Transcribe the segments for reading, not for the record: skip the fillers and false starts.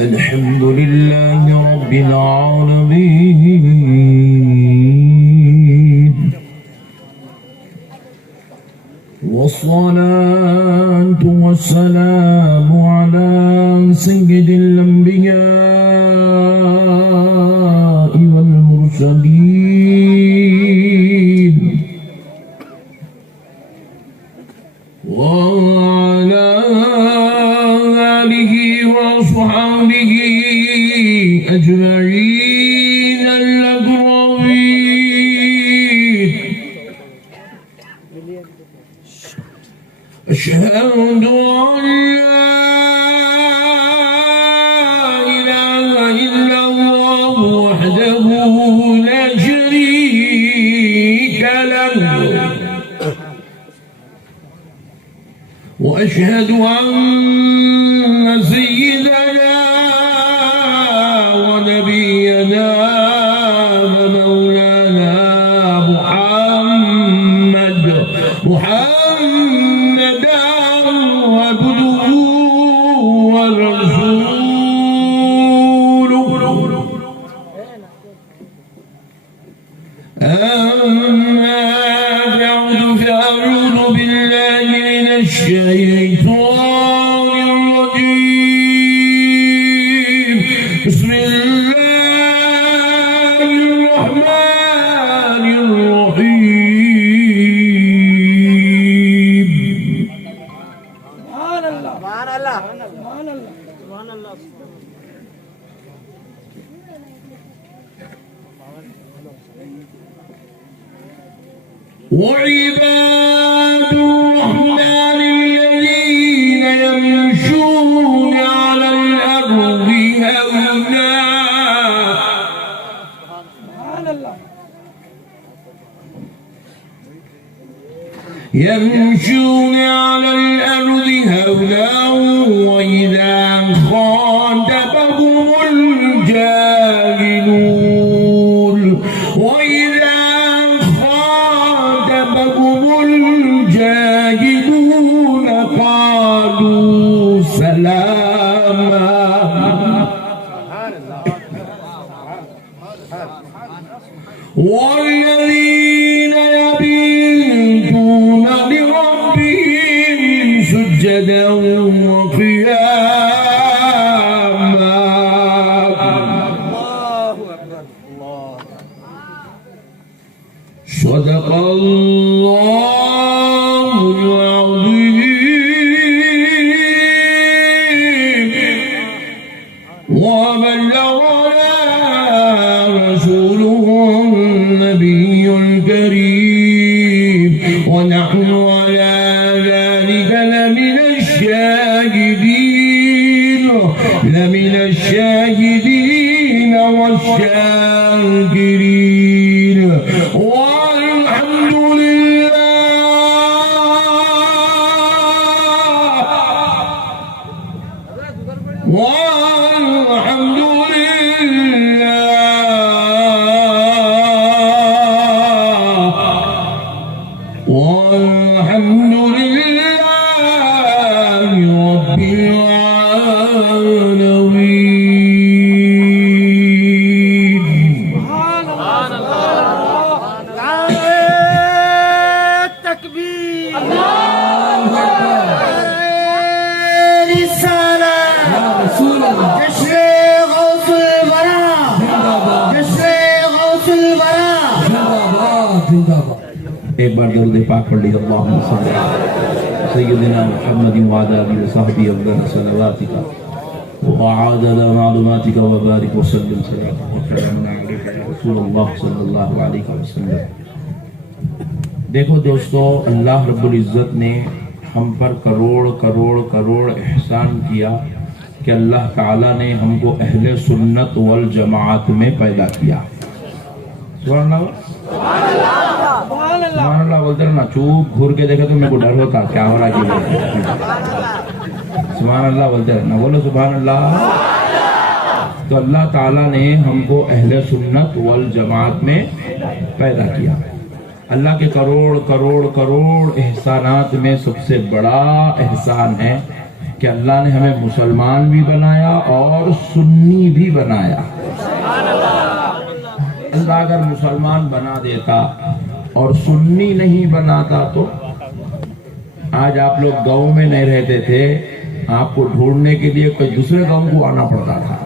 الحمد لله رب العالمين والصلاة والسلام على سيد الأنبياء والمرسلين وعلى آله وصحبه أجمعين الأكرمين أشهد أن لا إله إلا الله وحده لا شريك له وأشهد أن سيدنا ونبينا ومولانا محمدا عبده ورسوله أما بعد فأعوذ بالله من الشيطان الرجيم بسم الله الرحمن الرحيم سبحان الله سبحان الله سبحان الله سبحان الله وعباد الرحمن الذين يمشون على الأرض هونا سبحان الله يمشون على الأرض هونا وإذا خاطبهم الجاهلون وإذا خاطبهم الجاهلون قالوا سلاما والذين يبيتون لربهم سجدا وقياما الله أكبر الله صدق الله العظيم وبلغنا رسوله النبي الكريم ونحن على ذلك لمن الشاهدين والشاكرين والحمد لله والحمد لله والحمد لله رب العالمين سبحان الله نعرة التكبير رسالة جشن غوث البراء جشن غوث البراء ایک بار درود پاک پڑھ لیجیے اللہم صلی علی سیدنا محمد وعلی آلہ وصحبہ افضل صلواتک وعدد معلوماتک وبارک وسلم صلاۃ وسلام علیک یا رسول اللہ صلی اللہ علیہ وسلم. دیکھو دوستو، اللہ رب العزت نے ہم پر کروڑ کروڑ کروڑ احسان کیا کہ اللہ تعالیٰ نے ہم کو اہل سنت والجماعت میں پیدا کیا. سبحان اللہ سبحان اللہ سبحان اللہ بولتے رہنا. چوپ گھور کے دیکھے تو میرے کو ڈر ہوتا کیا ہو رہا ہے. سبحان اللہ بولتے رہنا. بولو سبحان اللہ. تو اللہ تعالیٰ نے ہم کو اہل سنت والجماعت میں پیدا کیا. اللہ کے کروڑ کروڑ کروڑ احسانات میں سب سے بڑا احسان ہے کہ اللہ نے ہمیں مسلمان بھی بنایا اور سنی بھی بنایا۔ اللہ اگر مسلمان بنا دیتا اور سنی نہیں بناتا تو آج آپ لوگ گاؤں میں نہیں رہتے تھے، آپ کو ڈھونڈنے کے لیے کوئی دوسرے گاؤں کو آنا پڑتا تھا۔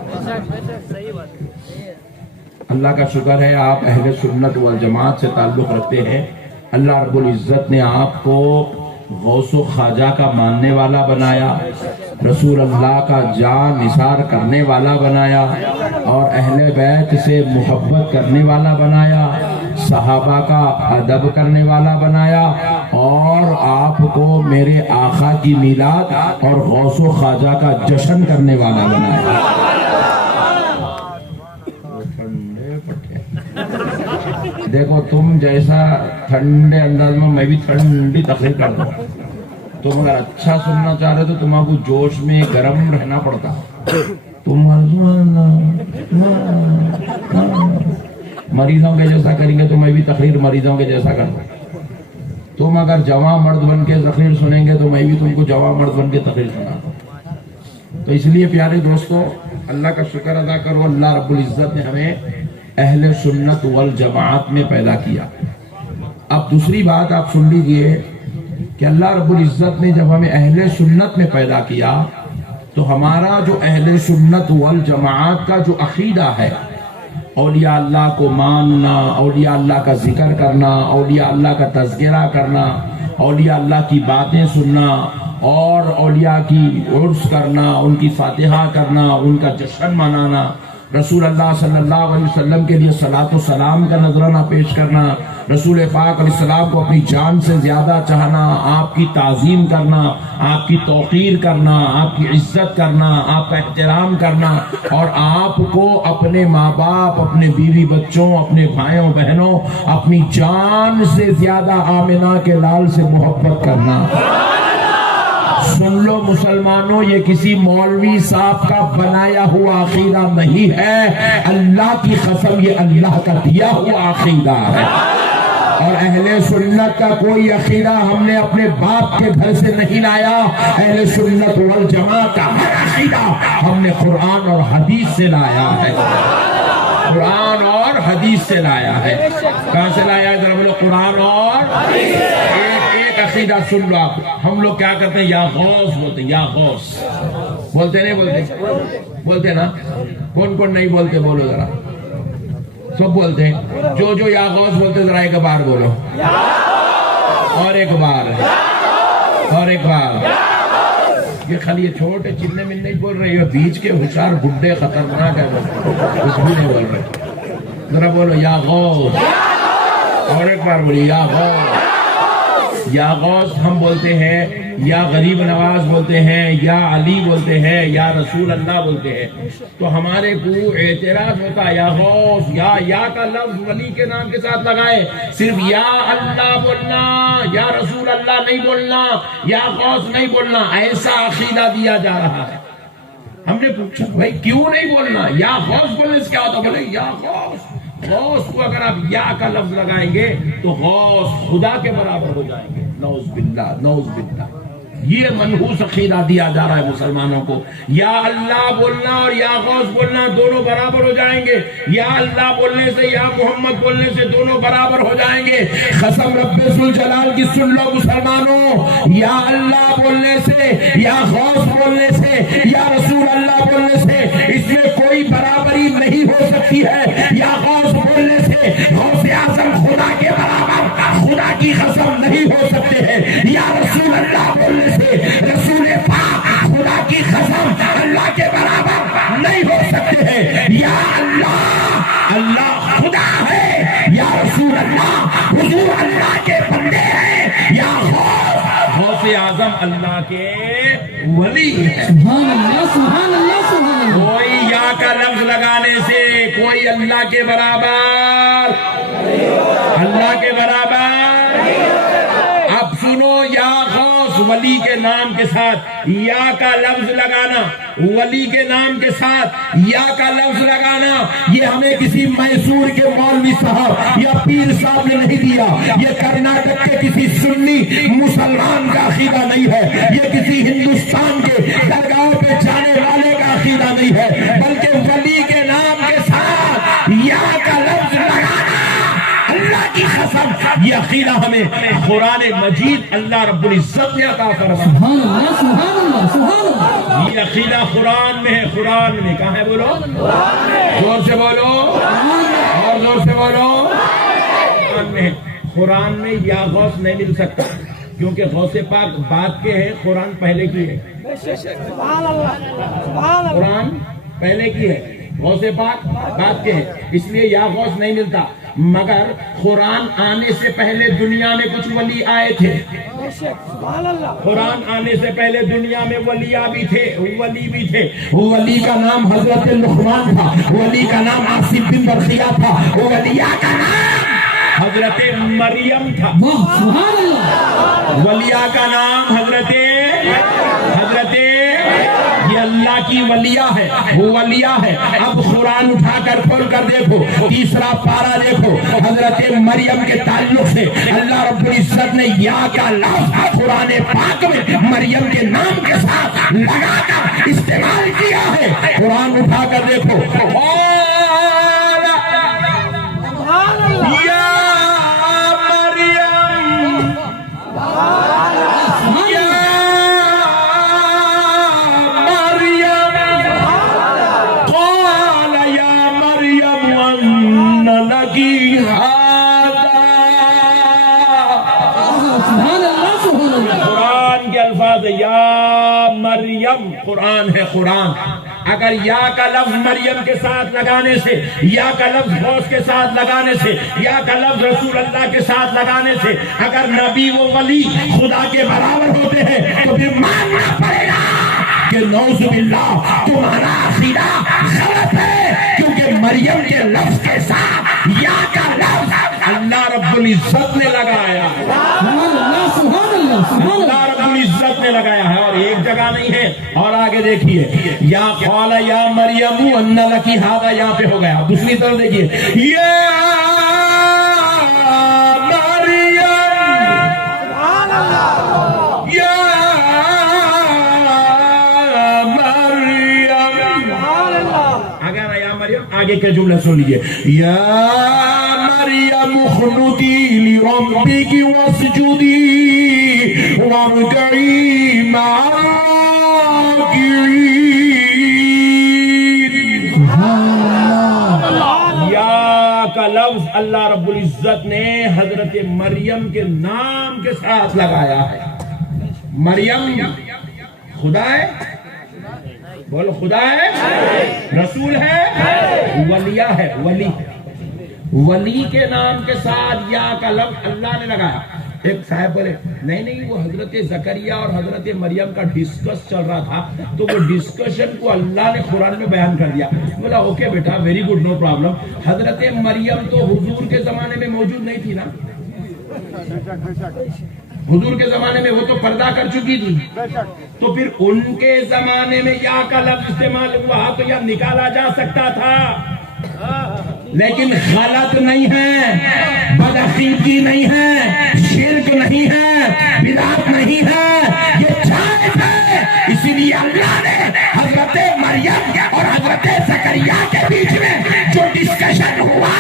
اللہ کا شکر ہے آپ اہل سنت والجماعت سے تعلق رکھتے ہیں، اللہ رب العزت نے آپ کو غوث و خواجہ کا ماننے والا بنایا، رسول اللہ کا جان نثار کرنے والا بنایا، اور اہل بیت سے محبت کرنے والا بنایا، صحابہ کا ادب کرنے والا بنایا، اور آپ کو میرے آقا کی میلاد اور غوث و خواجہ کا جشن کرنے والا بنایا۔ دیکھو تم جیسا ٹھنڈے انداز میں بھی ٹھنڈی تقریر کر دوں، تم اگر اچھا سننا چاہ رہے تو تم کو جوش میں گرم رہنا پڑتا، تم مریضوں کے جیسا کریں گے تو میں بھی تقریر مریضوں کے جیسا کرتا۔ تم اگر جواں مرد بن کے تقریر سنیں گے تو میں بھی تم کو جواں مرد بن کے تقریر سناتا۔ تو اس لیے پیارے دوستو، اللہ کا شکر ادا کرو، اللہ رب العزت نے ہمیں اہل سنت والجماعت میں پیدا کیا۔ اب دوسری بات آپ سن لیجئے کہ اللہ رب العزت نے جب ہمیں اہل سنت میں پیدا کیا تو ہمارا جو اہل سنت والجماعت کا جو عقیدہ ہے، اولیاء اللہ کو ماننا، اولیاء اللہ کا ذکر کرنا، اولیاء اللہ کا تذکرہ کرنا، اولیاء اللہ کی باتیں سننا، اور اولیاء کی عرس کرنا، ان کی فاتحہ کرنا، ان کا جشن منانا، رسول اللہ صلی اللہ علیہ وسلم کے لیے صلاۃ و سلام کا نذرانہ پیش کرنا، رسول پاک علیہ السلام کو اپنی جان سے زیادہ چاہنا، آپ کی تعظیم کرنا، آپ کی توقیر کرنا، آپ کی عزت کرنا، آپ کا احترام کرنا، اور آپ کو اپنے ماں باپ، اپنے بیوی بچوں، اپنے بھائیوں بہنوں، اپنی جان سے زیادہ آمنہ کے لال سے محبت کرنا۔ سن لو مسلمانوں، یہ کسی مولوی صاحب کا بنایا ہوا عقیدہ نہیں ہے، اللہ کی قسم یہ اللہ کا دیا ہوا عقیدہ ہے۔ اور اہل سنت کا کوئی عقیدہ ہم نے اپنے باپ کے گھر سے نہیں لایا، اہل سنت والجماعت کا ہر عقیدہ ہم نے قرآن اور حدیث سے لایا ہے، قرآن اور حدیث سے لایا ہے۔ کہاں سے لایا ہے؟ ذرا بولو، قرآن اور حدیث سے۔ ایک عقیدہ سن لو آپ، ہم لوگ کیا کرتے ہیں؟ یا غوث بولتے ہیں، یا غوث بولتے نہیں بولتے؟ بولتے نا؟ کون کون نہیں بولتے؟ بولو ذرا، سب بولتے ہیں۔ جو یا غوث بولتے ذرا ایک بار بولو، اور ایک بار، اور ایک بار۔ یہ خالی یہ چھوٹے چلنے میں نہیں بول رہے، یہ بیچ کے ہوشیار بڈھے خطرناک ہے، کچھ بھی نہیں بول رہے۔ ذرا بولو یا غوث، اور ایک بار بولیے یا غوث۔ یا غوث ہم بولتے ہیں، یا غریب نواز بولتے ہیں، یا علی بولتے ہیں، یا رسول اللہ بولتے ہیں۔ تو ہمارے کو اعتراض ہوتا ہے، یا غوث، یا کا لفظ ولی کے نام کے ساتھ لگائے، صرف یا اللہ بولنا، یا رسول اللہ نہیں بولنا، یا غوث نہیں بولنا، ایسا عقیدہ دیا جا رہا ہے۔ ہم نے پوچھا بھائی کیوں نہیں بولنا؟ یا غوث بولنے سے کیا ہوتا؟ بولے یا غوث، غوث کو اگر آپ یا کا لفظ لگائیں گے تو غوث خدا کے برابر ہو جائیں گے۔ نعوذ باللہ، نعوذ باللہ۔ یہ منحوس عقیدہ دیا جا رہا ہے مسلمانوں کو۔ یا اللہ بولنا اور یا غوث بولنا دونوں برابر ہو جائیں گے، یا اللہ بولنے سے یا محمد بولنے سے دونوں برابر ہو جائیں گے۔ قسم رب ذوالجلال کی سن لو مسلمانوں، یا اللہ بولنے سے، یا غوث بولنے سے، یا رسول اللہ بولنے سے اس میں کوئی برابری نہیں ہو سکتی ہے۔ یا غوث بولنے سے غوث اعظم خدا کے برابر، خدا کی قسم نہیں ہو سکتے ہیں۔ یا رسول اللہ بولنے سے رسول پاک خدا کی قسم اللہ کے برابر نہیں ہو سکتے ہیں۔ یا اللہ، اللہ خدا ہے، یا رسول اللہ حضور اللہ کے بندے ہیں، یا غوث اعظم اللہ کے ولی ہے۔ سبحان اللہ، سبحان اللہ، سبحان اللہ۔ کوئی یا کا لفظ لگانے سے کوئی اللہ کے برابر، اللہ کے برابر۔ اب سنو، یا غوث ولی کے نام کے ساتھ یا کا لفظ لگانا، ولی کے نام کے ساتھ یا کا لفظ لگانا، یہ ہمیں کسی میسور کے مولوی صاحب یا پیر صاحب نے نہیں دیا، یہ کرناٹک کے کسی سنی مسلمان کا عقیدہ نہیں ہے، یہ کسی ہندوستان کے یہ عقیدہ ہمیں قرآن مجید اللہ رب العزت نے عطا فرمایا. سبحان اللہ سبحان اللہ سبحان اللہ. یہ عقیدہ قرآن میں ہے. قرآن میں کہاں ہے؟ بولو زور سے بولو اور زور سے بولو. قرآن میں ہے. قرآن میں یا غوث نہیں مل سکتا کیونکہ غوث پاک بعد کے ہیں، قرآن پہلے کی ہے. قرآن پہلے کی ہے، غوث پاک بعد کے ہیں، اس لیے یا غوث نہیں ملتا. مگر قرآن آنے سے پہلے دنیا میں کچھ ولی آئے تھے. قرآن آنے سے پہلے دنیا میں ولیاں بھی تھے، ولی بھی تھے. ولی کا نام حضرت لقمان تھا، ولی کا نام عاصم بن برقیہ تھا، ولیہ کا نام حضرت مریم تھا. سبحان اللہ. ولیہ کا نام حضرت یہ اللہ کی ولیہ ہے، وہ ولیہ ہے. اب قرآن اٹھا کر کھول کر دیکھو، تیسرا پارہ دیکھو. حضرت مریم کے تعلق سے اللہ رب العزت نے یا کا لفظ قرآن پاک میں مریم کے نام کے ساتھ لگا کر استعمال کیا ہے. قرآن اٹھا کر دیکھو. یا مریم، قرآن ہے قرآن. اگر یا کا لفظ مریم کے ساتھ لگانے سے، یا کا لفظ غوث کے ساتھ لگانے سے، یا کا لفظ رسول اللہ کے ساتھ لگانے سے اگر نبی و ولی خدا کے برابر ہوتے ہیں تو پھر ماننا پڑے گا کہ نعوذ باللہ تمہارا عقیدہ غلط ہے. کیونکہ مریم کے لفظ کے ساتھ یا کا لفظ اللہ رب العزت نے لگایا. اللہ رب العزت نے لگایا ہے اور ایک جگہ نہیں ہے. اور آگے دیکھیے، یا قال یا مریم ان لکی ھذا یہاں پہ ہو گیا. دوسری طرف دیکھیے، یا مریم، یا مریم. اگر یا مریم آگے کے جملے سن لیجیے. یا مریم اخنتی لربک واسجدی وارکعی مع الراکعین. یا کا لفظ اللہ رب العزت نے حضرت مریم کے نام کے ساتھ لگایا ہے. مریم خدا ہے، بولو خدا ہے، رسول ہے، ولیہ ہے، ولی. ولی کے نام کے ساتھ یا کا لفظ اللہ نے لگایا. ایک صاحب بولے نہیں وہ حضرت زکریہ اور حضرت مریم کا ڈسکس چل رہا تھا تو وہ ڈسکشن کو اللہ نے قرآن میں بیان کر دیا. بولا اوکے بیٹا، ویری گڈ، نو پرابلم. حضرت مریم تو حضور کے زمانے میں موجود نہیں تھی نا. حضور کے زمانے میں وہ تو پردہ کر چکی تھی، تو پھر ان کے زمانے میں یا کا لفظ استعمال ہوا تو یا نکالا جا سکتا تھا. لیکن غلط نہیں ہے، بدعقیدگی نہیں ہے، شرک نہیں ہے، بدعت نہیں ہے، یہ جائز ہے. اسی لیے اللہ نے حضرت مریم اور حضرت زکریا کے بیچ میں جو ڈسکشن ہوا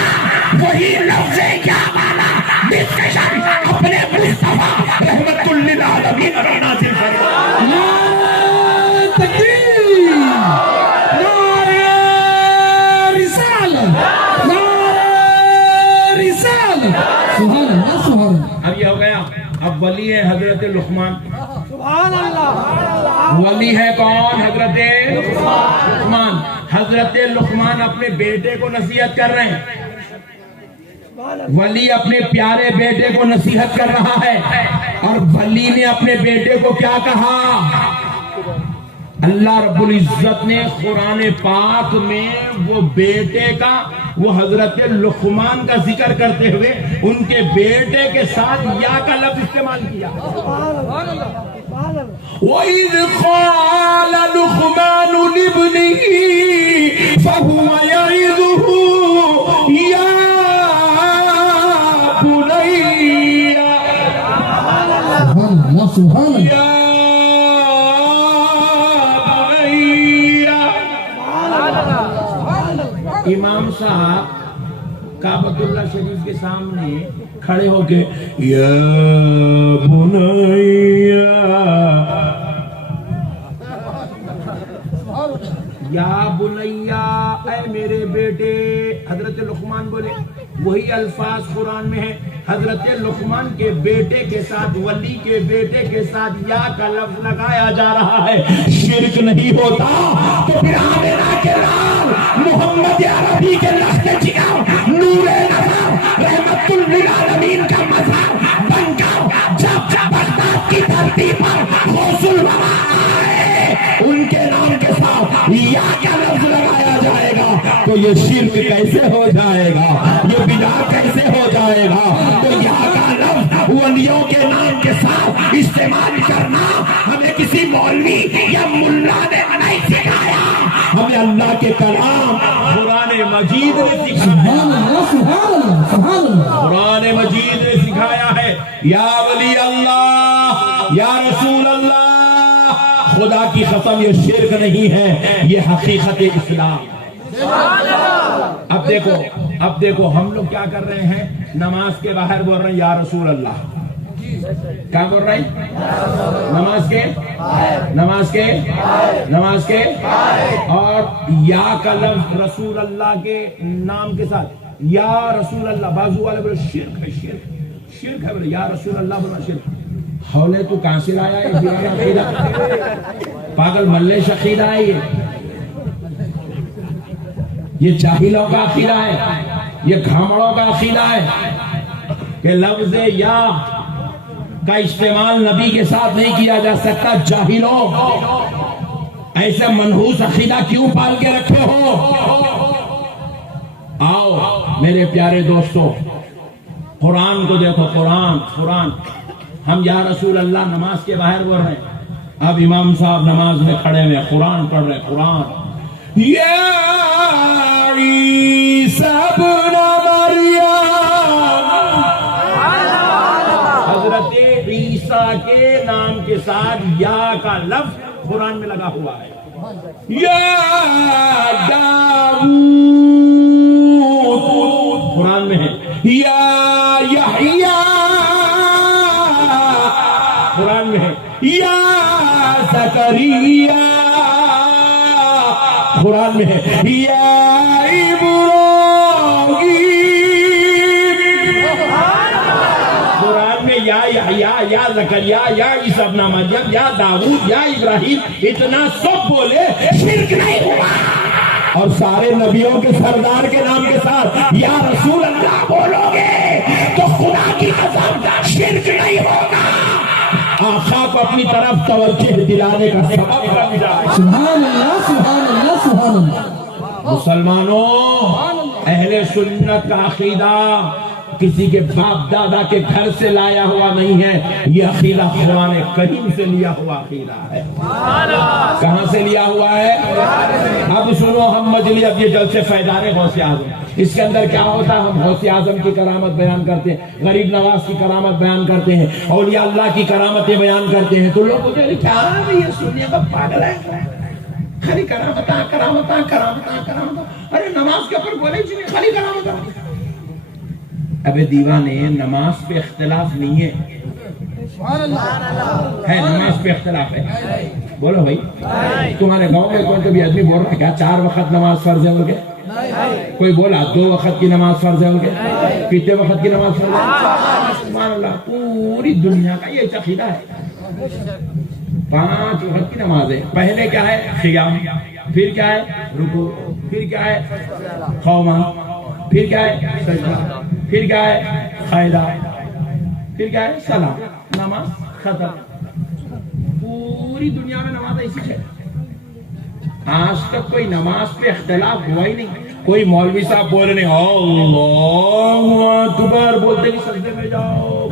وہی لفظ یا والا ڈسکشن اپنے مصطفیٰ رحمت للعالمین پر نازل فرمایا. اب یہ ہو گیا. اب ولی ہے حضرت لقمان. سبحان اللہ. ولی ہے کون؟ حضرت لقمان. حضرت لقمان اپنے بیٹے کو نصیحت کر رہے ہیں. ولی اپنے پیارے بیٹے کو نصیحت کر رہا ہے. اور ولی نے اپنے بیٹے کو کیا کہا؟ اللہ رب العزت نے قرآن پاک میں وہ بیٹے کا، وہ حضرت لقمان کا ذکر کرتے ہوئے ان کے بیٹے کے ساتھ یا کا لفظ استعمال کیا. وَإِذْ قَالَ لُقْمَانُ لِابْنِهِ فَهُوَ يَعِظُهُ يَا بُنَيَّ. سبحان اللہ. امام صاحب کعبۃ اللہ شریف کے سامنے کھڑے ہو کے یا بنیا اے میرے بیٹے، حضرت لقمان بولے، وہی الفاظ قرآن میں ہے۔ حضرت لقمان کے بیٹے کے ساتھ، ولی کے بیٹے کے ساتھ یا کا لفظ لگایا جا رہا ہے۔ شرک نہیں ہوتا تو پھر آمنہ کے نام محمد عربی کے لفظ جگہ نور نظر رحمت للعالمین کا مظہر بن کر جب بغداد کی دھرتی پر غوث الورا آئے، ان کے نام کے ساتھ یا کا لفظ لگایا جائے گا تو یہ شرک کیسے ہو جائے گا، یہ بدعت کیسے ہو جائے گا؟ تو یا کا لفظ ولیوں کے نام کے ساتھ استعمال کرنا ہمیں کسی مولوی یا ملا نے نہیں سکھایا، ہمیں اللہ کے کلام قرآن مجید نے سکھایا، قرآن مجید نے سکھایا ہے۔ یا ولی اللہ، یا رسول اللہ، خدا کی قسم یہ شرک نہیں ہے، یہ حقیقت اسلام۔ اب دیکھو ہم لوگ کیا کر رہے ہیں، نماز کے باہر بول رہے ہیں یا رسول اللہ، کیا بول رہے ہیں؟ نماز کے اور یا کا لفظ رسول اللہ کے نام کے ساتھ، یا رسول اللہ، بازو والے بولے شرک ہے، شرک ہے، بولے یا رسول اللہ بولنا شرک۔ حولے تو کہاں سے لایا ہے؟ پاگل ملے عقیدہ ہے یہ جاہلوں کا عقیدہ ہے، یہ گھامڑوں کا عقیدہ ہے کہ لفظ یا کا استعمال نبی کے ساتھ نہیں کیا جا سکتا۔ جاہلوں، ایسے منحوس عقیدہ کیوں پال کے رکھے ہو؟ آؤ میرے پیارے دوستو، قرآن کو دیکھو، قرآن ہم یا رسول اللہ نماز کے باہر بول رہے ہیں، اب امام صاحب نماز میں کھڑے ہوئے قرآن پڑھ رہے، قرآن یا عیسیٰ ابن مریم، حضرت عیسیٰ کے نام کے ساتھ یا کا لفظ قرآن میں لگا ہوا ہے۔ یا داؤد قرآن میں ہے، یا یحییٰ قرآن میں ہے، یا زکریا قرآن میں ہے، یا ابراہیم قرآن میں، یا یحییٰ، یا زکریا، یا عیسیٰ ابن مریم، یا داؤد، یا ابراہیم، اتنا سب بولے، شرک نہیں ہوا۔ اور سارے نبیوں کے سردار کے نام کے ساتھ یا رسول اللہ بولو گے تو خدا کی قسم شرک نہیں ہوگا۔ آقا کو اپنی طرف توجہ دلانے کا سبب بن جائے۔ سبحان اللہ، سبحان اللہ، سبحان اللہ۔ مسلمانوں، اہل سنت کا عقیدہ کسی کے باپ دادا کے گھر سے لایا ہوا نہیں ہے، یہ عقیدہ قرآن کریم سے لیا ہوا عقیدہ ہے۔ کہاں سے لیا ہوا ہے؟ اب سنو، ہم مجلس اب یہ جلسے فیضان غوث اعظم، اس کے اندر کیا ہوتا ہے؟ ہم غوث اعظم کی کرامت بیان کرتے ہیں، غریب نواز کی کرامت بیان کرتے ہیں، اولیاء اللہ کی کرامتیں بیان کرتے ہیں، تو لوگ کہتے ہیں کیا یہ سننے کا پاگل ہے، خالی کرامتاں کرامتاں کرامتاں کرامتاں، ارے نماز کے اوپر بولے جی خالی کرامتاں۔ ابے دیوانے، نماز پہ اختلاف نہیں ہے، نماز پہ اختلاف ہے۔ بولو بھائی، تمہارے گاؤں میں کوئی کبھی آدمی بول رہا ہے کیا 4 وقت نماز فرض ہے بول کے؟ کوئی بولا 2 وقت کی نماز فرض ہے بول کے؟ کتنے وقت کی نماز فرض ہے؟ سبحان اللہ، پوری دنیا کا یہ عقیدہ ہے۔ 5 وقت کی نماز ہے، پہلے کیا ہے؟ قیام، پھر کیا ہے؟ رکوع، پھر کیا ہے؟ قوما، پھر کیا ہے؟ سجدہ، پھر کیا ہے؟ قاعدہ، پھر کیا ہے؟ سلام، نماز ختم۔ پوری دنیا میں نماز ایسی ہے، آج تک کوئی نماز پہ اختلاف ہوا ہی نہیں۔ کوئی مولوی صاحب بول رہے ہیں اللہ اکبر، بولتے کہ سجدے میں جاؤ،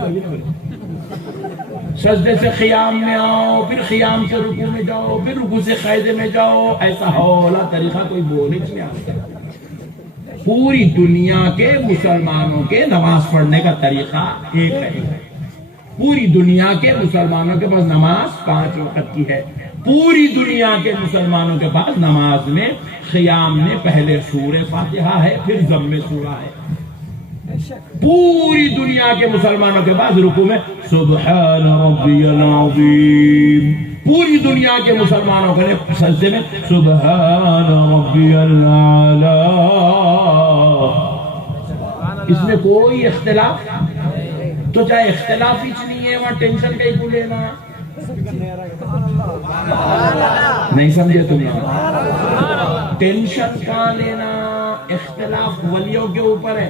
سجدے سے قیام میں آؤ، پھر قیام سے رکوع میں جاؤ، پھر رکوع سے قاعدے میں جاؤ، ایسا ہولا طریقہ کوئی بولے نہیں آتا۔ پوری دنیا کے مسلمانوں کے نماز پڑھنے کا طریقہ ایک ہے، پوری دنیا کے مسلمانوں کے پاس نماز 5 وقت کی ہے، پوری دنیا کے مسلمانوں کے پاس نماز میں قیام میں پہلے سورہ فاتحہ ہے، پھر ضم سورہ ہے، پوری دنیا کے مسلمانوں کے بعد رکوع میں سبحان ربی العظیم، پوری دنیا کے مسلمانوں کے سجدے میں سبحان ربی الاعلی۔ اس میں کوئی اختلاف تو چاہے اختلاف ہی نہیں ہے، وہاں ٹینشن کہیں کو لینا نہیں سمجھے تم نے؟ ٹینشن کہاں لینا؟ اختلاف ولیوں کے اوپر ہے،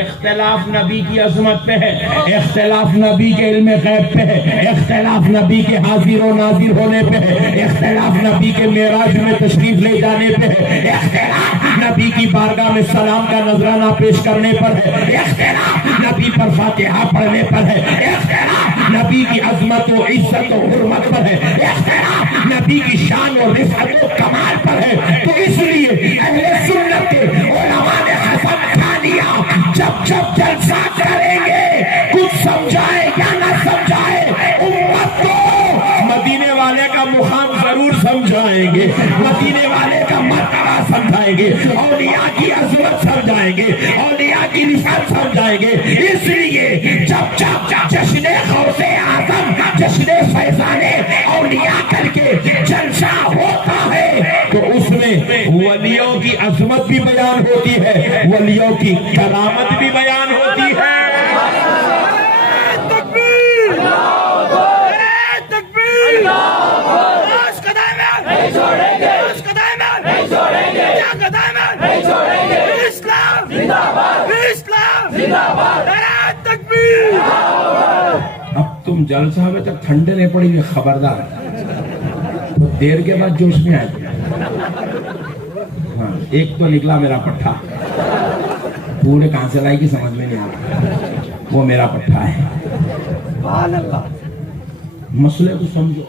اختلاف نبی کی عظمت پہ ہے، اختلاف نبی کے علم غیب پہ ہے، اختلاف نبی کے حاضر و ناظر ہونے پہ ہے، اختلاف نبی کے معراج میں تشریف لے جانے پہ ہے، اختلاف نبی کی بارگاہ میں سلام کا نذرانہ پیش کرنے پر ہے، اختلاف نبی پر فاتحہ پڑھنے پر ہے، اختلاف نبی کی عظمت و عزت و حرمت پر ہے، اختلاف نبی کی شان و رفعت و کمال پر ہے۔ تو اس لیے اہل سنت کے علماء نے حسن کھا لیا، جب جب جلسہ کریں گے کچھ سمجھائے یا نہ سمجھائے امت کو مدینے والے کا مقام ضرور سمجھائیں گے، مدینے والے کا مرتبہ سمجھائیں گے، اولیاء کی عظمت سمجھائیں گے، اولیاء کی رفعت سمجھائیں گے۔ اس لیے جب جب جشن غوث اعظم، جشن فیضان اولیاء کر کے جلسہ ہوتا ہے تو اس میں ولیوں کی عظمت بھی بیان ہوتی ہے، ولیوں کی کرامت بھی بیان ہوتی ہے۔ اب تم جلسہ میں تک ٹھنڈے نہیں پڑیں گے، خبردار تو دیر کے بعد جوش میں آئے۔ ہاں ایک تو نکلا میرا پٹھا، پورے کہاں سے لائے گی سمجھ میں نہیں آ رہا، وہ میرا پٹھا ہے۔ مسئلے کو سمجھو،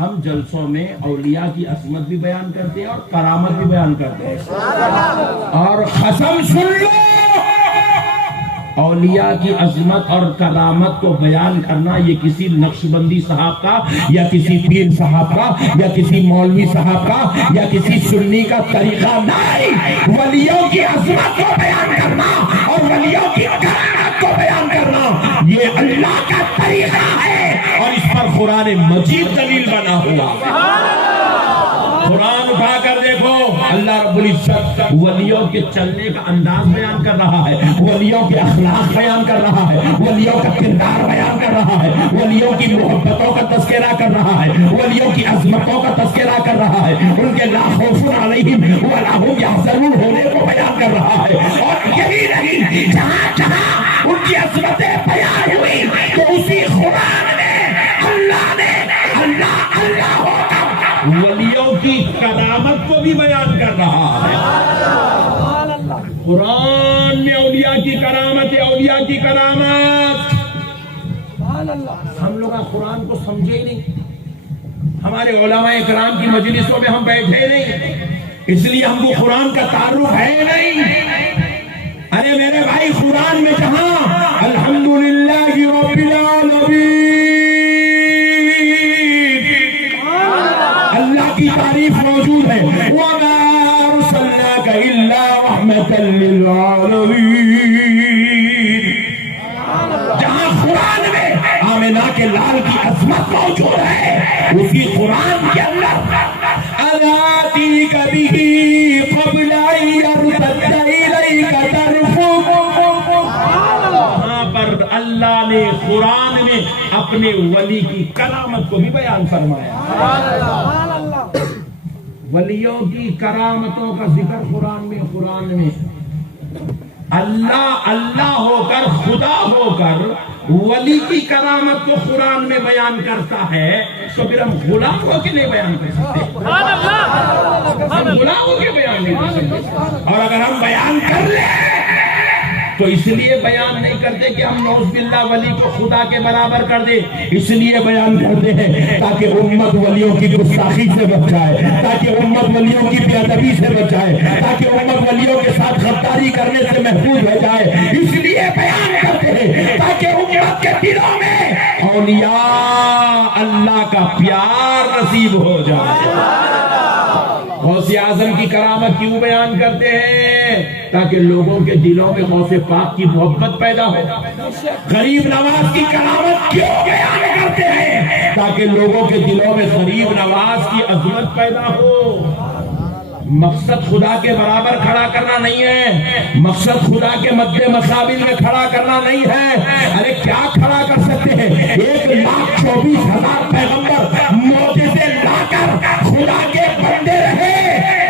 ہم جلسوں میں اولیاء کی عظمت بھی بیان کرتے ہیں اور کرامت بھی بیان کرتے ہیں، اور قسم سن لو اولیاء کی عظمت اور کرامت کو بیان کرنا یہ کسی نقشبندی صاحب کا یا کسی پیر صاحب کا یا کسی مولوی صاحب کا یا کسی سنی کا طریقہ نہیں۔ ولیوں کی عظمت کو بیان کرنا اور ولیوں کی کرامت کو بیان کرنا یہ اللہ کا طریقہ ہے، اور اس پر قرآن مجید دلیل بنا ہوا۔ قرآن اٹھا کر دیکھو، اللہ رب العزت ولیوں کے چلنے کا انداز بیان کر رہا ہے، ولیوں کے اخلاق بیان کر رہا ہے، ولیوں کا کردار بیان کر رہا ہے، ولیوں کی محبتوں کا تذکرہ کر رہا ہے، ولیوں کی عظمتوں کا تذکرہ کر رہا ہے، ان کے لا خوف علیہم ولا هم یحزنون ہونے کو بیان کر رہا ہے۔ اور یہی نہیں، جہاں جہاں ان کی عظمتیں بیان ہوئی تو اسی قرآن میں اللہ نے اللہ اللہ ہو کر ولیوں کی کرامت کو بھی بیان کر رہا ہے۔ قرآن میں اولیاء کی کرامت ہے، اولیاء کی کرامت۔ ہم لوگ قرآن کو سمجھے نہیں، ہمارے علماء اکرام کی مجلسوں میں ہم بیٹھے نہیں، اس لیے ہم کو قرآن کا تعارف ہے نہیں۔ ارے میرے بھائی، قرآن میں جہاں الحمدللہ رب العالمین اللہ کی تعریف موجود ہے، وَمَا أَرْسَلْنَاكَ إِلَّا رَحْمَةً لِّلْعَالَمِينَ، جہاں قرآن میں آمنہ کے لال کی عظمت موجود ہے، اسی قرآن کے اندر آتِيكَ بِهِ قَبْلَ أَن يَرْتَدَّ إِلَيْكَ طَرْفُكَ، وہاں پر اللہ نے قرآن میں اپنے ولی کی کرامت کو بھی بیان فرمایا۔ ولیوں کی کرامتوں کا ذکر قرآن میں اللہ اللہ ہو کر، خدا ہو کر ولی کی کرامت کو قرآن میں بیان کرتا ہے، تو پھر ہم غلام ہو کے نہیں بیان کر سکتے، ہم غلام ہو کے بیان نہیں کر سکتے۔ اور اگر ہم بیان کر لیں تو اس لیے بیان نہیں کرتے کہ ہم نعوذ باللہ ولی کو خدا کے برابر کر دیں، اس لیے بیان کرتے ہیں تاکہ امت ولیوں کی گستاخی سے بچ جائے، تاکہ امت ولیوں کی بے ادبی سے بچ جائے، تاکہ امت ولیوں کے ساتھ غداری کرنے سے محفوظ ہو جائے، اس لیے بیان کرتے ہیں تاکہ امت کے دلوں میں اولیاء اللہ کا پیار نصیب ہو جائے۔ غوث اعظم کی کرامت کیوں بیان کرتے ہیں؟ تاکہ لوگوں کے دلوں میں غوث پاک کی محبت پیدا ہو۔ غریب نواز کی کرامت کیوں بیان کرتے ہیں؟ تاکہ لوگوں کے دلوں میں غریب نواز کی عظمت پیدا ہو۔ مقصد خدا کے برابر کھڑا کرنا نہیں ہے، مقصد خدا کے مد مقابل میں کھڑا کرنا نہیں ہے۔ ارے کیا کھڑا کر سکتے ہیں؟ 1,24,000 پیغمبر معجزے لا کر خدا کے بندے رہے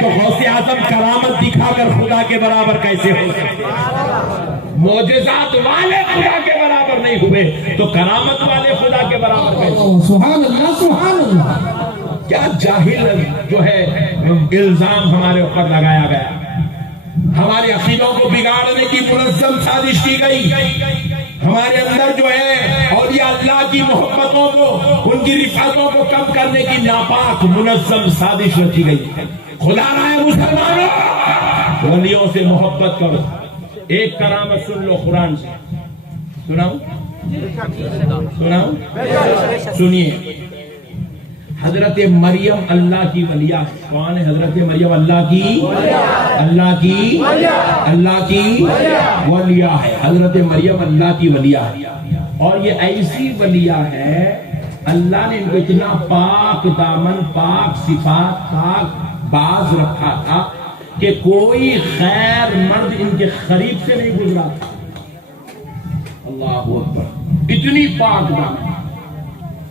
تو غوث اعظم کرامت دکھا کر خدا کے برابر کیسے ہو سکتے؟ معجزات والے خدا کے برابر نہیں ہوئے تو کرامت والے خدا کے برابر کیسے؟ سبحان اللہ سبحان اللہ۔ کیا جاہل جو ہے الزام ہمارے اوپر لگایا گیا، ہمارے عقیدوں کو بگاڑنے کی منظم سازش کی گئی، ہمارے اندر جو ہے اولیاء اللہ کی محبتوں کو، ان کی رفعتوں کو کم کرنے کی ناپاک منظم سازش رچی گئی۔ خدا رائے مسلمانوں، ولیوں سے محبت کرو۔ ایک کرامت سن لو قرآن سے، سناؤں سنیے۔ حضرت مریم اللہ کی ولیہ ہے۔ کون ہے حضرت مریم؟ اللہ کی ولیہ ہے۔ حضرت مریم اللہ کی ولیہ ہے، اور یہ ایسی ولیہ ہے اللہ نے ان کو اتنا پاک دامن، پاک صفات، پاک باز رکھا تھا کہ کوئی خیر مرد ان کے قریب سے نہیں گزرا تھا۔ اللہ اکبر، اتنی پاک دامن،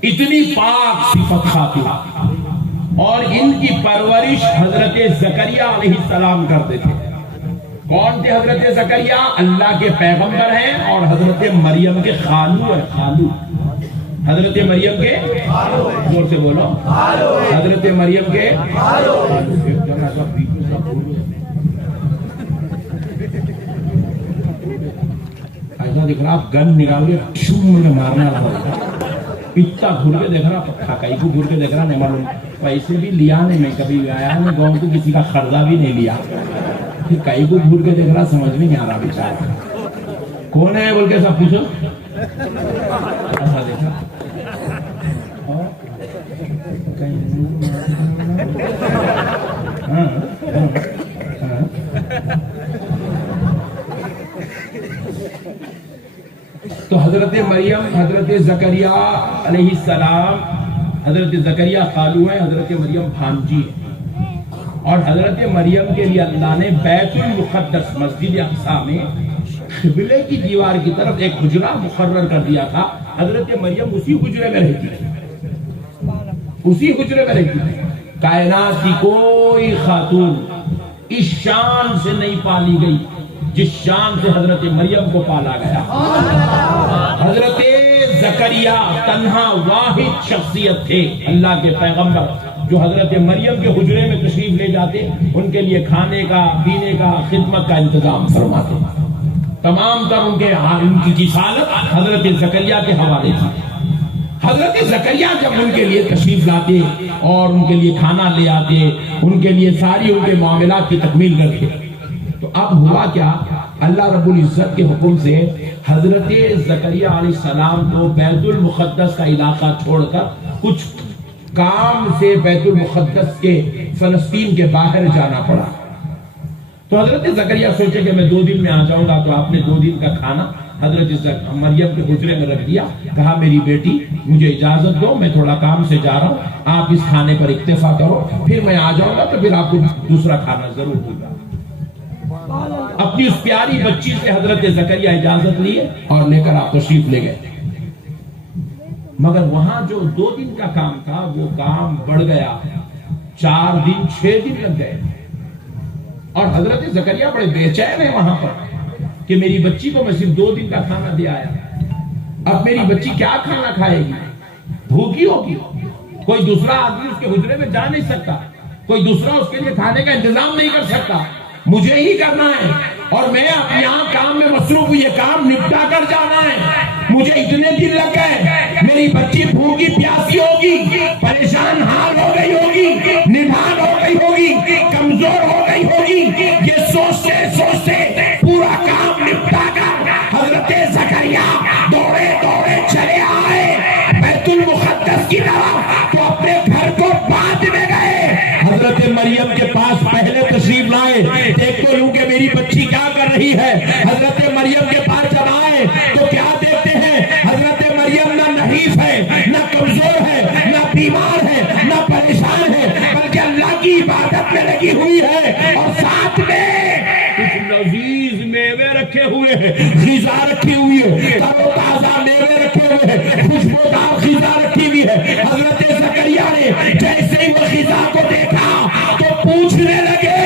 اتنی پاک صفت خاتمہ، اور ان کی پرورش حضرت زکریا علیہ السلام کرتے تھے۔ کون تھے حضرت زکریا؟ اللہ کے پیغمبر ہیں اور حضرت مریم کے خالو ہیں۔ خالو حضرت مریم کے، زور سے بولو، حضرت مریم کے ایسا دیکھ رہا، آپ گن نکال کے شوم میں مارنا رہا، اتنا گھر کے دیکھ رہا، پکا کئی کو گھر کے دیکھ رہا، نہیں معلوم پیسے بھی لیا نہیں، میں کبھی آیا نہیں گاؤں کو، کسی کا قرضہ بھی نہیں لیا، پھر کئی کو گھر کے دیکھ رہا، سمجھ میں نہیں آ رہا بیچارہ کون ہے بول کے سب پوچھو۔ ایسا دیکھا تو حضرت مریم، حضرت زکریا علیہ السلام، حضرت زکریا خالو ہیں، حضرت مریم بھانجی ہیں، اور حضرت مریم کے لیے اللہ نے بیت المقدس مسجد اقصی میں قبلے کی دیوار کی طرف ایک حجرہ مقرر کر دیا تھا۔ حضرت مریم اسی حجرے میں رہتی تھی، اسی حجرے میں رہتی تھی۔ کائنات کی کوئی خاتون اس شان سے نہیں پالی گئی جس شان سے حضرت مریم کو پالا گیا۔ حضرت زکریا تنہا واحد شخصیت تھے اللہ کے پیغمبر جو حضرت مریم کے حجرے میں تشریف لے جاتے، ان کے لیے کھانے کا، پینے کا، خدمت کا انتظام فرماتے۔ تمام تر ان کی کفالت حضرت زکریا کے حوالے تھی۔ حضرت زکریا جب ان کے لیے تشریف لاتے اور ان کے لیے کھانا لے آتے، ان کے لیے ساری ان کے معاملات کی تکمیل کرتے، تو اب ہوا کیا؟ اللہ رب العزت کے حکم سے حضرت زکریا علیہ السلام کو بیت المقدس کا علاقہ چھوڑ کر کچھ کام سے بیت المقدس کے فلسطین کے باہر جانا پڑا۔ تو حضرت زکریا سوچے کہ میں 2 دن میں آ جاؤں گا، تو آپ نے 2 دن کا کھانا حضرت مریم کے حجرے میں رکھ دیا، کہا میری بیٹی مجھے اجازت دو، میں تھوڑا کام سے جا رہا ہوں، آپ اس کھانے پر اکتفا کرو، پھر میں آ جاؤں گا تو پھر آپ کو دوسرا کھانا ضرور ہوگا۔ اپنی اس پیاری بچی سے حضرت زکریا اجازت لیے اور لے کر آپ تشریف لے گئے، مگر وہاں جو 2 دن کا کام تھا وہ کام بڑھ گیا، 4 دن 6 دن لگ گئے، اور حضرت زکریا بڑے بے چین ہیں وہاں پر کہ میری بچی کو میں صرف 2 دن کا کھانا دے آیا، اب میری بچی کیا کھانا کھائے گی؟ بھوکی ہوگی، کوئی دوسرا آدمی اس کے حجرے میں جا نہیں سکتا، کوئی دوسرا اس کے لیے کھانے کا انتظام نہیں کر سکتا، مجھے ہی کرنا ہے، اور میں یہاں کام میں مصروف ہوں، یہ کام نپٹا کر جانا ہے، مجھے اتنے دن لگ گئے، میری بچی بھوکی پیاسی ہوگی، پریشان حال ہو گئی ہوگی، نڈھال ہو گئی ہوگی، کمزور ہو گئی ہوگی، یہ سوچتے سوچتے پورا کام نپٹا کر حضرت زکریا دوڑے دوڑے چلے آئے بیت المقدس کی طرف، تو اپنے گھر کو بعد میں گئے۔ حضرت حضرت مریم کے پاس پہلے تشریف لائے، دیکھ تو لوں کہ میری بچی کیا کر رہی ہے۔ حضرت مریم کے پاس جب آئے تو کیا دیکھتے ہیں؟ حضرت مریم نہ نحیف ہے، نہ کمزور ہے، نہ بیمار ہے، نہ پریشان ہے، بلکہ اللہ کی عبادت میں لگی ہوئی ہے، اور ساتھ میں کچھ لذیذ میوے رکھے ہوئے ہیں، غذا رکھی ہوئی ہے، تر و تازہ میوے رکھے ہوئے ہیں، خوشبودار غذا رکھی ہوئی ہے۔ حضرت زکریا نے جیسے ہی وہ غذا کو دیکھا تو پوچھنے لگے،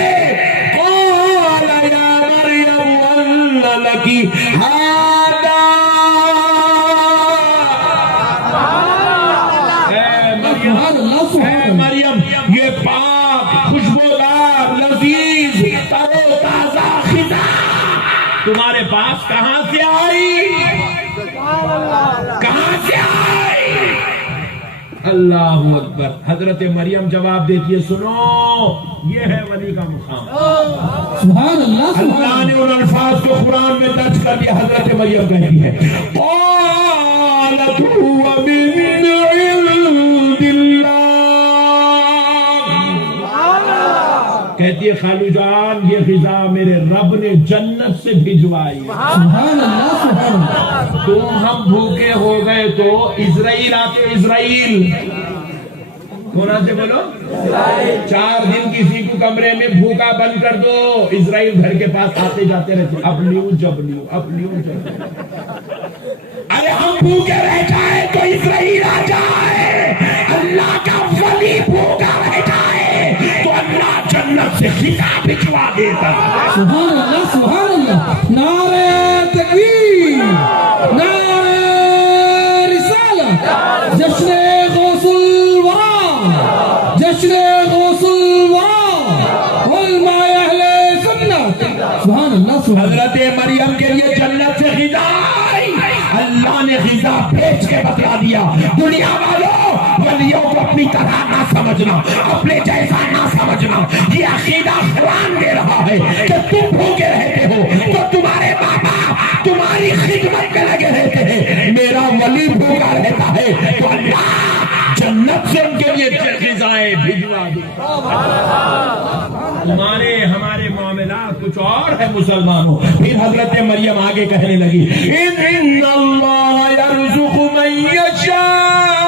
قال یا مریم ان لکی ھذا، اے مریم یہ پاک خوشبودار لذیذ تر و تازہ غذا تمہارے پاس کہاں سے آئی؟ کہاں سے آئی؟ اللہ اکبر۔ حضرت مریم جواب دیتی ہے، سنو یہ ہے ولی کا مقام۔ سبحان اللہ، اللہ نے ان الفاظ کو قرآن میں درج کر دیا۔ حضرت مریم کہتی ہے، قالت هو من عند اللہ، کہتی ہے خالو جان یہ غذا میرے رب نے جنت سے بھجوائی۔ سبحان اللہ، سبحان اللہ۔ تم ہم بھوکے ہو گئے تو اسرائیل آتے، اسرائیل کون آتے بولو؟ 4 دن کسی کو کمرے میں بھوکا بند کر دو، اسرائیل گھر کے پاس آتے جاتے رہتے، اب لیو جب لیو، اب لیو جب لیو۔ ارے ہم بھوکے رہ جائے تو اسرائیل آ جائے، اللہ کا ولی بھوکا رہ جائے تو اللہ جنت سے غذا بھجوا دیتا۔ سبحان اللہ، سبحان اللہ۔ نعرہ تکبیر، نعرہ رسالت، جشن غوث الورا، جشن غوث الورا، علماء اہل سنت۔ سبحان اللہ، سبحان اللہ۔ حضرت مریم کے لیے جنت سے غذا آئی، اللہ نے غذا بھیج کے بتلا دیا۔ دنیا والوں، ولیوں کو اپنی طرح نہ سمجھنا، اپنے جیسا نہ سمجھنا۔ یہ عقیدہ قرآن دے رہا ہے کہ تم بھوکے رہتے ہو تو تمہارے بابا تمہاری خدمت میں لگے رہتے ہیں، میرا ولی بھوکا رہتا ہے تو اللہ جنت سے ان کے لیے غذائیں بھجوا دے۔ تمہارے ہمارے معاملات کچھ اور ہے مسلمانوں۔ پھر حضرت مریم آگے کہنے لگی، ان اللہ یرزق من یشاء،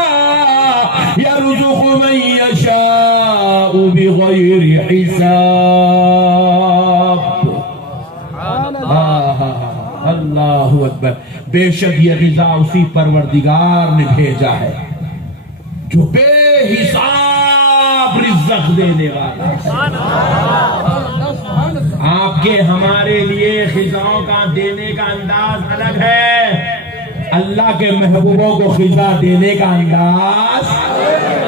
یرزق من یشاء بغیر حساب۔ اللہ اکبر۔ بے شک یہ غذا اسی پروردگار نے بھیجا ہے جو بے حساب رزق دینے والا ہے۔ آپ کے ہمارے لیے غذاؤں کا دینے کا انداز الگ ہے، اللہ کے محبوبوں کو غذا دینے کا انداز۔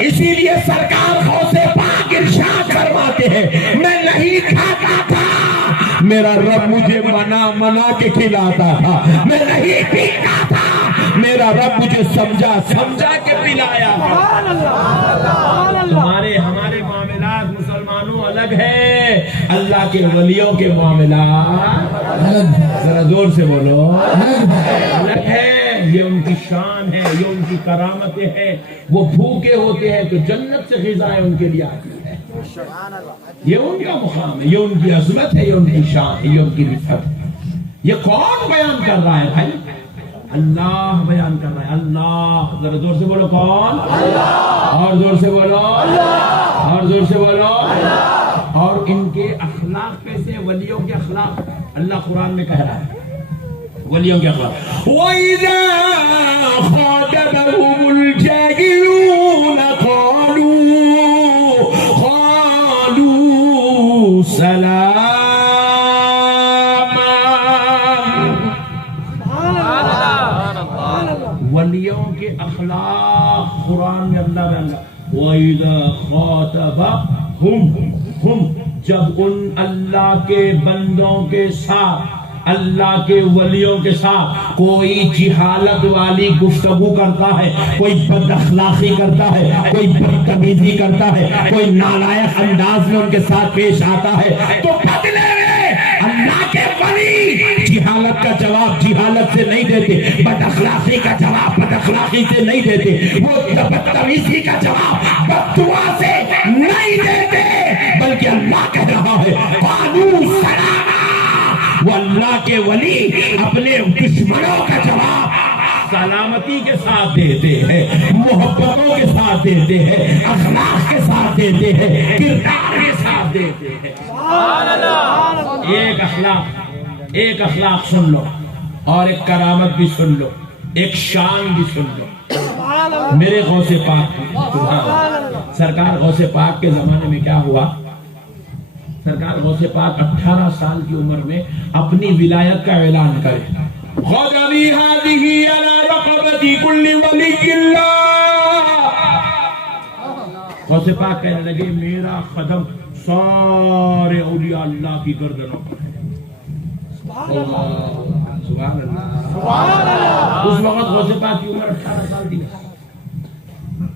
اسی لیے سرکار غوث پاک ارشاد فرماتے ہیں، میں نہیں کھاتا تھا، میرا رب مجھے منا کے کھلاتا تھا، میں نہیں پیتا تھا، میرا رب مجھے سمجھا کے پلایا۔ تمہارے ہمارے معاملات مسلمانوں الگ ہے، اللہ کے ولیوں کے معاملات ذرا زور سے بولو الگ ہے۔ یہ ان کی شان ہے، یہ ان کی کرامتیں ہیں۔ وہ بھوکے ہوتے ہیں تو جنت سے غذائیں ان کے لیے آتی ہے، یہ ان کا مقام ہے، یہ ان کی عظمت ہے، یہ ان کی شان ہے، یہ ان کی رفعت ہے۔ یہ کون بیان کر رہا ہے بھائی؟ اللہ بیان کر رہا ہے، اللہ۔ ذرا زور سے بولو کون؟ اللہ۔ اور زور سے بولو اللہ۔ اور زور سے بولو اللہ۔ اور ان کے اخلاق کیسے؟ ولیوں کے اخلاق اللہ قرآن میں کہہ رہا ہے، ولیوں کے اخلاق، وَإِذَا خَاطَبَهُمُ الْجَاهِلُونَ قَالُوا سَلَامًا۔ ولیوں کے اخلاق قرآن میں اللہ بیان کر، وَإِذَا خَاطَبَهُمْ، جب ان اللہ کے بندوں کے ساتھ، اللہ کے ولیوں کے ساتھ کوئی جہالت والی گفتگو کرتا ہے، کوئی بد اخلاقی کرتا ہے، کوئی بدتمیزی کرتا ہے، کوئی نالائق انداز میں ان کے ساتھ پیش آتا ہے، تو بدلے میں اللہ کے ولی جہالت کا جواب جہالت سے نہیں دیتے، بد اخلاقی کا جواب بد اخلاقی سے نہیں دیتے، وہ بدتمیزی کا جواب بد دعا سے نہیں دیتے، کے ولی اپنے دشمنوں کا جواب سلامتی کے ساتھ دیتے ہیں، محبتوں کے ساتھ دیتے ہیں، اخلاق کے ساتھ دیتے ہیں، کردار کے ساتھ دیتے ہیں۔ ایک اخلاق سن لو اور ایک کرامت بھی سن لو، ایک شان بھی سن لو۔ میرے غوث پاک سرکار غوث پاک کے زمانے میں کیا ہوا؟ سرکار غوث پاک 18 سال کی عمر میں اپنی ولایت کا اعلان کرے، غضبی هذه على رقبة كل ولی اللہ۔ غوث پاک کہنے لگے میرا قدم سارے اولیاء اللہ کی گردنوں پر ہے۔ سبحان اللہ۔ اس وقت غوث پاک کی عمر 18 سال تھی۔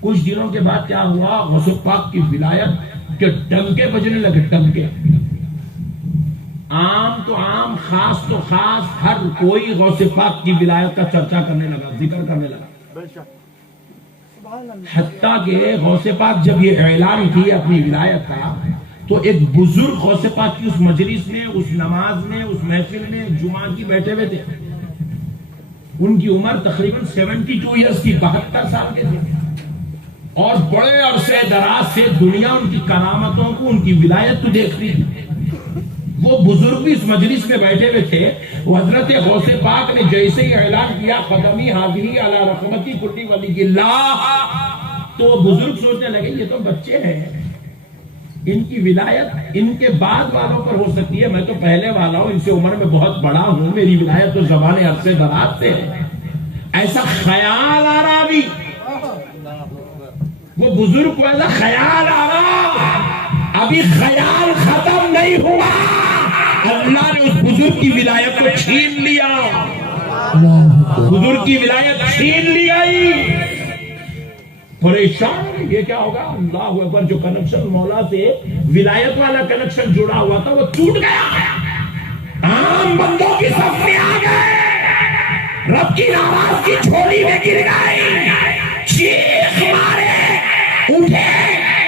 کچھ دنوں کے بعد کیا ہوا؟ غوث پاک کی ولایت کے ڈنکے بجنے لگے، ڈنکے۔ عام تو عام، خاص تو خاص، ہر کوئی غوث پاک کی ولایت کا چرچا کرنے لگا، ذکر کرنے لگا۔ حتیٰ کہ غوث پاک جب یہ اعلان کی اپنی ولایت کا تو ایک بزرگ غوث پاک کی اس مجلس میں، اس نماز میں، اس محفل میں جمعہ کی بیٹھے ہوئے تھے۔ ان کی عمر تقریباً 72 ایئرس کی، 72 سال کے تھے، اور بڑے عرصے دراز سے دنیا ان کی کرامتوں کو، ان کی ولایت کو دیکھ رہی تھی۔ وہ بزرگ بھی اس مجلس میں بیٹھے ہوئے تھے۔ وہ حضرت غوث پاک نے جیسے ہی اعلان کیا قدمی حاضری علی رقبتی کلی ولی اللہ، تو بزرگ سوچنے لگے یہ تو بچے ہیں، ان کی ولایت ان کے بعد والوں پر ہو سکتی ہے، میں تو پہلے والا ہوں، ان سے عمر میں بہت بڑا ہوں، میری ولایت تو زبان عرصے دراز سے ہے۔ ایسا خیال آ رہا، بھی وہ بزرگ کو ایسا خیال آ رہا، ابھی خیال ختم نہیں ہوا، اللہ نے اس بزرگ کی ولایت کو چھین لیا، بزرگ کی ولایت چھین لیا ہی۔ پریشان یہ کیا ہوگا؟ اللہ اکبر، جو کنیکشن مولا سے ولایت والا کنیکشن جڑا ہوا تھا وہ ٹوٹ گیا، عام بندوں کی صف میں آ گئے، رب کی نواز کی جھولی میں گر گئے، چیخ مارے، اٹھے،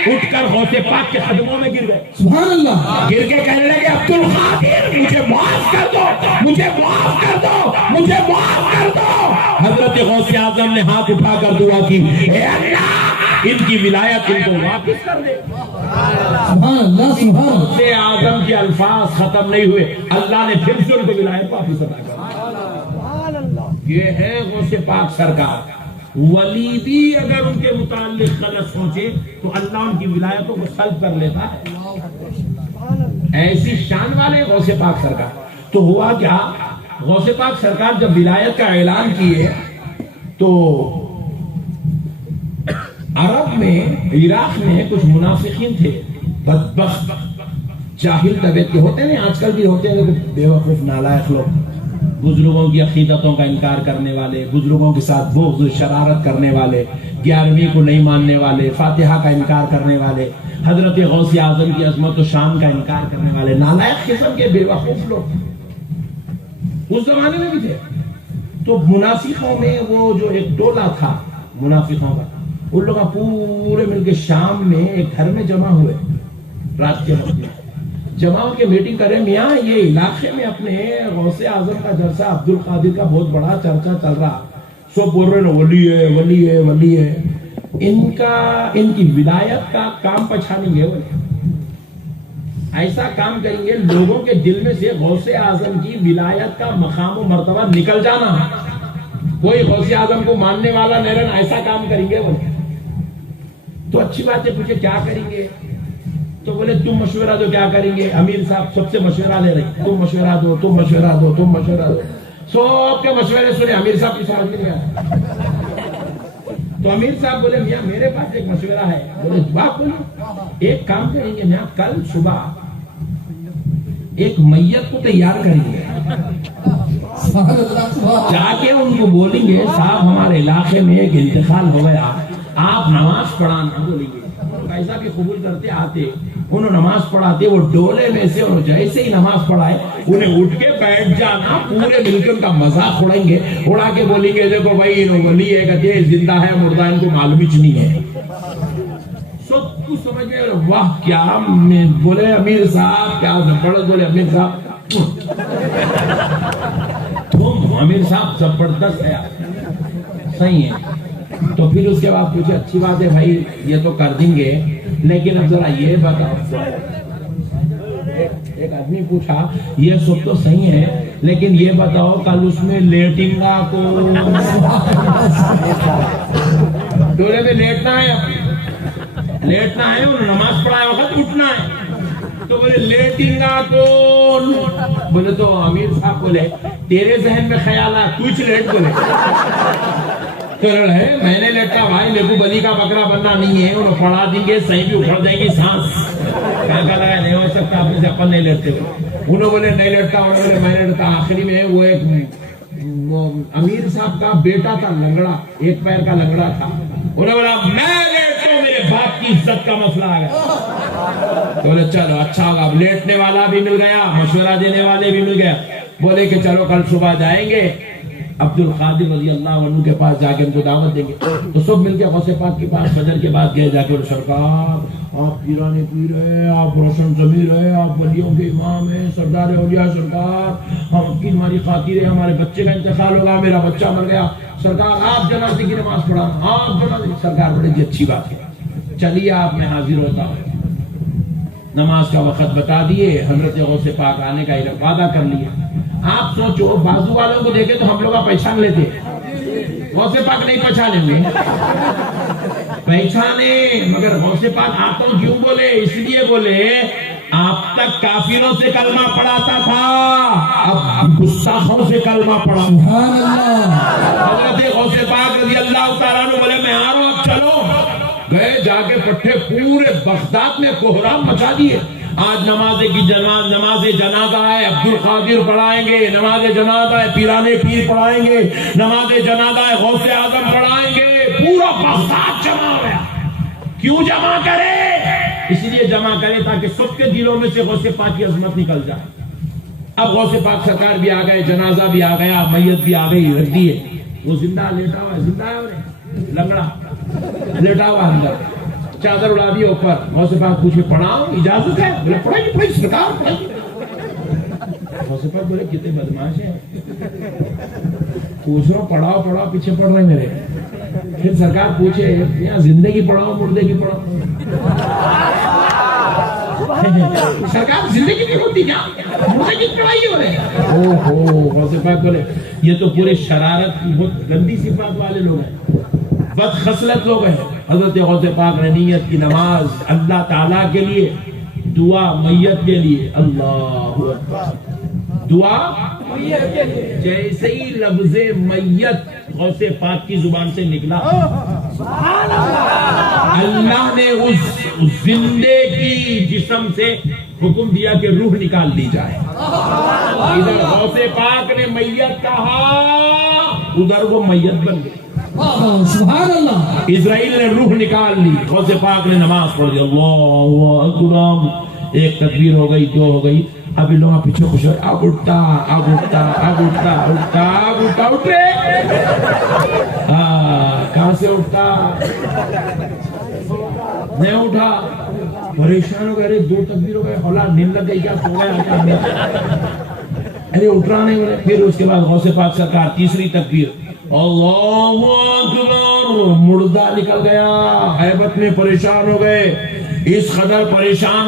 اٹھ کر غوث پاک کے قدموں میں گر گئے، سبحان اللہ، گر کے کہنے لگے عبد القادر مجھے معاف کر دو، مجھے معاف کر دو، مجھے معاف کر دو۔ حضرت غوث اعظم نے ہاتھ اٹھا کر دعا کی، اے اللہ ان کی ولایت ان کو واپس کر دے۔ سبحان اللہ، سبحان اللہ۔ غوث اعظم کے الفاظ ختم نہیں ہوئے، اللہ نے پھر سے ان کو ولایت واپس عطا کر۔ یہ ہے غوث پاک سرکار۔ ولی بھی اگر ان کے متعلق غلط سوچے تو اللہ ان کی ولایتوں کو سلب کر لیتا ہے، ایسی شان والے غوث پاک سرکار۔ تو ہوا کیا؟ غوث پاک سرکار جب ولایت کا اعلان کیے تو عرب میں، عراق میں کچھ منافقین تھے، بدبخت جاہل طبیعت کے ہوتے ہیں، آج کل بھی ہوتے ہیں، بے وقوف نالائق لوگ، بزرگوں کی عقیدتوں کا انکار کرنے والے، بزرگوں کے ساتھ بغض شرارت کرنے والے، 11ویں کو نہیں ماننے والے، فاتحہ کا انکار کرنے والے، حضرت غوث اعظم کی عظمت و شان کا انکار کرنے والے، نالائق قسم کے بے وقوف لوگ اس زمانے میں بھی تھے۔ تو منافقوں میں وہ جو ایک ٹولہ تھا منافقوں کا، ان لوگ پورے مل کے شام میں ایک گھر میں جمع ہوئے، رات کے وقت میں جمع ہو کے میٹنگ کریں، میاں یہ علاقے میں اپنے غوث اعظم کا جلسہ عبد القادر کا بہت بڑا چرچا چل رہا، سب بول رہے نا ولی ہے، ولی ہے، ولی ہے، ان کی ولایت کا کام پچھانیں گے، ایسا کام کریں گے لوگوں کے دل میں سے غوث اعظم کی ولایت کا مقام و مرتبہ نکل جانا، کوئی غوث اعظم کو ماننے والا نہیں رہنا، ایسا کام کریں گے۔ تو اچھی بات ہے، پوچھے کیا کریں گے؟ تو بولے تم مشورہ دو، کیا کریں گے؟ امیر صاحب سب سے مشورہ لے رہے، تم مشورہ دو، تم مشورہ دو، تم مشورہ دو، سب کے مشورے سنے، امیر صاحب کی سمجھ میں نہیں آیا۔ تو امیر صاحب بولے میاں میرے پاس ایک مشورہ ہے۔ بولے بات بولو۔ ایک کام کریں گے میاں، کل صبح ایک میت کو تیار کریں گے، جا کے ان کو بولیں گے صاحب ہمارے علاقے میں ایک انتقال ہو گیا، آپ نماز پڑھانا، بولیں گے ایسا بھی قبول کرتے آتے، انہوں نماز پڑھاتے، وہ ڈولے میں سے جیسے ہی نماز پڑھائے انہیں اٹھ کے بیٹھ جانا، پورے مل کے ان کا مذاق اڑائیں گے، اڑا کے بولیں گے دیکھو بھائی ولی ہے، کہتے ہیں زندہ ہے مردہ ان کو معلوم ہی نہیں ہے۔ سب کچھ سمجھ گئے، واہ کیا، بولے امیر صاحب کیا بڑے، بولے امیر صاحب تم امیر صاحب زبردست ہے صحیح ہے. تو پھر اس کے بعد پوچھے اچھی بات ہے بھائی یہ تو کر دیں گے لیکن اب ذرا یہ بتاؤ. ایک آدمی پوچھا یہ سب تو صحیح ہے لیکن یہ بتاؤ کل اس میں لیٹنگ گا کو ڈولے میں لیٹنا ہے لیٹنا ہے اور نماز پڑھائے وقت اٹھنا ہے تو بولے لیٹنگ گا کون. بولے تو امیر صاحب بولے تیرے ذہن میں خیال آ کچھ لیٹ بولے ہے میں نے لیٹا بھائی میرے کو بلی کا بکرا بننا نہیں ہے انہوں پڑھا دیں گے صحیح بھی اکھڑ جائے گی سانس نہیں ہو سکتا اپنے سے اپن نہیں لیٹتے ہوئے. انہوں بولے نہیں لیٹتا انہوں بولے میں لیٹتا. آخری میں وہ ایک امیر صاحب کا بیٹا تھا لنگڑا ایک پیر کا لنگڑا تھا انہوں بولا میں لیٹتا ہوں میرے باپ کی عزت کا مسئلہ آ گیا. بولے چلو اچھا ہوگا اب لیٹنے والا بھی مل گیا مشورہ دینے والے بھی مل گیا. بولے کہ چلو کل صبح جائیں گے عبد القادر رضی اللہ عنہ کے پاس جا کے ان کو دعوت دیں گے. تو سب مل کے غوث پاک کے پاس فجر کے بعد گئے جا کے سرکار آپ پیرانے پیر ہیں آپ روشن ضمیر ہیں آپ ولیوں کے امام ہیں سردار اولیاء سرکار ہم کی ہماری خاطر ہے ہمارے بچے کا انتقال ہوگا میرا بچہ مر گیا سرکار آپ جنازے کی نماز پڑھانا آپ جنازے. سرکار بڑے جی اچھی بات ہے چلیے آپ میں حاضر ہوتا ہوں. نماز کا وقت بتا دیے حضرت غوث پاک آنے کا وعدہ کر لیا. آپ سوچو بازو والوں کو دیکھے تو ہم لوگ پہچان لیتے غوث پاک نہیں پہچانے ہوئے پہچانے مگر غوث پاک آپ تو کیوں بولے اس لیے بولے آپ تک کافروں سے کلمہ پڑھاتا تھا اب گستاخوں سے کلمہ پڑھا. حضرت غوث پاک رضی اللہ تعالیٰ عنہ بولے میں آ رہا ہوں چلو. گئے جا کے پٹھے پورے بغداد میں کوہرام مچا دیے. آج نماز جنازہ ہے عبد القادر پڑھائیں گے نماز جنازہ ہے پیرانے پیر پڑھائیں گے نماز جنازہ ہے غوث اعظم پڑھائیں گے. پورا بغداد جمع ہوا. کیوں جمع کرے اس لیے جمع کرے تاکہ سب کے دلوں میں سے غوث پاک کی عظمت نکل جائے. اب غوث پاک سرکار بھی آ گئے جنازہ بھی آ گیا میت بھی آ گئی رکھ دیے. وہ زندہ لیٹا ہوا ہے زندہ ہے لنگڑا لیٹا ہوا اندر چادر اڑا دی اوپر. غوث پاک پوچھے پڑھاؤ اجازت ہے بولے پڑھائیے سرکار پڑھائیے. غوث پاک بولے کتنے بدماش ہیں پوچھ رہا ہوں پڑھاؤ پیچھے پڑھ رہے میرے. پھر سرکار پوچھے یہاں زندگی پڑھاؤ مردے کی پڑھاؤ. سرکار زندگی نہیں ہوتی کیا مردے کی پڑھائی ہو رہے. غوث پاک بولے یہ تو پورے شرارت بہت گندی صفات والے لوگ ہیں بد خصلت لوگ ہیں. حضرت غوث پاک نے نیت کی نماز اللہ تعالیٰ کے لیے دعا میت کے لیے. اللہ اکبر. دعا جیسے ہی لفظ میت غوث پاک کی زبان سے نکلا اللہ نے اس زندے کی جسم سے حکم دیا کہ روح نکال لی جائے. ادھر غوث پاک نے میت کہا ادھر وہ میت بن گئی. سبحان اللہ. اسرائیل نے روح نکال لی. غوث پاک نے نماز پڑھی اللہ اکبر. ایک تکبیر ہو گئی دو ہو گئی. ابھی لوگ پیچھے خوش ہو اب اٹھتا اٹھ رہے. کہاں سے اٹھتا نہیں اٹھا پریشان ہو گئے. دو تکبیر ہو گئے ہولا نیند لگ گئی کیا سو گیا ارے اٹھ رہا نہیں. پھر اس کے بعد غوث پاک سرکار تیسری تکبیر اللہ اکبر. مردہ نکل گیا. ہیبت میں پریشان ہو گئے. اس قدر پریشان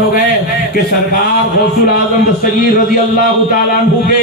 ہو گئے کہ سرکار غوث الاعظم دستگیر رضی اللہ تعالیٰ عنہ کے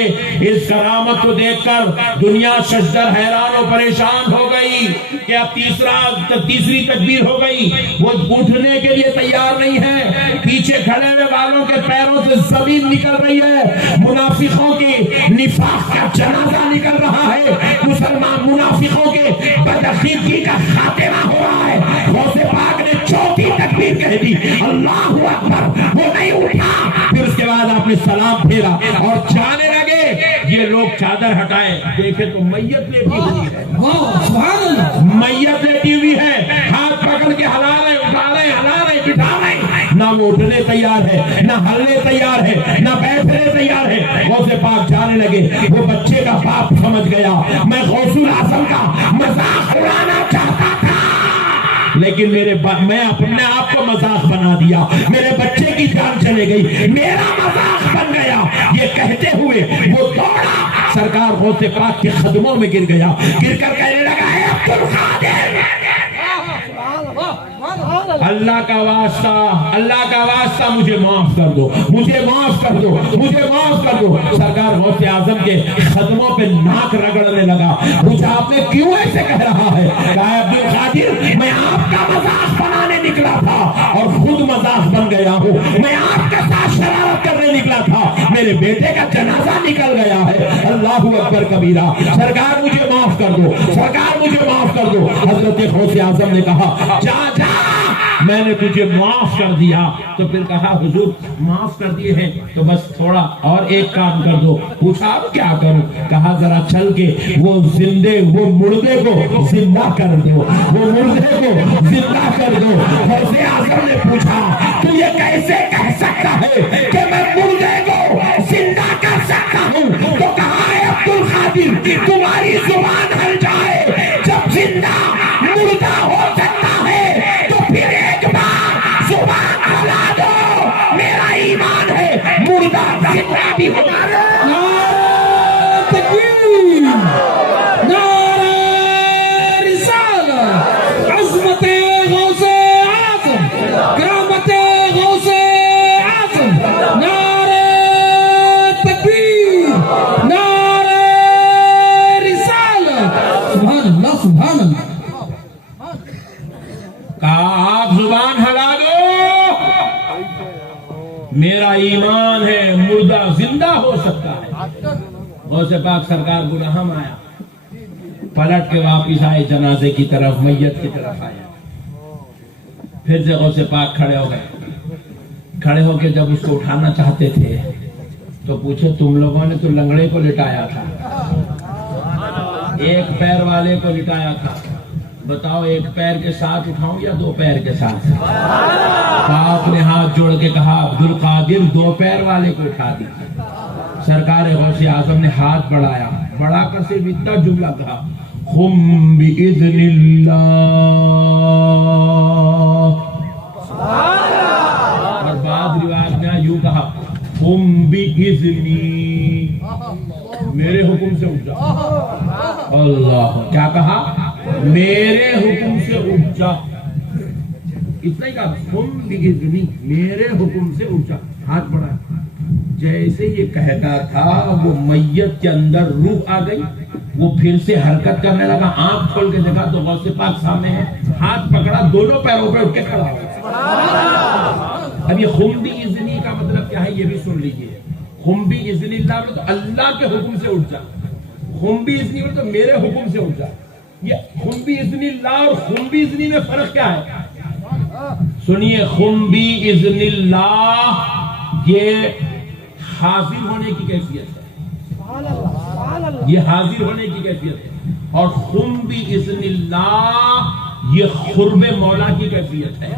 اس کرامت کو دیکھ کر دنیا ششدر حیران و پریشان ہو گئی کہ اب تیسری تکبیر ہو گئی. وہ اٹھنے کے لیے تیار نہیں ہے. پیچھے کھڑے ہوئے والوں کے پیروں سے زمین نکل رہی ہے. منافقوں کے نفاق کا جنازہ نکل رہا ہے. مسلمان منافقوں کے بدعقیدگی کا خاتمہ ہو رہا ہے. غوث پاک نے چوتھی تکبیر کہہ دی اللہ اکبر. وہ نہیں اٹھا. پھر اس کے بعد آپ نے سلام پھیرا اور جانے لگے. یہ لوگ چادر ہٹائے دیکھے تو میت لیٹی ہوئی ہے. میت لیٹی ہوئی ہے. ہاتھ پکڑ کے ہلا رہے اٹھا رہے ہلا رہے بٹھا رہے. نہ وہ اٹھنے تیار ہے نہ ہلنے تیار ہے نہ بیٹھنے تیار ہے. غوث پاک جانے لگے. وہ بچے کا باپ سمجھ گیا میں غوث الاعظم کا مذاق اڑانا چاہتا تھا لیکن میں اپنے آپ کو مذاق بنا دیا، میرے بچے کی جان چلے گئی، میرا مذاق بن گیا۔ یہ کہتے ہوئے وہ دوڑا، سرکار غوث پاک کے قدموں میں گر گیا، گر کر کہنے لگا ہے عبد القادر، اللہ کا واسطہ مجھے معاف کر دو، مجھے معاف کر دو، مجھے معاف کر دو۔ سرکار غوث اعظم کے قدموں پہ ناک رگڑنے لگا، پوچھا آپ نے کیوں ایسے کہہ رہا ہے؟ کہا عبد القادر میں آپ کا مذاق بنانے نکلا تھا اور خود مذاق بن گیا ہوں، میں آپ کے ساتھ شرارت کرنے نکلا تھا، میرے بیٹے کا جنازہ نکل گیا ہے۔ اللہ اکبر کبیرہ، سرکار مجھے معاف کر دو، سرکار مجھے معاف کر دو۔ حضرت غوث اعظم نے کہا جا میں نے تجھے معاف کر دیا۔ تو پھر کہا حضور معاف کر دیے ہیں تو بس تھوڑا اور ایک کام کر دو۔ پوچھا اب کیا کروں؟ کہا ذرا چل کے وہ مردے کو زندہ کر دو، وہ مردے کو زندہ کر دو۔ غوث اعظم نے پوچھا تو یہ کیسے کہہ سکتا ہے کہ میں مردے کو زندہ کر سکتا ہوں؟ تو کہا ہے عبد القادر تمہاری زبان ہل جائے، جب زندہ مردہ ہو سکتا ہے تو پھر ایک بار زبان کھلا دو، میرا ایمان ہے مردہ زندہ بھی ہوگا۔ نعرہ تکبیر، نعرہ رسالت، عظمت غوث اعظم، کرامت غوث اعظم، نعرہ تکبیر، نعرہ رسالت، سبحان اللہ سبحان اللہ۔ کہا آپ زبان ہلا دو، میرا ایمان ہے مردہ زندہ ہو سکتا ہے۔ غوث پاک سرکار گناہم آیا، پلٹ کے واپس آئے جنازے کی طرف، میت کی طرف آیا، پھر سے غوث پاک کھڑے ہو گئے، کھڑے ہو کے جب اس کو اٹھانا چاہتے تھے تو پوچھے تم لوگوں نے تو لنگڑے کو لٹایا تھا، ایک پیر والے کو لٹایا تھا، بتاؤ ایک پیر کے ساتھ اٹھاؤں یا دو پیر کے ساتھ؟ آپ نے ہاتھ جوڑ کے کہا عبد القادر دو پیر والے کو اٹھا دی۔ سرکار غوث اعظم نے ہاتھ بڑھایا، بڑھا کر صرف اتنا جملہ کہا قم بإذن اللہ، اور بعض روایت میں یوں کہا قم بإذنی، میرے حکم سے اٹھ جا۔ اللہ، کیا کہا؟ میرے حکم سے اٹھ جا، اتنا ہی کہا قم بإذنی، میرے حکم سے اٹھ جا، ہاتھ بڑھا۔ جیسے یہ کہتا تھا وہ میت کے اندر روح آ گئی، وہ پھر سے حرکت کرنے لگا، آنکھ کھول کے دیکھا تو غوث پاک سامنے ہے، ہاتھ پکڑا، دونوں پیروں پہ اٹھ کے کھڑا ہو گیا۔ اب یہ قم بإذنی کا مطلب کیا ہے یہ بھی سن لیجیے۔ قم بإذن اللہ میں تو اللہ کے حکم سے اٹھ جا، قم بإذنی میں تو میرے حکم سے اٹھ جا۔ یہ قم بإذن اللہ اور قم بإذنی میں فرق کیا ہے؟ سنیے، قم بإذن اللہ یہ حاضر ہونے کی کیفیت ہے، یہ حاضر ہونے کی کیفیت ہے، اور قم بإذن اللہ یہ قرب مولا کی کیفیت ہے،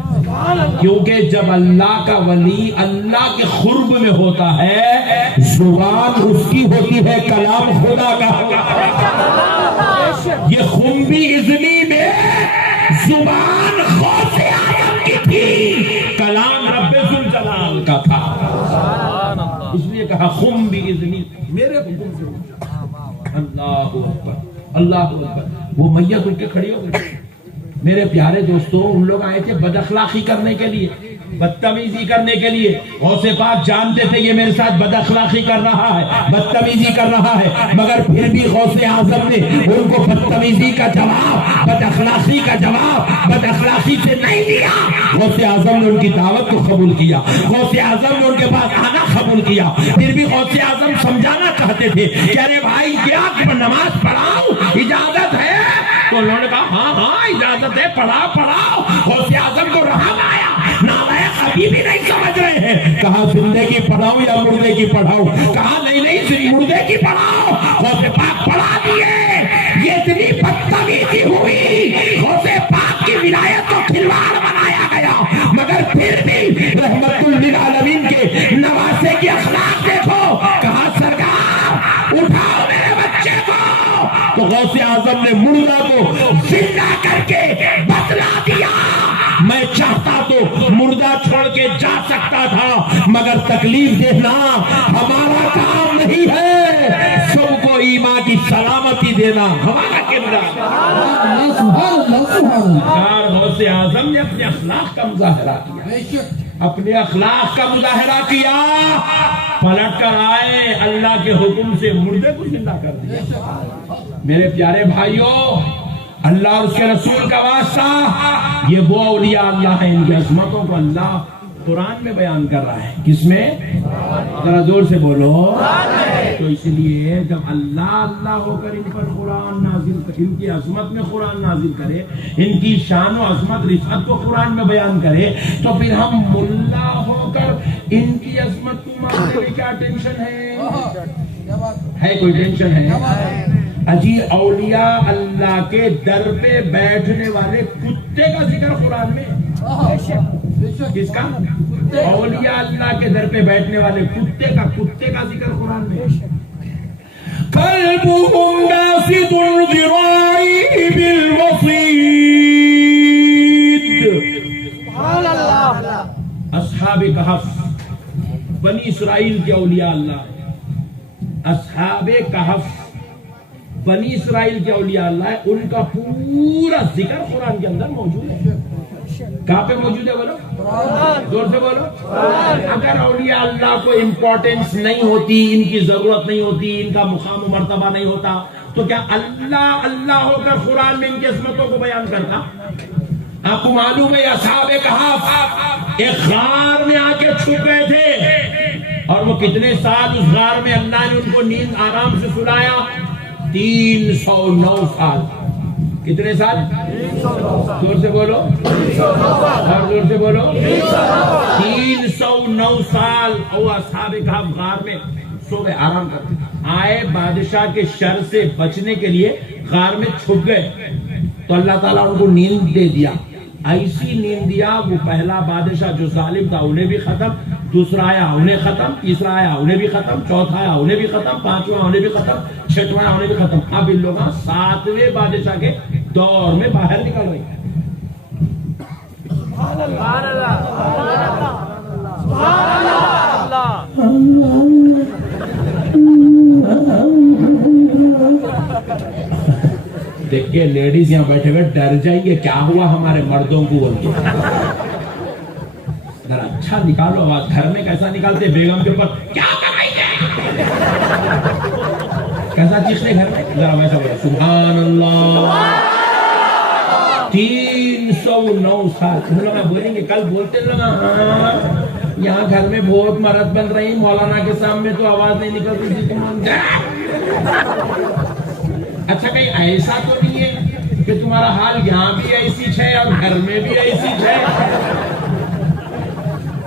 کیونکہ جب اللہ کا ولی اللہ کے قرب میں ہوتا ہے زبان اس کی ہوتی ہے کلام خدا کا۔ یہ قم بإذنی میں زبان غوث اعظم کی تھی، کلام رب ذوالجلال کا تھا، اس لیے کہا قم بإذنی، میرے حکم سے اٹھ جا۔ اللہ اکبر، اللہ اکبر۔ وہ میت اٹھ کے کھڑی ہو گئی۔ میرے پیارے دوستوں، ان لوگ آئے تھے بد اخلاقی کرنے کے لیے، بدتمیزی کرنے کے لیے۔ غوث پاک جانتے تھے یہ میرے ساتھ بد اخلاقی کر رہا ہے، بدتمیزی کر رہا ہے، مگر پھر بھی غوث اعظم نے ان کو بدتمیزی کا جواب، بد اخلاقی کا جواب بد اخلاقی سے نہیں دیا۔ غوث اعظم نے ان کی دعوت کو قبول کیا، غوث اعظم نے ان کے پاس آنا قبول کیا۔ پھر بھی غوث اعظم سمجھانا چاہتے تھے کہ ارے بھائی کیا نماز پڑھاؤں، اجازت ہے؟ تو انہوں نے کہا ہاں ہاں اجازت ہے، پڑھاؤ۔ غوث اعظم کو رحم آیا، نالائق ابھی بھی نہیں سمجھ رہے ہیں، کہا زندے کی پڑھاؤ یا مردے کی پڑھاؤ؟ کہا نہیں مردے کی پڑھاؤ۔ غوث پاک پڑھا دیے۔ یہ اتنی بدتمیزی ہوئی، غوث پاک کی ولایت کو کھلواڑ بنایا گیا، مگر پھر بھی رحمت للعالمین کے نواسے کی اخلاق دیکھو۔ کہا سرکار اٹھاؤ میرے بچے کو، تو غوث اعظم نے مردہ کو زندہ کر کے بتلا دیا کے جا سکتا تھا، مگر تکلیف دینا ہمارا کام نہیں ہے، سب کو ایمان کی سلامتی دینا ہمارا کردار ہے۔ سبحان اللہ سبحان اللہ۔ غوث اعظم نے اپنے اخلاق کا مظاہرہ کیا، اپنے اخلاق کا مظاہرہ کیا، پلٹ کر آئے، اللہ کے حکم سے مردے کو زندہ کر دیا۔ میرے پیارے بھائیوں، اللہ اور اس کے رسول کا واسطہ، یہ وہ اولیاء اللہ ہیں، ان کی عظمتوں کو اللہ قرآن میں بیان کر رہا ہے۔ کس میں؟ ذرا زور سے بولو۔ تو اس لیے جب اللہ اللہ ہو کر ان پر قرآن نازل کرے، ان کی عظمت میں قرآن نازل کرے، ان کی شان و عظمت رفعت کو قرآن میں بیان کرے، تو پھر ہم ملا ہو کر ان کی عظمت کو ماننے میں کیا ٹینشن ہے؟ کوئی ٹینشن ہے؟ اجی اولیاء اللہ کے در پہ بیٹھنے والے کتے کا ذکر قرآن میں، کس کا؟ اولیاء اللہ کے در پہ بیٹھنے والے کتے کا ذکر قرآن میں۔ قلبهم باسط ذراعيه بالوصيد۔ سبحان اللہ۔ اصحاب کہف بنی اسرائیل کے اولیاء اللہ، اصحاب کہف بنی اسرائیل کے اولیاء اللہ ہے، ان کا پورا ذکر قرآن کے اندر موجود ہے۔ کہاں پہ موجود ہے بولو؟ زور سے بولو۔ اگر اولیاء اللہ کو امپورٹنس نہیں ہوتی، ان کی ضرورت نہیں ہوتی، ان کا مقام و مرتبہ نہیں ہوتا، تو کیا اللہ اللہ ہو کر قرآن میں ان کی عظمتوں کو بیان کرتا؟ آپ کو معلوم ہے اصحاب کہف ایک غار میں آ کے چھپ گئے تھے، اور وہ کتنے سال اس غار میں اللہ نے ان کو نیند آرام سے سلایا؟ 309 سال۔ کتنے سال؟ زور سے بولو، اور زور سے بولو۔ 309 سال اور اصحاب کہف غار میں سو گئے، آرام کرتے۔ آئے بادشاہ کے شر سے بچنے کے لیے غار میں چھپ گئے، تو اللہ تعالیٰ ان کو نیند دے دیا، ایسی نیند دیا، وہ پہلا بادشاہ جو ظالم تھا انہیں بھی ختم، دوسرا آیا انہیں ختم، تیسرا آیا انہیں بھی ختم، چوتھا آیا انہیں بھی ختم، پانچواں انہیں بھی ختم، چھٹواں انہیں بھی ختم۔ اب ان لوگ 7ویں بادشاہ کے دور میں باہر نکل رہے ہیں۔ دیکھیے لیڈیز یہاں بیٹھے ہوئے ڈر جائیے، کیا ہوا ہمارے مردوں کو بول کے۔ ذرا اچھا نکالو آواز، گھر میں کیسا نکالتے بیگم کے اوپر کیا کر رہی ہے، کیسا چیختے گھر میں، ذرا ویسا بولو سبحان اللہ۔ 309 سال لوگ بولیں گے، کل بولتے لگا ہاں یہاں گھر میں بہت مرد بن رہی، مولانا کے سامنے تو آواز نہیں نکل رہی تھی۔ اچھا کہیں ایسا تو نہیں ہے کہ تمہارا حال یہاں بھی ایسی ہے اور گھر میں بھی ایسی ہے؟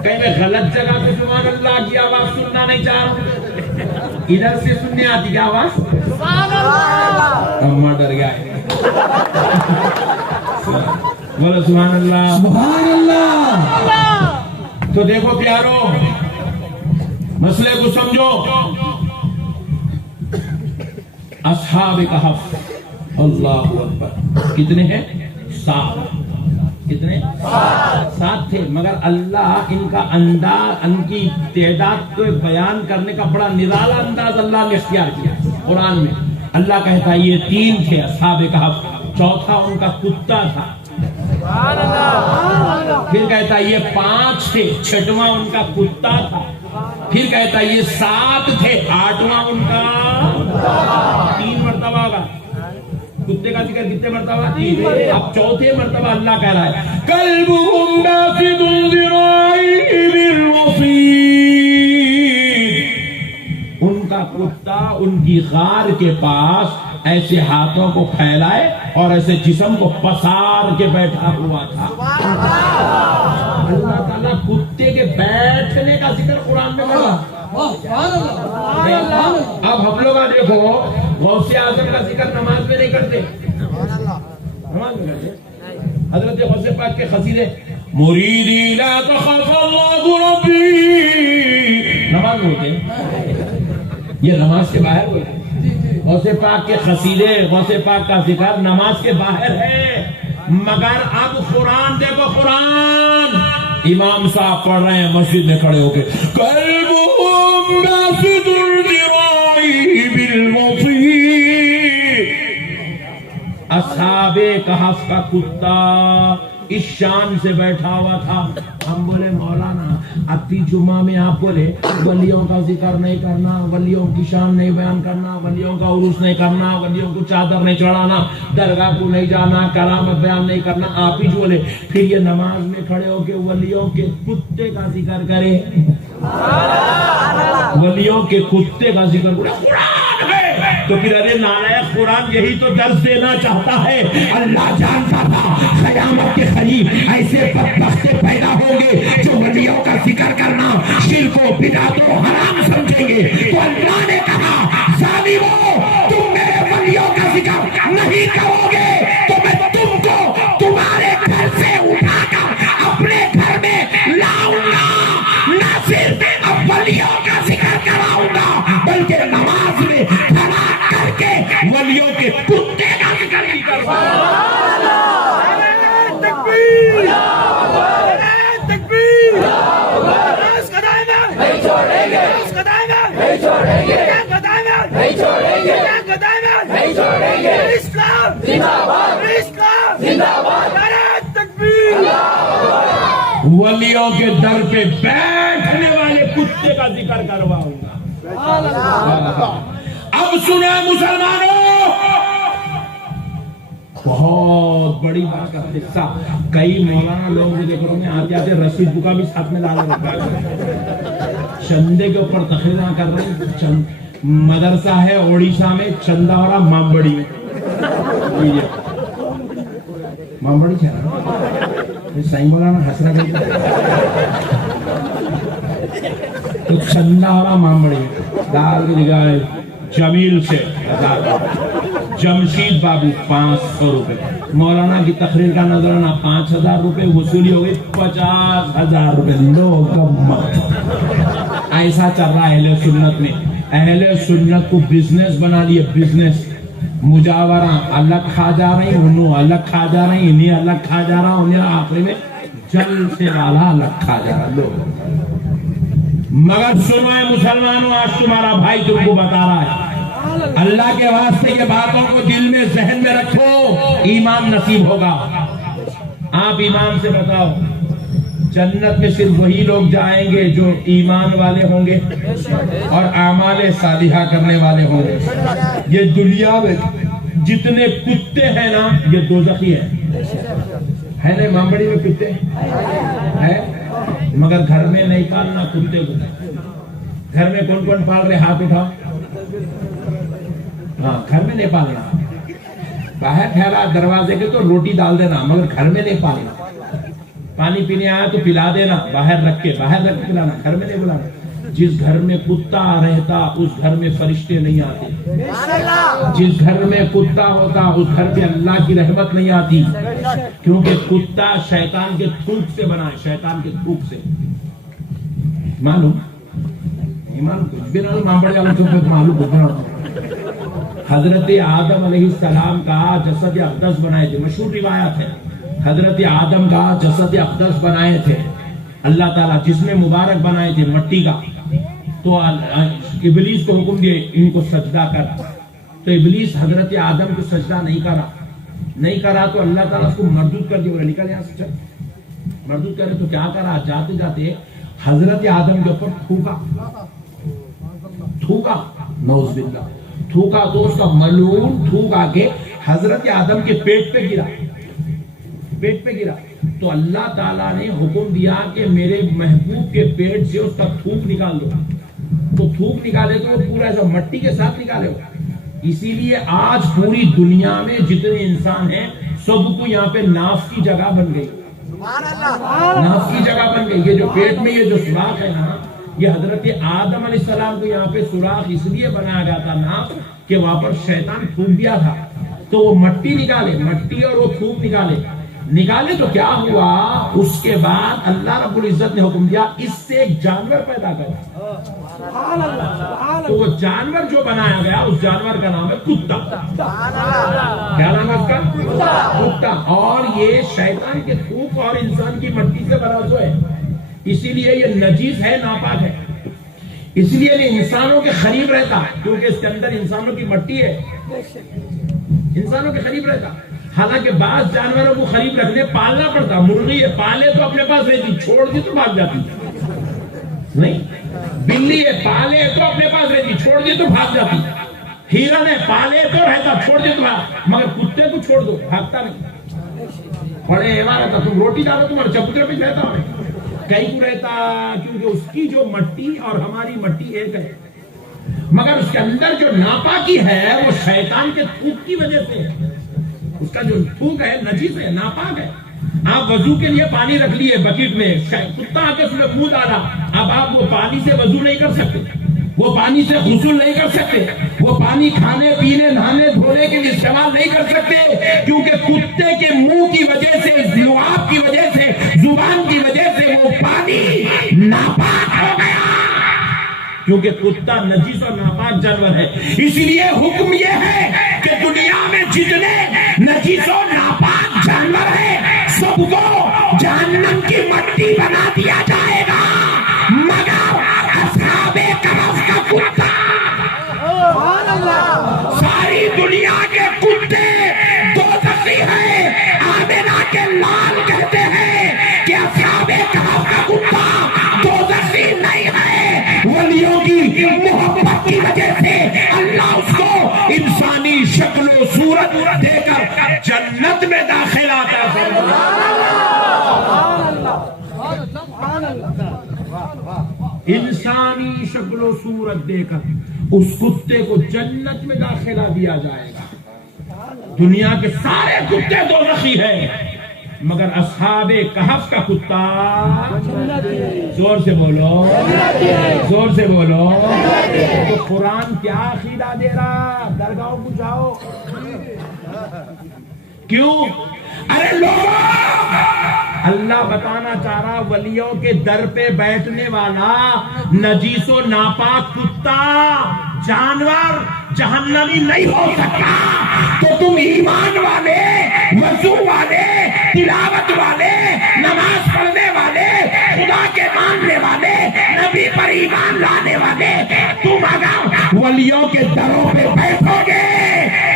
کہیں میں غلط جگہ پہ سبحان اللہ کی آواز سننا نہیں چاہ رہا، ادھر سے سننے آتی کیا آواز؟ اماں ڈر گیا ہے۔ بولو سبحان اللہ، سبحان اللہ۔ تو دیکھو پیارو، مسئلے کو سمجھو۔ اصحاب کہف اللہ اکبر کتنے ہیں؟ 7۔ کتنے؟ 7 تھے، مگر اللہ ان کا انداز، ان کی تعداد کو بیان کرنے کا بڑا نرالا انداز اللہ نے اختیار کیا قرآن میں۔ اللہ کہتا ہے یہ 3 تھے اصحاب کہف، چوتھا ان کا کتا تھا، پھر کہتا ہے یہ 5 تھے، چھٹواں ان کا کتا تھا، پھر کہتا ہے یہ 7 تھے، 8واں ان کا 3 مرتبہ ہوگا۔ کتے کا ذکر کتنے مرتبہ؟ 3۔ اب چوتھے مرتبہ اللہ کہہ رہا ہے قلبهم باسط ذراعيه بالوصيد۔ ان کا کتا ان کی غار کے پاس ایسے ہاتھوں کو پھیلائے اور ایسے جسم کو پسار کے بیٹھا ہوا تھا۔ اللہ تعالیٰ کتے کے بیٹھنے کا ذکر قرآن میں کرا۔ اب ہم لوگ دیکھو غوث اعظم کا ذکر نماز میں نہیں کرتے، نماز میں کرتے۔ حضرت غوث پاک کے قصیدے مریدی لا تخف اللہ ربی، نماز میں ہوتے ہیں، یہ نماز کے باہر ہوتے ہیں۔ غوث پاک کے قصیدے، غوث پاک کا ذکر نماز کے باہر ہے، مگر اب قرآن دیکھو، قرآن امام صاحب پڑھ رہے ہیں مسجد میں کھڑے ہو کے قلبهم باسط الذراع بالوصی، اصحاب کہف کا کتا اس شان سے بیٹھا ہوا تھا. ہم بولے مولانا اپنی جمعہ میں آپ بولے ولیوں کا ذکر نہیں کرنا، ولیوں کی شان نہیں بیان کرنا، ولیوں کا عروس نہیں کرنا، ولیوں کو چادر نہیں چڑھانا، درگاہ کو نہیں جانا، کرامت بیان نہیں کرنا. آپ ہی بولے پھر یہ نماز میں کھڑے ہو کے ولیوں کے کتے کا ذکر کرے، ولیوں کے کتے کا ذکر کرے. تو پھر ارے نالائق قرآن یہی تو درس دینا چاہتا ہے. اللہ جانتا تھا قیامت کے قریب ایسے بدبخت پیدا ہوں گے جو ولیوں کا ذکر کرنا شرک و بدعت و حرام سمجھیں گے. تو اللہ نے کہا ظالمو تم میرے ولیوں کا ذکر نہیں کرو گے تو میں تم کو تمہارے گھر سے اٹھا کر اپنے گھر میں لاؤں گا. نہ صرف ولیوں کا ذکر کراؤں گا بلکہ نماز میں کھڑا کر کے ولیوں کے کتے کا ذکر بھی کرواؤں گا. ولیوں کے در پہ بیٹھنے والے کتے کا ذکر کرواؤں گا. اب سنیں مسلمانوں، بہت بڑی بات کا قصہ. کئی مولانا لوگ مجھے دیکھو میں آتے آتے رسید بکا بھی ساتھ میں لا رہا ہے، چندے کے اوپر تقریریں کر رہے ہیں. مدرسہ ہے اڑیسہ میں چندہ ہو رہا مامبڑی میں، مامبڑی چاہ صحیح بولا نا، ہنس رہا تو چندہ ہو رہا مامبڑی دال کی جگہ جمیل سے جمشید بابو 500 روپے، مولانا کی تقریر کا نظرانہ 5000 روپے، وصولی ہو گئی 50,000 روپے. لوگ ایسا چل رہا ہے اہل سنت میں. اہل سنت کو بزنس بنا لیے، بزنس. مجاورہ الگ کھا جا رہی، انہوں الگ کھا جا رہی، انہیں الگ کھا جا رہا، انہیں آخری میں جل سے والا الگ کھا جا رہا. لوگ مگر سنو اے مسلمانوں، آج تمہارا بھائی تم کو بتا رہا ہے اللہ کے واسطے یہ باتوں کو دل میں ذہن میں رکھو، ایمان نصیب ہوگا. آپ ایمان سے بتاؤ، جنت میں صرف وہی لوگ جائیں گے جو ایمان والے ہوں گے اور اعمال صالحہ کرنے والے ہوں گے. یہ دنیا میں جتنے کتے ہیں نا یہ دوزخی ہے نا. مامبڑی میں کتے ہے مگر گھر میں نہیں پالنا کتے کو. گھر میں کون کون پال رہے ہاتھ اٹھاؤ. ہاں گھر میں نہیں پالنا. باہر ٹھہرا دروازے کے تو روٹی ڈال دینا مگر گھر میں نہیں پالنا. پانی پینے آیا تو پلا دینا، باہر رکھ کے پلانا، گھر میں نہیں بلانا. جس گھر میں کتا رہتا اس گھر میں فرشتے نہیں آتے. جس گھر میں کتا ہوتا اس گھر میں اللہ کی رحمت نہیں آتی، کیونکہ کتا شیطان کے تھوک سے بنا ہے، شیطان کے تھوک سے. معلوم حضرت آدم علیہ السلام کا جسد اقدس بنائے تھے. مشہور روایت ہے حضرت آدم کا جسد اقدس بنائے تھے اللہ تعالیٰ، جس میں مبارک بنائے تھے مٹی کا. تو ابلیس کو حکم دیے ان کو سجدہ کر. تو ابلیس حضرت آدم کو سجدہ نہیں کرا تو اللہ تعالیٰ اس کو مردود کر دیا. نکل یہاں سے، مردود کرے تو کیا کرا، جاتے جاتے حضرت آدم کے اوپر تھوکا نعوذ باللہ، تھوکا تو اس کا ملعون تھوک آ کے حضرت آدم کے پیٹ پہ گرا. تو اللہ تعالیٰ نے حکم دیا کہ میرے محبوب کے پیٹ سے اس کا تھوک نکال دو. تو تھوک نکالے تو وہ پورا ایسا مٹی کے ساتھ نکالے ہو. اسی لیے آج پوری دنیا میں جتنے انسان ہیں سب کو یہاں پہ ناف کی جگہ بن گئی. ناف کی جگہ بن گئی. یہ جو پیٹ میں یہ جو سوراخ ہے نا، یہ حضرت آدم علیہ السلام کو یہاں پہ سوراخ اس لیے بنایا گیا تھا ناف کہ وہاں پر شیطان تھوک دیا تھا. تو وہ مٹی نکالے، مٹی اور وہ تھوک نکالے تو کیا ہوا، اس کے بعد اللہ رب العزت نے حکم دیا اس سے ایک جانور پیدا کرا. تو وہ جانور جو بنایا گیا اس جانور کا نام ہے کتا. کیا نام ہے اس کا؟ کتا. اور یہ شیطان کے تھوک اور انسان کی مٹی سے بنا جو ہے اسی لیے یہ نجیس ہے، ناپاک ہے، اس لیے یہ انسانوں کے قریب رہتا ہے، کیونکہ اس کے اندر انسانوں کی مٹی ہے، انسانوں کے قریب رہتا. حالانکہ بعض جانوروں کو قریب رکھنے پالنا پڑتا. مرغی ہے، پالے تو اپنے پاس رہتی، چھوڑ دی تو بھاگ جاتی. نہیں، بلی ہے، پالے تو اپنے پاس رہتی، چھوڑ دی تو بھاگ جاتی. ہرن ہے، پالے تو رہتا، چھوڑ دی تو بھاگ. مگر کتے کو چھوڑ دو، بھاگتا نہیں. بڑے ایمان رہتا، تم روٹی ڈالو تمہارے چبوترے پہ رہتا ہے. کہیں کو رہتا، کیونکہ اس کی جو مٹی اور ہماری مٹی ایک ہے. مگر اس کے اندر جو ناپاکی ہے وہ شیطان کے تھوک کی وجہ سے ہے. اس کا جو تھوک ہے نجیس ہے، ناپاک ہے. آپ وضو کے لیے پانی رکھ لیے بکیٹ میں، کتا آ کے اس میں منہ ڈالا، اب آپ وہ پانی سے وضو نہیں کر سکتے، وہ پانی سے غسل نہیں کر سکتے، وہ پانی کھانے پینے نہانے دھونے کے لیے استعمال نہیں کر سکتے، کیونکہ کتے کے منہ کی وجہ سے، لعاب کی وجہ سے، زبان کی وجہ سے وہ پانی ناپاک ہو گیا. کیونکہ کتا نجیس اور ناپاک جانور ہے. اسی لیے حکم یہ ہے کہ دنیا میں جتنے نجیس اور ناپاک جانور ہیں سب کو جہنم کی مٹی بنا دیا جائے گا، مگر اصحاب کہف کا کتا. ساری دنیا کے کتے دوزخی ہیں. آمنہ کے لال کہتے ہیں کہ اصحاب کہف کا کتا دوزخی نہیں ہے. ولیوں کی محبت کی وجہ سے اللہ اس کو انسانی شکل و صورت دے کر جنت میں داخل آتا ہے. انسانی شکل و صورت دے کر اس کتے کو جنت میں داخلہ دیا جائے گا. دنیا کے سارے کتے دوزخی ہیں، مگر اصحاب کہف کا کتا، زور سے بولو، زور سے بولو. تو قرآن کیا عقیدہ دے رہا؟ درگاہوں کو جاؤ. کیوں؟ ارے لوگوں، اللہ بتانا چاہ رہا ولیوں کے در پہ بیٹھنے والا نجیس و ناپاک کتا جانور جہنمی نہیں ہو سکتا. تو تم ایمان والے، وضو والے، تلاوت والے، نماز پڑھنے والے، خدا کے ماننے والے، نبی پر ایمان لانے والے، تم اگر ولیوں کے دروں پہ بیٹھو گے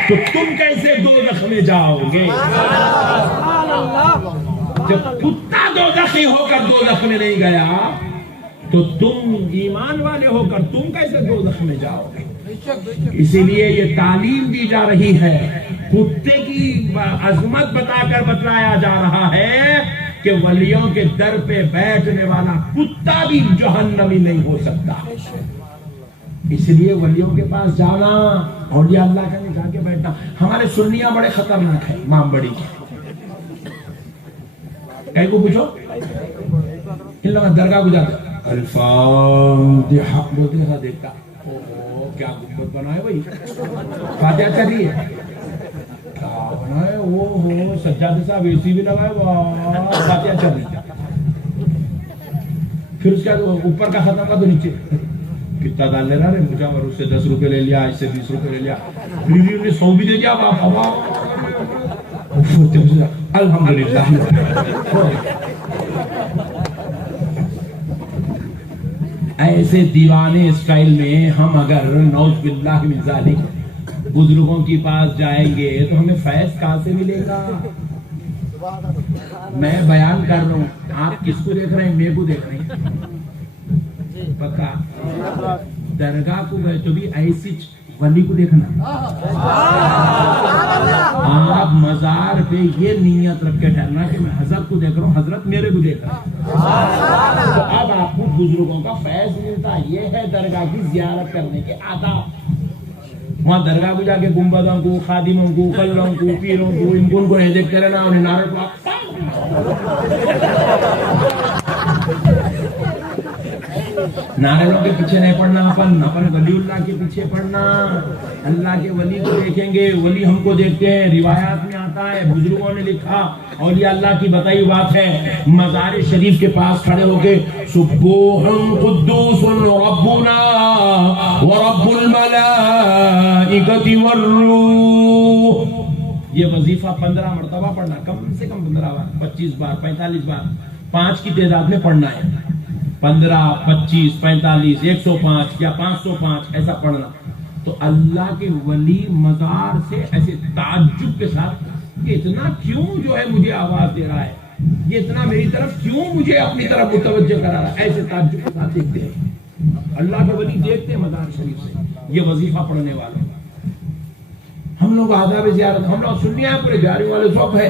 تو تم کیسے دوزخ میں جاؤ گے؟ جب کتا دوزخی ہو کر دوزخ میں نہیں گیا تو تم ایمان والے ہو کر تم کیسے دوزخ میں جاؤ گے؟ اسی لیے یہ تعلیم دی جا رہی ہے، کتے کی عظمت بتا کر بتلایا جا رہا ہے کہ ولیوں کے در پہ بیٹھنے والا کتا بھی جہنمی نہیں ہو سکتا. اس لیے ولیوں کے پاس جانا، اولیاء اللہ کا جا کے بیٹھنا. ہمارے سنیاں بڑے خطرناک ہیں. امام بڑی کہیں کو پوچھو، ان لوگ درگاہ کو جاتے الفاتحہ بولتے ہیں، دیکھتا کیا گنبد بنا ہے بھائی، فاتحہ چل رہی ہے، کیا بنا ہے وہ ہو سجادے صاحب اے سی بھی لگائے، واہ فاتحہ چل رہی ہے. پھر اس کے بعد اوپر کا ختم کا تو نیچے کتنا ڈال لے رہا ہے مجھے، اور اس سے 10 روپے لے لیا، اس سے 20 روپے لے لیا، پھر نے 100 بھی دے دیا. الحمدللہ. ایسے دیوانے اسٹائل میں ہم اگر نعوذ باللہ من ذالک بزرگوں کے پاس جائیں گے تو ہمیں فیض کہاں سے ملے گا؟ میں بیان کر رہا ہوں، آپ کس کو دیکھ رہے ہیں؟ میرے کو دیکھ رہے ہیں. پکا درگاہ کو گئے تو بھی ایسی ولی کو دیکھنا. آپ مزار پہ یہ نیت رکھ کے ٹھہرنا کہ میں حضرت کو دیکھ رہا ہوں، حضرت میرے کو دیکھ رہا ہے. تو اب آپ کو بزرگوں کا فیض ملتا. یہ ہے درگاہ کی زیارت کرنے کے آداب. وہاں درگاہ کو جا کے گنبدوں کو، خادموں کو، کلوں کو، پیروں کو، ان کو نہیں دیکھتے رہنا، انہیں نعرے کو نعروں کے پیچھے نہیں پڑھنا، اپن ولی اللہ کے پیچھے پڑھنا. اللہ کے ولی کو دیکھیں گے، ولی ہم کو دیکھتے ہیں. روایات میں آتا ہے، بزرگوں نے لکھا، اولیاء اللہ کی بتائی بات ہے، مزار شریف کے پاس کھڑے ہو کے سبوح قدوس ربنا ورب الملائکۃ والروح، یہ وظیفہ 15 مرتبہ پڑھنا، کم سے کم 15 بار، 25 بار، 45 بار، 5 کی تعداد میں پڑھنا ہے. 15, 25, 45, 105 یا 505 ایسا پڑھنا. تو اللہ کے ولی مزار سے ایسے تعجب کے ساتھ کہ اتنا کیوں جو ہے مجھے آواز دے رہا ہے, یہ اتنا میری طرف کیوں مجھے اپنی طرف متوجہ کرا رہا ہے, ایسے تعجب کے ساتھ دیکھتے ہیں. اللہ کے ولی دیکھتے ہیں مزار شریف سے یہ وظیفہ پڑھنے والے. ہم لوگ آداب زیارت ہم لوگ سننے ہیں, پورے جاری والے سب ہے,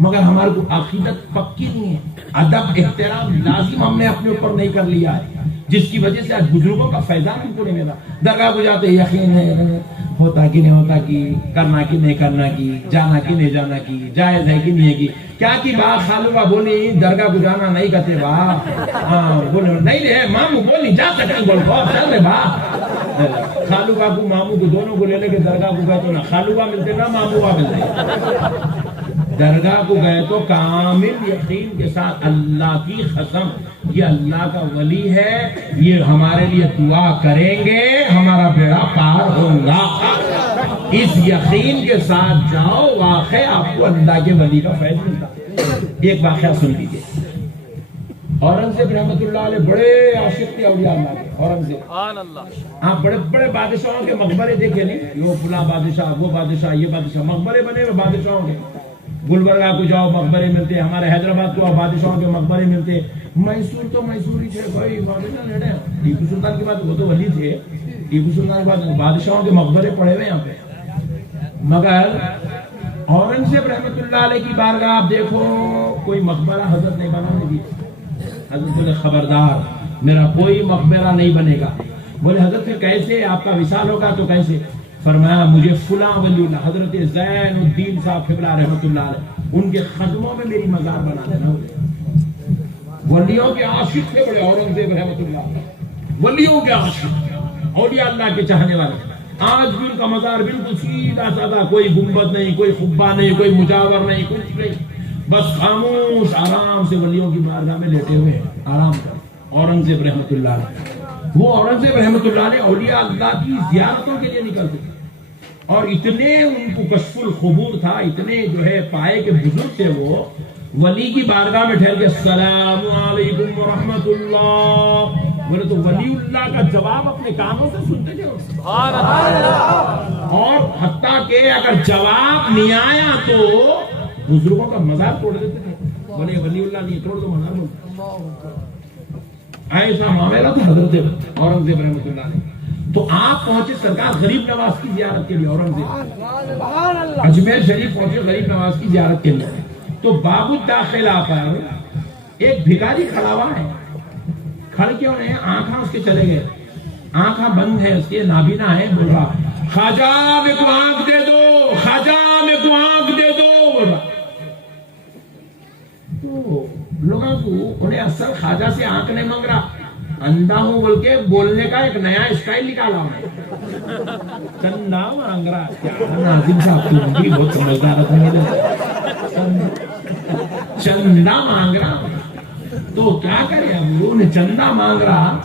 مگر ہمارے کو عقیدت پکی نہیں ہے. ادب احترام لازم ہم نے اپنے اوپر نہیں کر لیا ہے, جس کی وجہ سے آج بزرگوں کا فیضان ہم کو نہیں ملا. درگاہ کو جاتے یقین ہے ہوتا کہ نہیں ہوتا کی, کرنا کہ نہیں کرنا کی, جانا کہ نہیں جانا کی, جائز ہے کہ نہیں ہے کی, کیا کی بات خالوبا بولی درگاہ کو جانا نہیں کرتے با, ہاں بولے نہیں رہے مامو بولی جا سکتے بول چل رہے با. خالوبا کو مامو کو دونوں کو لے لے کے درگاہ کو گئے تو نہ خالوبا ملتے نہ مامو ملتے. درگاہ کو گئے تو کامل یقین کے ساتھ اللہ کی قسم یہ اللہ کا ولی ہے, یہ ہمارے لیے دعا کریں گے, ہمارا بیڑا پار ہوگا. اس یقین کے ساتھ جاؤ, واقعی آپ کو اللہ کے ولی کا فیض ملتا. ایک واقعہ سن لیجیے. اورنگزیب رحمت اللہ علیہ بڑے عاشق تھے اولیاء اللہ کے. اورنگزیب ہاں بڑے بڑے بادشاہوں کے مقبرے دیکھے نہیں, وہ فلاں بادشاہ وہ بادشاہ یہ بادشاہ, مقبرے بنے ہوئے بادشاہوں کے. گلبرگہ کو جاؤ مقبرے ملتے, ہمارے حیدرآباد کو بادشاہوں کے مقبرے ملتے. میسور تو میسور ہی تھے بھائی, ٹیپو سلطان کے بعد وہ تو ولی تھے, ٹیپو سلطان کے بعد بادشاہوں کے مقبرے پڑے ہوئے یہاں پہ. مگر اورنگزیب رحمت اللہ علیہ کی بارگاہ آپ دیکھو کوئی مقبرہ حضرت نہیں بنانے دی. حضرت بولے خبردار میرا کوئی مقبرہ نہیں بنے گا. بولے حضرت پھر کیسے آپ کا وصال ہوگا تو کیسے؟ فرمایا مجھے فلاں ولی اللہ حضرت زین الدین صاحب قبلہ رحمت اللہ علیہ ان کے قدموں میں میری مزار بنا دینا. ولیوں کے عاشق تھے بڑے اورنگزیب رحمت اللہ, ولیوں کے عاشق, اولیاء اللہ کے چاہنے والے. آج بھی ان کا مزار بالکل سیدھا سادہ, کوئی گنبد نہیں, کوئی قبہ نہیں, کوئی مجاور نہیں, کچھ نہیں, بس خاموش آرام سے ولیوں کی بارگاہ میں لیٹے ہوئے آرام کر. اورنگزیب رحمت اللہ علیہ, وہ اورنگزیب رحمت اللہ علیہ اولیاء اللہ کی زیارتوں کے لیے نکلتے تھے, اور اتنے ان کو کشف القبور تھا, اتنے جو ہے پائے کے بزرگ تھے. وہ ولی کی بارگاہ میں ٹھہر کے السلام علیکم ورحمت اللہ بولے تو ولی اللہ کا جواب اپنے کانوں سے سنتے تھے. اور حتیٰ کہ اگر جواب نہیں آیا تو بزرگوں کا مزار توڑ دیتے تھے. بولے ولی اللہ نہیں توڑ دو مزار. ایسا معاملہ تھا حضرت اورنگزیب رحمت اللہ علیہ. تو آپ پہنچے سرکار غریب نواز کی زیارت کے لیے. اورنگزیب اجمیر شریف پہنچے غریب نواز کی زیارت کے لیے. تو باب الداخلہ پر ایک بھکاری کھڑا ہوا ہے. کھڑ کیوں نہیں؟ آنکھاں اس کے چلے گئے, آنکھاں بند ہے اس کے, نابینا ہے. بول رہا خواجہ میرے کو آنکھ دے دو, خواجہ میرے کو آنکھ دے دو. بول رہا تو لوگوں کو انہیں اصل خواجہ سے آنکھ نہیں مانگ رہا, اندھا ہوں بول کے بولنے کا ایک نیا اسٹائل نکالا ہوں. چندہ مانگ رہا. کیا ناظم صاحب تم بھی بہت سمجھدار تھے. چندہ مانگ رہا تو کیا کرے, انہوں نے چندہ مانگ رہا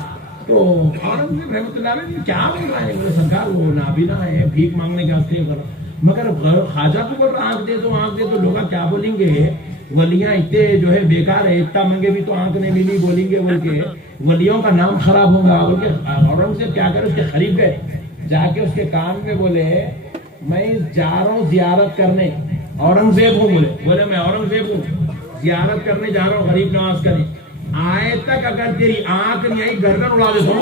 تو اورنگزیب رحمت اللہ علیہ کیا بول رہا ہے؟ بولے سرکار وہ نابینا ہے, بھیک مانگنے کے واسطے کرو. مگر خواجہ کو بول رہا آنکھ دے دو آنکھ دے دو. لوگ کیا بولیں گے, ولیاں اتنے جو ہے بیکار ہے, اتنا منگے بھی تو آنکھ نہیں ملی بولیں گے بول کے ولیوں کا نام خراب ہوگا بول کے. اورنگزیب کیا کرے, اس کے قریب گئے, جا کے اس کے کان میں بولے میں جا رہا ہوں زیارت کرنے. اورنگزیب ہوں بولے میں اورنگزیب ہوں, زیارت کرنے جا رہا ہوں غریب نواز کرنے. آئے تک اگر تیری آنکھ نہیں آئی گردن اڑا دیتا ہوں.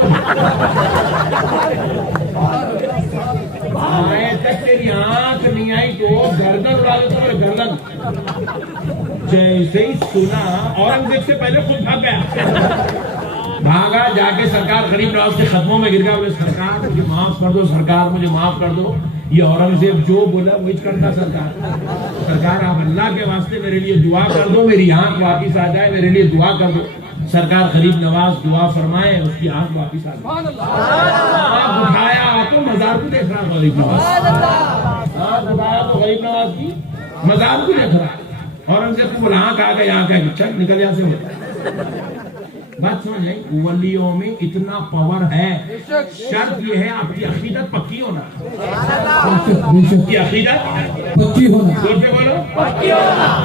آئے تک تیری آنکھ نہیں آئی تو گردن اڑا دیتا ہوں. گردن جیسے ہی سنا اورنگزیب سے پہلے خود بھاگ گیا, بھاگا جا کے سرکار غریب نواز کے قدموں میں گر گیا. بولے سرکار مجھے معاف کر دو, سرکار مجھے معاف کر دو. یہ اورنگزیب جو بولا وہی کرتا. سرکار آپ اللہ کے واسطے میرے لیے دعا کر دو, میری آنکھ واپس آ جائے, میرے لیے دعا کر دو. سرکار غریب نواز دعا فرمائے, اس کی آنکھ واپس آ گئی. آنکھ اٹھایا تو مزار کو دیکھ رہا غریب نواز. آنکھ اٹھایا تو غریب نواز کی مزار کو دیکھ رہا. اورنگزیب کو بولا آنکھ آ گئی, آنکھ آ گئی, چل نکل یہاں سے. بات سمجھیں, ولیوں میں اتنا پاور ہے. شرط یہ ہے آپ کی عقیدت پکی ہونا. کی عقیدت پکی ہونا. بولو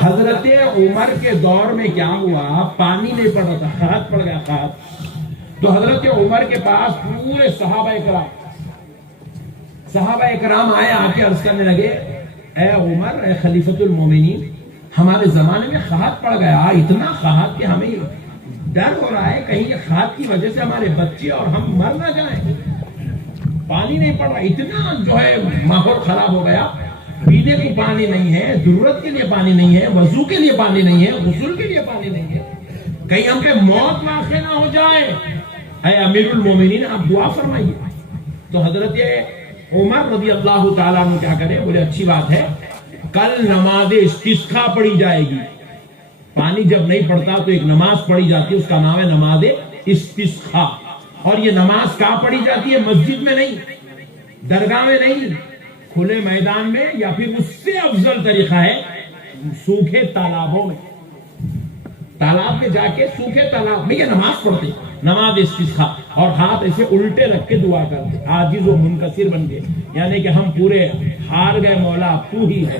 حضرت عمر کے دور میں کیا ہوا, پانی نہیں پڑ رہا تھا, قحط پڑ گیا. قحط تو حضرت عمر کے پاس پورے صحابہ کرام آئے، آ کے عرض کرنے لگے اے عمر، اے خلیفۃ المومنین، ہمارے زمانے میں قحط پڑ گیا، اتنا قحط کہ ہمیں ڈر ہو رہا ہے کہیں یہ قحط کی وجہ سے ہمارے بچے اور ہم مر نہ جائیں، پانی نہیں پڑ رہا، اتنا جو ہے ماحول خراب ہو گیا، پینے کو پانی نہیں ہے، ضرورت کے لیے پانی نہیں ہے، وضو کے لیے پانی نہیں ہے، غسل کے لیے پانی نہیں ہے، کہیں ہم پہ موت واقع نہ ہو جائے، اے امیر المومنین آپ دعا فرمائیے۔ تو حضرت عمر رضی اللہ تعالیٰ عنہ کیا کرے، بولے اچھی بات ہے، کل نماز استسقا پڑھی جائے گی، پانی جب نہیں پڑتا تو ایک نماز پڑھی جاتی ہے، اس کا نام ہے نماز استسقا، اور یہ نماز کہاں پڑھی جاتی ہے؟ مسجد میں نہیں، درگاہ میں نہیں، کھلے میدان میں، یا پھر اس سے افضل طریقہ ہے سوکھے تالابوں میں، تالاب میں جا کے سوکھے تالاب میں یہ نماز پڑھتے، نماز استسقا، اور ہاتھ ایسے الٹے رکھ کے دعا کرتے، عاجز و منکسر بن کے، یعنی کہ ہم پورے ہار گئے، مولا تو ہی ہے،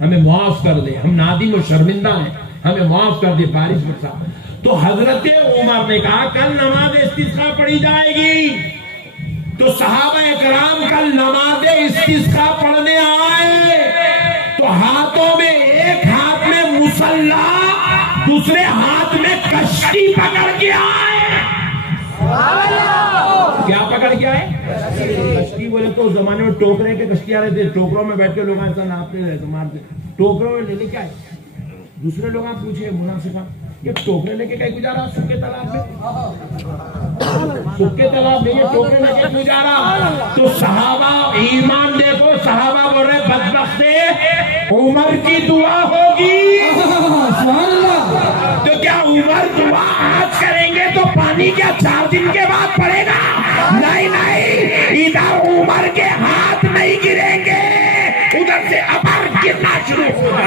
ہمیں معاف کر دے، ہم نادم و شرمندہ ہیں، ہمیں معاف کر دے، بارش برسا۔ تو حضرت عمر نے کہا کل نماز استسقا پڑھی جائے گی، تو صحابہ کرام کل نماز استسقا پڑھنے آئے، تو ہاتھوں میں، ایک ہاتھ میں مصلی، دوسرے ہاتھ میں کشتی پکڑ کے آئے۔ کیا پکڑ کے آئے؟ کشتی بولے تو زمانے میں ٹوکرے کے کشتی آ رہے تھے، ٹوکروں میں بیٹھ کے لوگ ایسا ناپتے رہتے، مارتے، ٹوکروں میں لے لے کے آئے۔ دوسرے لوگ آپ پوچھے منافقہ، یہ ٹوکرے لے کے کہیں گزارا سکے تالاب میں، سکے تالاب میں یہ ٹوکرے لے کے گزارا؟ تو صحابہ ایمان دیکھو، صحابہ بول رہے بدبختے عمر کی دعا ہوگی، تو کیا عمر دعا آج کریں گے تو پانی کیا 4 دن کے بعد پڑے گا؟ نہیں نہیں، ادھر عمر کے ہاتھ نہیں گریں گے، ادھر سے ابر گرنا شروع ہوگا۔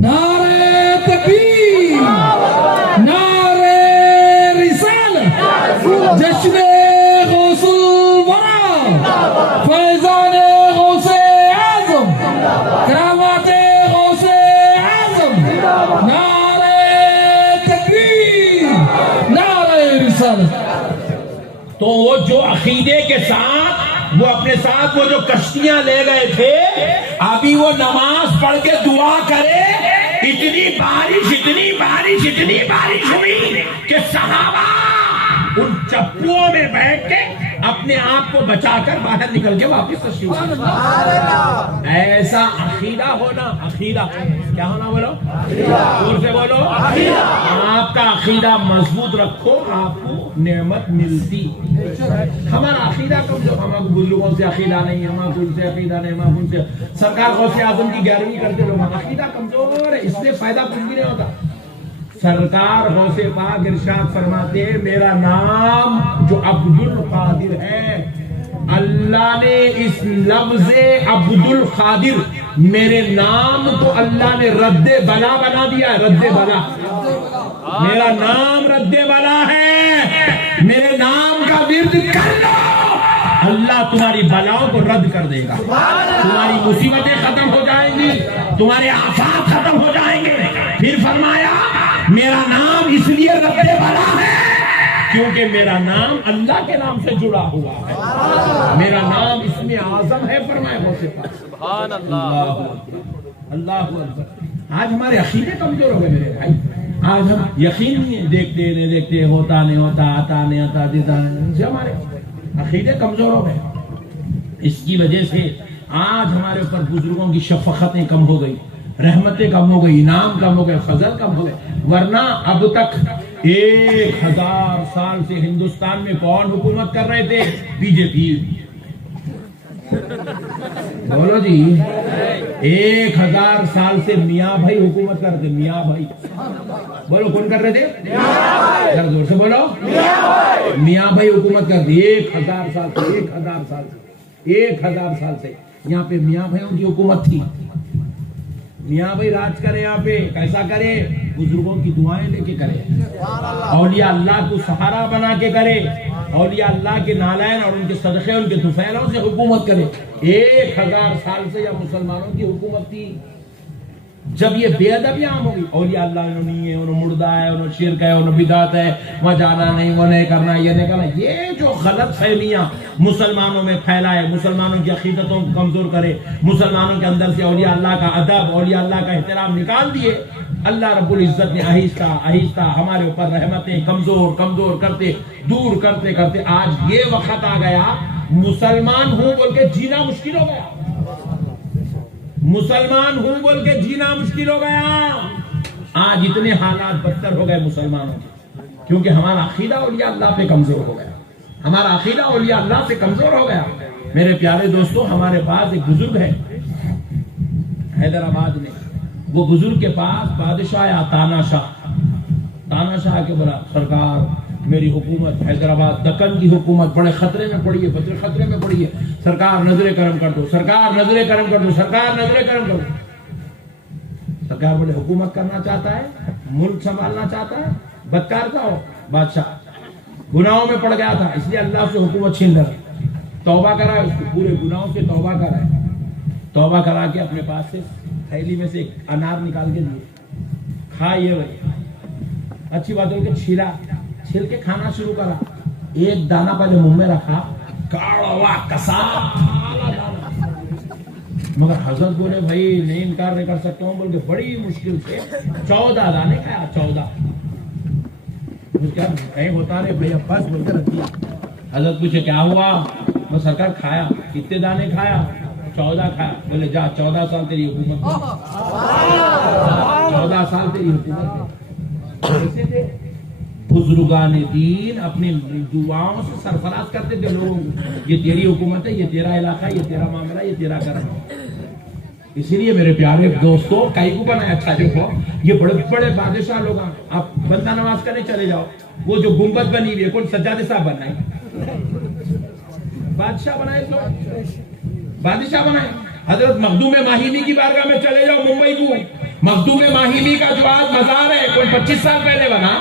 نعرہ تکبیر، نعرہ رسالت، جشن غوث الورا، فیضان غوث اعظم، کرامات غوث اعظم، نعرہ تکبیر، نعرہ رسالت۔ تو وہ جو عقیدے کے ساتھ، وہ اپنے ساتھ وہ جو کشتیاں لے گئے تھے، ابھی وہ نماز پڑھ کے دعا کرے، اتنی بارش ہوئی کہ صحابہ ان چپوؤں میں بیٹھ کے اپنے آپ کو بچا کر باہر نکل کے واپس تشریف لائے۔ ایسا عقیدہ ہونا، عقیدہ کیا ہونا؟ بولو دور سے بولو، آپ کا عقیدہ مضبوط رکھو، آپ کو نعمت ملتی۔ ہمارا عقیدہ کمزور، ہمارے بزرگوں سے عقیدہ نہیں، ہمارے ان سے عقیدہ نہیں، ہمارے ان سے سرکار غوث اعظم کی گیروی کرتے لوگ، عقیدہ کمزور ہے، اس لیے فائدہ کچھ بھی نہیں ہوتا۔ سرکار غوث پاک ارشاد فرماتے ہیں میرا نام جو عبد القادر ہے، اللہ نے اس لفظ عبد القادر، میرے نام کو اللہ نے رد بلا بنا دیا ہے، رد بلا، میرا نام رد بلا ہے، میرے نام کا ورد کر لو، اللہ تمہاری بلاؤں کو رد کر دے گا، تمہاری مصیبتیں ختم ہو جائیں گی، تمہارے آفات ختم ہو جائیں گے۔ پھر فرمایا میرا نام اس لیے رد بلا ہے کیونکہ میرا نام اللہ کے نام سے جڑا ہوا ہے، میرا نام اس میں اعظم ہے، فرمائے غوث پاک سبحان اللہ، اللہ اکبر۔ آج ہمارے عقیدے کمزور ہو گئے میرے بھائی، آج ہم یقین نہیں ہے، دیکھتے نہیں دیکھتے، ہوتا نہیں ہوتا، آتا نہیں آتا، دیتا نہیں، ہمارے عقیدے کمزور ہو گئے۔ اس کی وجہ سے آج ہمارے اوپر بزرگوں کی شفقتیں کم ہو گئی، رحمتیں کم ہو گئی، انعام کم ہو گئے، فضل کم ہو گئے، ورنہ اب تک 1000 سال سے ہندوستان میں کون حکومت کر رہے تھے؟ بی جے پی۔ بولو جی، 1000 سال سے میاں بھائی حکومت کر رہے تھے، میاں بھائی، بولو کون کر رہے تھے؟ ذرا زور سے بولو، میاں بھائی حکومت کر دی 1000 سال سے، 1000 سال سے، 1000 سال سے یہاں پہ میاں بھائیوں کی حکومت تھی۔ میاں بھائی راج کرے یہاں پہ، کیسا کرے؟ بزرگوں کی دعائیں لے کے کرے، اولیاء اللہ کو سہارا بنا کے کرے، اولیاء اللہ کے نالائن اور ان کے صدقے، ان کے طفیلوں سے حکومت کرے۔ 1000 سال سے یہ مسلمانوں کی حکومت تھی۔ جب یہ بے ادبی عام ہوگی، اولیاء اللہ انہوں نہیں ہے، انہوں مردہ ہے، انہوں شرک ہے، انہوں بدعت ہے، وہاں جانا نہیں، وہ نہیں کرنا، یہ نہیں کرنا، یہ جو غلط فہمیاں مسلمانوں میں پھیلائے، مسلمانوں کی عقیدتوں کو کمزور کرے، مسلمانوں کے اندر سے اولیاء اللہ کا ادب، اولیاء اللہ کا احترام نکال دیے، اللہ رب العزت نے آہستہ آہستہ ہمارے اوپر رحمتیں کمزور کرتے، دور کرتے کرتے آج یہ وقت آ گیا مسلمان ہوں بول کے جینا مشکل ہو گیا، مسلمان ہوں بول کے جینا مشکل ہو گیا۔ آج اتنے حالات بدتر ہو گئے مسلمانوں کے، کیونکہ ہمارا عقیدہ اولیاء اللہ پہ کمزور ہو گیا، ہمارا عقیدہ اولیاء اللہ سے کمزور ہو گیا۔ میرے پیارے دوستو، ہمارے پاس ایک بزرگ ہے حیدرآباد میں، وہ بزرگ کے پاس بادشاہ یا تانا شاہ کے بڑا سرکار میری حکومت حیدرآباد دکن کی حکومت بڑے خطرے میں پڑی ہے، سرکار نظر کرم کر دو، سرکار نظر کرم کر دو، سرکار نظر کرم کر دو۔ سرکار بڑے حکومت کرنا چاہتا ہے، ملک سنبھالنا چاہتا ہے، بدکار کا ہو بادشاہ گناہوں میں پڑ گیا تھا، اس لیے اللہ سے حکومت چھین کر توبہ کرا، اس کو پورے گناہوں سے توبہ کرا کے اپنے پاس سے تھیلی میں سے ایک انار نکال کے دیے، کھائیے بھائی، اچھی بات ہے کہ چھیل کے کھانا شروع کرا، ایک دانہ پہلے منہ میں رکھا، کاڑوا کسا، مگر حضرت بولے بھائی نہیں انکار نہیں کر سکتا ہوں بول کے بڑی مشکل سے 14 دانے کھایا، 14 کہیں ہوتا رہے بھائی بس بول کے رکھ دیا۔ حضرت پوچھے کیا ہوا؟ میں سرکار کھایا، کتنے دانے کھایا؟ 14 کھایا۔ بولے جا 14 سال تیری حکومت، 14 سال تیری حکومت۔ بزرگان دین اپنی دعاؤں سے سرفراز کرتے تھے لوگوں کو، یہ تیری حکومت ہے، یہ تیرا علاقہ ہے، یہ تیرا معاملہ ہے، یہ تیرا کرم ہے۔ اسی لیے میرے پیارے دوستو، کئی کو بنایا اچھا دیکھو، یہ بڑے بڑے بادشاہ لوگ ہیں، آپ بندہ نواز کرنے چلے جاؤ، وہ جو گنبد بنی ہوئی ہے کون سجادہ صاحب بنائے، بادشاہ بنائے، بادشاہ بنائے۔ حضرت مخدوم ماہیمی کی بارگاہ میں چلے جاؤ ممبئی کو، مخدوم ماہیمی کا جو آج مزار ہے کوئی 25 سال پہلے بنا،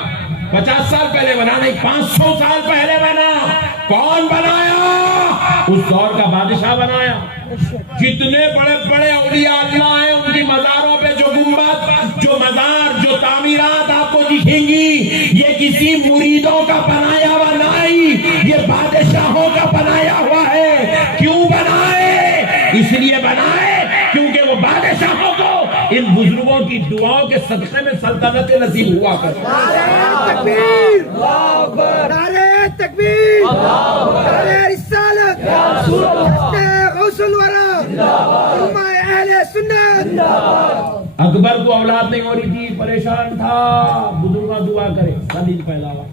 50 سال پہلے بنا نہیں، 500 سال پہلے بنا۔ کون بنایا؟ اس دور کا بادشاہ بنایا۔ جتنے بڑے بڑے اولیاء اللہ ہیں ان کی مزاروں پہ جو گنبد، جو مزار، جو تعمیرات آپ کو دکھیں گی، یہ کسی مریدوں کا بنایا ہوا نہیں، یہ بادشاہوں کا بنایا ہوا ہے۔ کیوں بنائے؟ اس لیے بنائے کیونکہ وہ بادشاہوں کو ان بزرگوں کی دعاؤں کے صدقے میں سلطنت نصیب ہوا کرتی۔ تکبیر، نعرہ تکبیر، نعرہ رسالت، غوث الورا، علماء اہل سنت۔ اکبر کو اولاد نہیں ہو رہی تھی، پریشان تھا، بزرگوں دعا کرے، سلیم پیدا ہوا،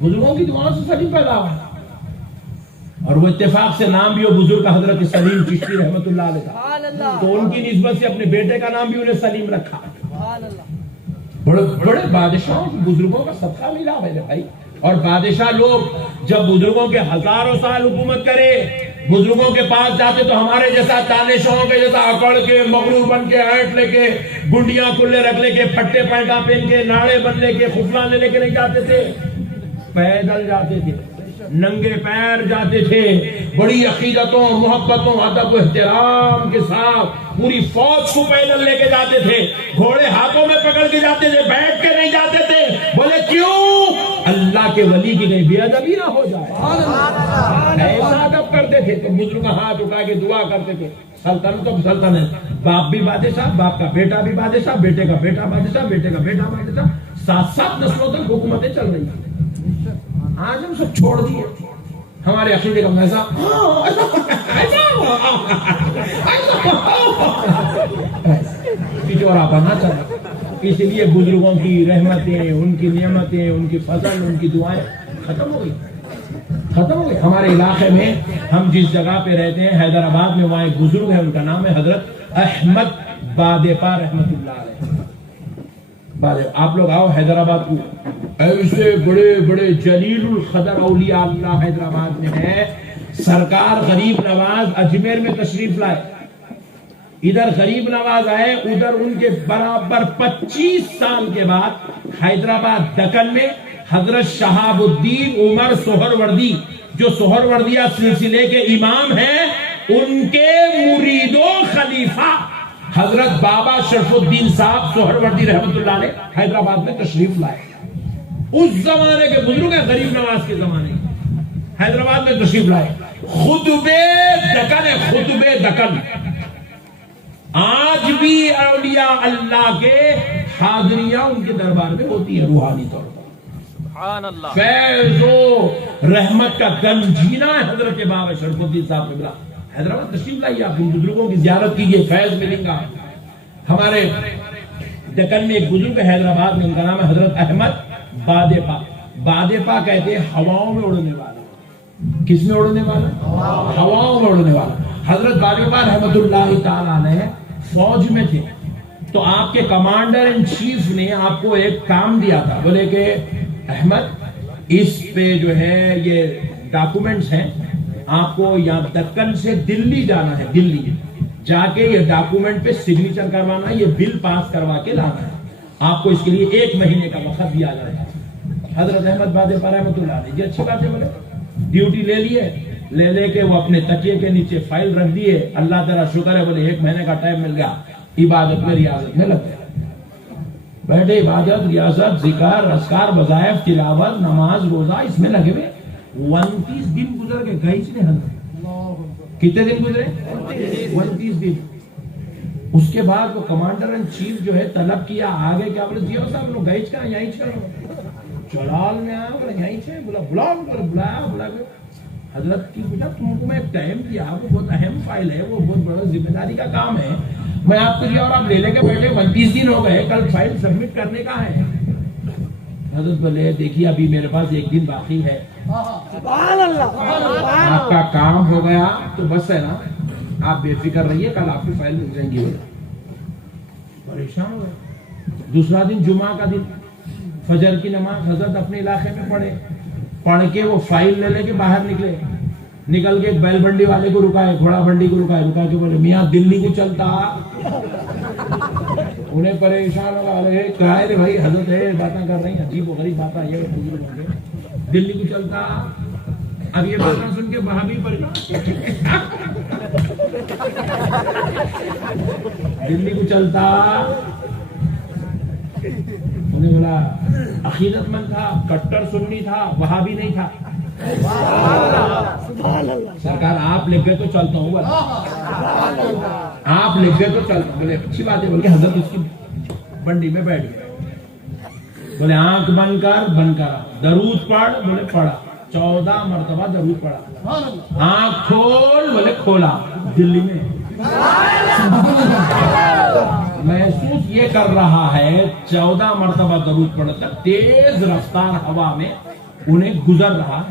بزرگوں کی دعاؤں سے سلیم پیدا ہوا۔ اور وہ اتفاق سے نام بھی وہ بزرگ حضرت سلیم چشتی رحمت اللہ علیہ کا، تو ان کی نسبت سے اپنے بیٹے کا نام بھی انہیں سلیم رکھا۔ بڑے بڑے بادشاہوں بزرگوں کا صدقہ ملا میرے بھائی۔ اور بادشاہ لوگ جب بزرگوں کے ہزاروں سال حکومت کرے، بزرگوں کے پاس جاتے تو ہمارے جیسا تانشوں کے جیسا اکڑ کے، مغرور بن کے، اینٹ لے کے، گنڈیاں کلے رکھ لے کے، پھٹے پینٹا پہن کے، ناڑے بن لے کے، خفلان لے کے نہیں جاتے تھے، پیدل جاتے تھے، ننگے پیر جاتے تھے، بڑی عقیدتوں، محبتوں، ادب و احترام کے ساتھ پوری فوج کو پیدل لے کے جاتے تھے، گھوڑے ہاتھوں میں پکڑ کے جاتے تھے، بیٹھ کے نہیں جاتے تھے۔ بولے کیوں؟ اللہ کے ولی کی کہیں بے ادبی نہ ہو جائے، ایسا ادب کرتے تھے۔ تو بزرگ ہاتھ اٹھا کے دعا کرتے تھے، سلطنت تو سلطنت، باپ بھی بادشاہ، باپ کا بیٹا بھی بادشاہ، بیٹے کا بیٹا بادشاہ، بیٹے کا بیٹا بادشاہ، 7 نسلوں تک حکومتیں چل رہی ہیں۔ آج ہم سب چھوڑ دیے، ہمارے عقیدے کا ایسا چورا بنا چاہتا۔ اس لیے بزرگوں کی رحمتیں، ان کی نعمتیں، ان کی فضل، ان کی دعائیں ختم ہو گئی۔ ہمارے علاقے میں ہم جس جگہ پہ رہتے ہیں حیدرآباد میں، وہاں ایک بزرگ ہے، ان کا نام ہے حضرت احمد بادپا رحمت اللہ علیہ۔ آپ لوگ آؤ حیدرآباد کو، ایسے بڑے بڑے جلیل القدر اولیاء اللہ حیدرآباد میں ہے۔ سرکار غریب نواز اجمیر میں تشریف لائے، ادھر غریب نواز آئے، ادھر ان کے برابر 25 سال کے بعد حیدرآباد دکن میں حضرت شہاب الدین عمر سہروردی، جو سہروردیہ سلسلے کے امام ہیں، ان کے مرید و خلیفہ حضرت بابا شرف الدین صاحب سہروردی رحمت اللہ علیہ حیدرآباد میں تشریف لائے. اس زمانے کے بزرگ ہیں، غریب نواز کے زمانے کے، حیدرآباد میں تشریف لائے. خطبے دکن ہے، خطبے دکن. آج بھی اولیاء اللہ کے حاضریاں ان کے دربار میں ہوتی ہیں روحانی طور پر. فیض و رحمت کا گنجینہ ہے حضرت بابا شرف الدین صاحب قبلہ. حیدرآباد تشریف لائیے، آپ ان بزرگوں کی زیارت کیجیے، فیض ملیں گا. ہمارے دکن میں ایک بزرگ حیدرآباد میں، ان کا نام ہے حضرت احمد بادپا. بادپا کہتے ہیں ہواؤں میں اڑنے والا. کس میں اڑنے والا؟ ہواؤں میں اڑنے والا. حضرت بادپا رحمت اللہ تعالی علیہ فوج میں تھے، تو آپ کے کمانڈر ان چیف نے آپ کو ایک کام دیا تھا. بولے کہ احمد، اس پہ جو ہے یہ ڈاکومنٹس ہیں، آپ کو یہاں دکن سے دلی جانا ہے، دلی جا کے یہ ڈاکومنٹ پہ سگنیچر کروانا ہے، یہ بل پاس کروا کے لانا ہے. آپ کو اس کے لیے 1 مہینے کا وقت دیا جائے گا. حضرت احمد بادپا رحمۃ اللہ علیہ جی اچھی بات ہے، بولے ڈیوٹی لے کے وہ اپنے تکیے کے نیچے فائل رکھ دیے. اللہ تعالیٰ شکر ہے، بولے 1 مہینے کا ٹائم مل گیا، عبادت میں ریاضت میں لگ گئے. بیٹھے عبادت، ریاضت، ذکر، اذکار، وظائف، تلاوت، نماز، روزہ، اس میں لگے ہوئے. 29 دن گزر گئے گئیچ نے. حضرت کتنے دن گزرے؟ 29 دن. اس کے بعد وہ کمانڈر ان چیف جو ہے طلب کیا آگے، کیا بولے جیو صاحب لوگ گئیچ کا یہیں چلال میں آیا، بولے یہیں سے بلایا. حضرت کی پوچھا تم کو میں ایک ٹائم دیا، وہ بہت اہم فائل ہے، وہ بہت بڑا ذمہ داری کا کام ہے، میں آپ کو دیا اور آپ لے لے کے بیٹھے. 29 دن ہو گئے، کل فائل سبمٹ کرنے کا ہے. حضرت بولے دیکھیے ابھی میرے پاس 1 دن باقی ہے، آپ کا کام ہو گیا تو بس ہے نا، آپ بے فکر رہیے، کل آپ کی فائل مل جائیں گی. پریشان ہو گئے. دوسرا دن جمعہ کا دن، فجر کی نماز حضرت اپنے علاقے میں پڑھ کے وہ فائل لے کے باہر نکل کے ایک بیل بنڈی والے کو رکائے، گھوڑا بنڈی کو رکا کے بولے میاں دلی کو چلتا. انہیں پریشان ہوگا، کہا ہے بھائی حضرت ہے باتیں کر رہی ہیں، عجیب و غریب باتیں یہ دلی کو چلتا. اب یہ باتیں سن کے بھابھی دلی کو چلتا. انہیں بولا عقیدت مند تھا، کٹر سنی تھا، وہابی نہیں تھا. سرکار آپ لکھ گئے تو چلتا ہوں، آپ لکھ گئے تو چلتا ہوں. بولے اچھی بات ہے. بول کے حضرت اس کی بنڈی میں بیٹھ گئے. بولے آنکھ بند کر درود پڑھ. بولے پڑھا، 14 مرتبہ درود پڑھا. آنکھ کھول. بولے کھولا. دلی میں محسوس یہ کر رہا ہے 14 مرتبہ درود پڑھا تھا، تیز رفتار ہوا میں انہیں گزر رہا.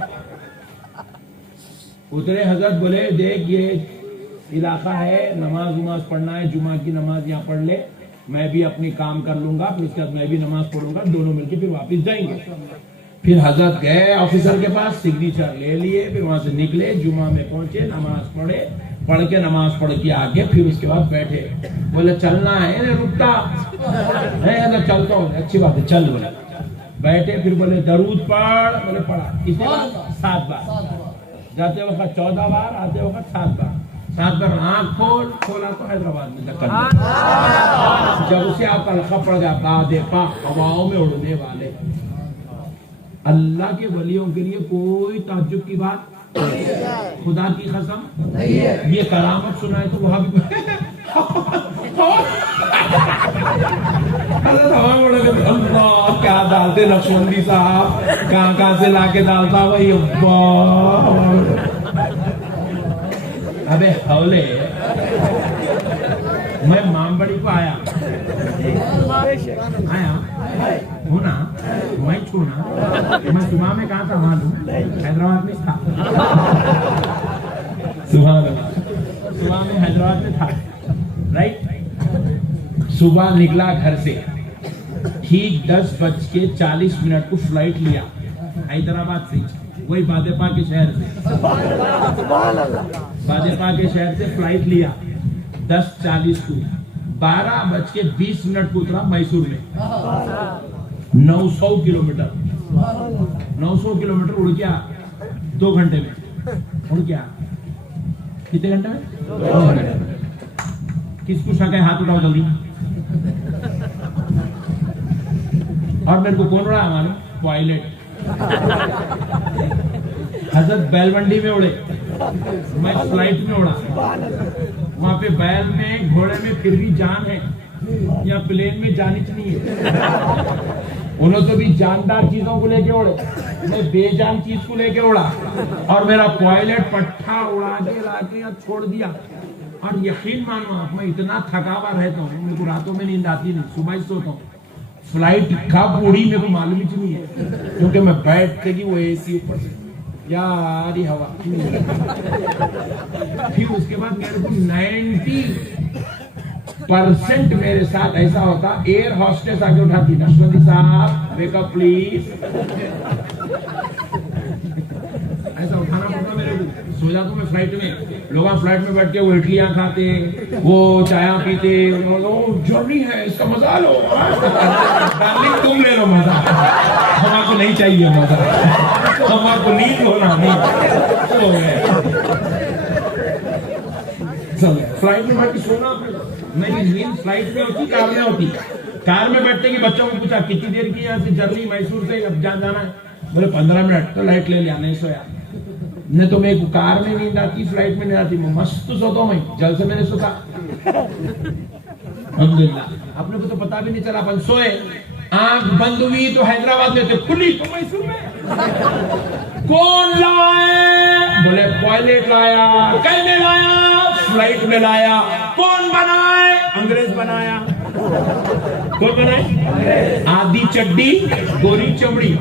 اترے حضرت، بولے دیکھ یہ علاقہ ہے، نماز پڑھنا ہے، جمعہ کی نماز یہاں پڑھ لے، میں بھی اپنی کام کر لوں گا، پھر اس کے بعد میں بھی نماز پڑھوں گا، دونوں مل کے پھر واپس جائیں گے. پھر حضرت گئے آفیسر کے پاس، سگنیچر لے لیے، پھر وہاں سے نکلے، جمعہ میں پہنچے، نماز پڑھے، پڑھ کے نماز پڑھ کے آگے پھر اس کے بعد بیٹھے. بولے چلنا ہے رکتا ہے؟ چلتا ہوں. اچھی بات ہے چل. بولے بیٹھے. پھر بولے درود پڑھ. بولے پڑھا. اس کے بعد 7 بار، جاتے وقت 14 بار، آتے وقت 7 بار. 7 بار آنکھ کھولا تو حیدرآباد میں دکن. جب اسے آپ کا لقب پڑ گیا بادپا، ہواؤں میں اڑنے والے. اللہ کے ولیوں کے لیے کوئی تعجب کی بات، خدا کی قسم یہ کرامت سنائے تو وہاں بھی اللہ کیا ڈالتے نقشبندی صاحب، کہاں سے لا کے ڈالتا بھائی. ابے حولے میں مامبڑی کو آیا ہونا، میں چھونا، میں صبح میں کہاں تھا معلوم، حیدرآباد میں تھا. صبح میں حیدرآباد میں تھا، رائٹ. صبح نکلا گھر سے، ٹھیک 10:40 کو فلائٹ لیا حیدرآباد سے، وہی بادپا کے شہر سے. بادپا کے شہر سے فلائٹ لیا 10:40 کو. 12:20 کو اترا میسور میں. 900 کلومیٹر 900 کلومیٹر اڑ گیا 2 گھنٹے میں. اڑ گیا کتنے گھنٹے میں؟ 2 گھنٹے. کس کو شک ہے ہاتھ اٹھاؤ جلدی. اور میرے کو کون اڑا معلوم؟ پائلٹ. حضرت بیل منڈی میں اڑے, میں فلائٹ میں اڑا. وہاں پہ بیل میں گھوڑے میں پھر بھی جان ہے, یا پلین میں جان ہی نہیں ہے. انہوں تو بھی جاندار چیزوں کو لے کے اڑے, میں بے جان چیز کو لے کے اڑا, اور میرا پائلٹ پٹھا اڑا کے لا کے چھوڑ دیا. اور یقین مانو آپ, میں اتنا تھکا ہوا رہتا ہوں, میرے کو راتوں میں نیند آتی نہیں, صبح ہی سوتا ہوں. فلائٹ کب اڑی میرے کو معلوم ہی نہیں ہے, کیونکہ میں بیٹھ کے وہ اے سی اوپر سے یاری ہوا. پھر اس کے بعد میرے کو 90% میرے ساتھ ایسا ہوتا, ایئر ہاسٹس آ کے اٹھاتی, نشوندی صاحب ویک اپ پلیز. ایسا اٹھانا پڑتا میرے کو. سو جاتا ہوں میں فلائٹ میں, لوگ فلائٹ میں بیٹھ کے وہ اڈلیاں کھاتے, وہ چائے پیتے, جرنی ہے اس کا مزہ لو. تم لے لو مزہ, ہمارے کو نہیں چاہیے مزہ, ہمارے کو نیند ہونا نہیں. فلائٹ میں بیٹھ کے سونا نہیں, نیند فلائٹ میں ہوتی, کار میں ہوتی. کار میں بیٹھتے کہ بچوں کو پوچھا کتنی دیر کی یہاں سے جرنی میسور سے, اب جانا ہے, بولے 15 منٹ. تو لائٹ لے لیا, نہیں سویا. نہیں تو میں کار میں نیند آتی, فلائٹ میں نہیں آتی, میں مست سوتا ہوں. میں جل سے میں نے سوتا الحمدللہ. اپنے کو تو پتا بھی نہیں چلا, اپن سوئے, آنکھ بند ہوئی تو حیدرآباد میں تھے, کھلی تو میسور میں. کون لائے؟ بولے پائلٹ لایا. کل میں لایا, فلائٹ میں لایا. کون بنائے؟ انگریز بنایا. کون بنائے؟ آدھی چڈی گوری چمڑی,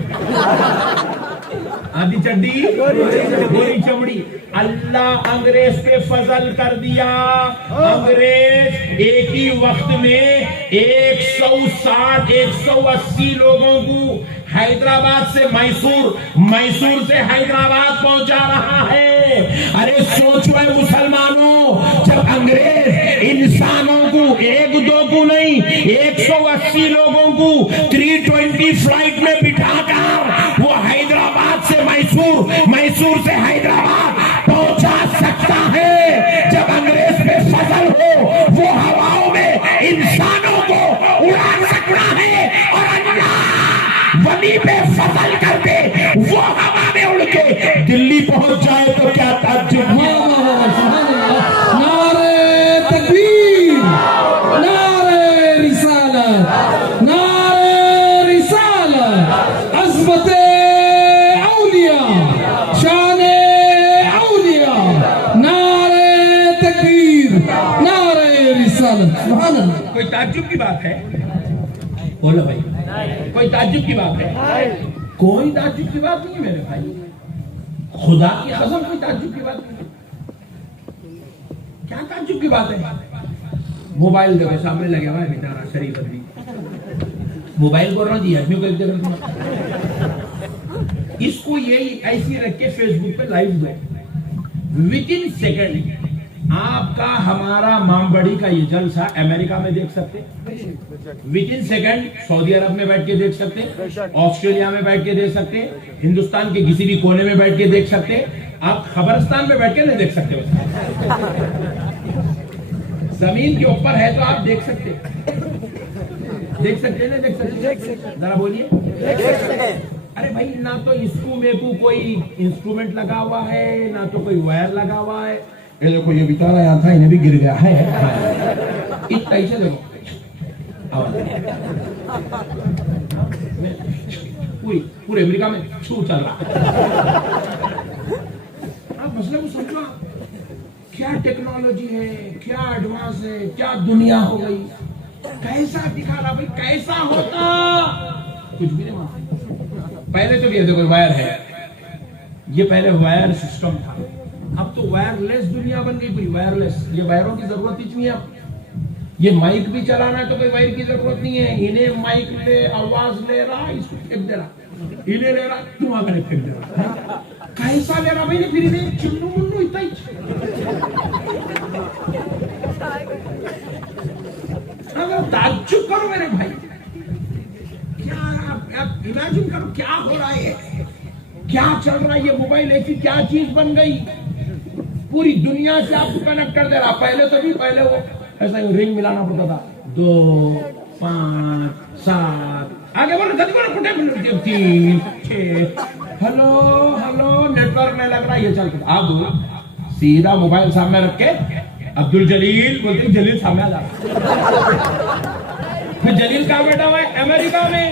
آدھی چڈی گوری چمڑی. اللہ انگریز پہ فضل کر دیا. انگریز ایک ہی وقت میں 160 180 لوگوں کو حیدرآباد سے میسور, میسور سے حیدرآباد پہنچا رہا ہے. ارے سوچو اے مسلمانوں, جب انگریز انسانوں کو, ایک دو کو نہیں, 180 لوگوں کو 320 فلائٹ میں بٹھا کر وہ حیدرآباد سے میسور, میسور سے حیدرآباد پہنچا سکتا ہے, جب انگریز پہ فضل ہو وہ ہواؤں میں انسانوں کو اڑا سکتا ہے. اور اللہ ولی پہ فضل کر دے, وہ ہوا میں اڑ کے دلی پہنچ جائے تو کیا تعجب ہے. نعرہ تکبیر, نعرہ رسالت, نعرہ رسالت, عظمت اولیاء, شان اولیاء, نعرہ تکبیر, نعرہ رسالت. سبحان اللہ. کوئی تعجب کی بات ہے؟ بولو بھائی, کوئی تعجب کی بات ہے؟ کوئی تعجب کی بات نہیں ہے میرے بھائی, خدا کی قسم کوئی تعجب کی بات نہیں. کیا تعجب کی بات ہے؟ موبائل دیکھو سامنے لگے ہوا ہے بیچارہ شریف آدمی, موبائل بول رہا ہوں جی, آدمی کو ایک دیکھ رہا ہوں, اس کو یہی ایسی رکھ کے فیس بک پہ لائیو ہوئے, ود ان سیکنڈ آپ کا ہمارا مام بڑی کا یہ جلسہ امریکہ میں دیکھ سکتے, ود ان سیکنڈ سعودی عرب میں بیٹھ کے دیکھ سکتے, آسٹریلیا میں بیٹھ کے دیکھ سکتے, ہندوستان کے کسی بھی کونے میں بیٹھ کے دیکھ سکتے. آپ خبرستان میں بیٹھ کے نہیں دیکھ سکتے, زمین کے اوپر ہے تو آپ دیکھ سکتے, دیکھ سکتے نہیں دیکھ سکتے, ذرا بولیے. ارے بھائی, نہ تو اس کو میں کو کوئی انسٹرومنٹ لگا ہوا ہے, نہ تو کوئی وائر لگا ہوا ہے. یہ دیکھو یہ بیچارہ یہاں تھا, انہیں بھی گر گیا ہے. اتنا ہی سے دیکھو پورے امریکہ میں چھو چل رہا. آپ مسئلہ کو سمجھو, کیا ٹیکنالوجی ہے, کیا ایڈوانس ہے, کیا دنیا ہو گئی, کیسا دکھا رہا بھائی, کیسا ہوتا کچھ بھی نہیں. پہلے تو یہ دیکھو وائر ہے, یہ پہلے وائر سسٹم تھا, اب تو وائرلیس دنیا بن گئی بھائی, وائرلیس. یہ وائروں کی ضرورت ہی نہیں ہے. یہ مائک بھی چلانا ہے تو کوئی وائر کی ضرورت نہیں ہے. انہیں مائک لے, آواز لے رہا, اس کو پھینک دے رہا, انہیں لے رہا, تم آ کر پھینک دے رہا. کیسا لے رہا بھائی نے, پھر انہیں چنو منو اتنا ہی. تعجب کرو میرے بھائی, کیا امیجن کرو کیا ہو رہا ہے, کیا چل رہا ہے. یہ موبائل ایسی کیا چیز بن گئی, پوری دنیا سے آپ کو کنیکٹ کر دے رہا. پہلے تو بھی, پہلے وہ ایسا ہی رنگ ملانا پڑتا تھا 2 5 7 آگے بولو جلدی بولو 3 6 ہلو ہلو نیٹ ورک نہیں لگ رہا یہ چل کے آپ بولو سیدھا موبائل سامنے رکھ کے عبد الجلیل بولتے جلیل سامنے آ جا پھر جلیل کہاں بیٹھا ہوا ہے امریکہ میں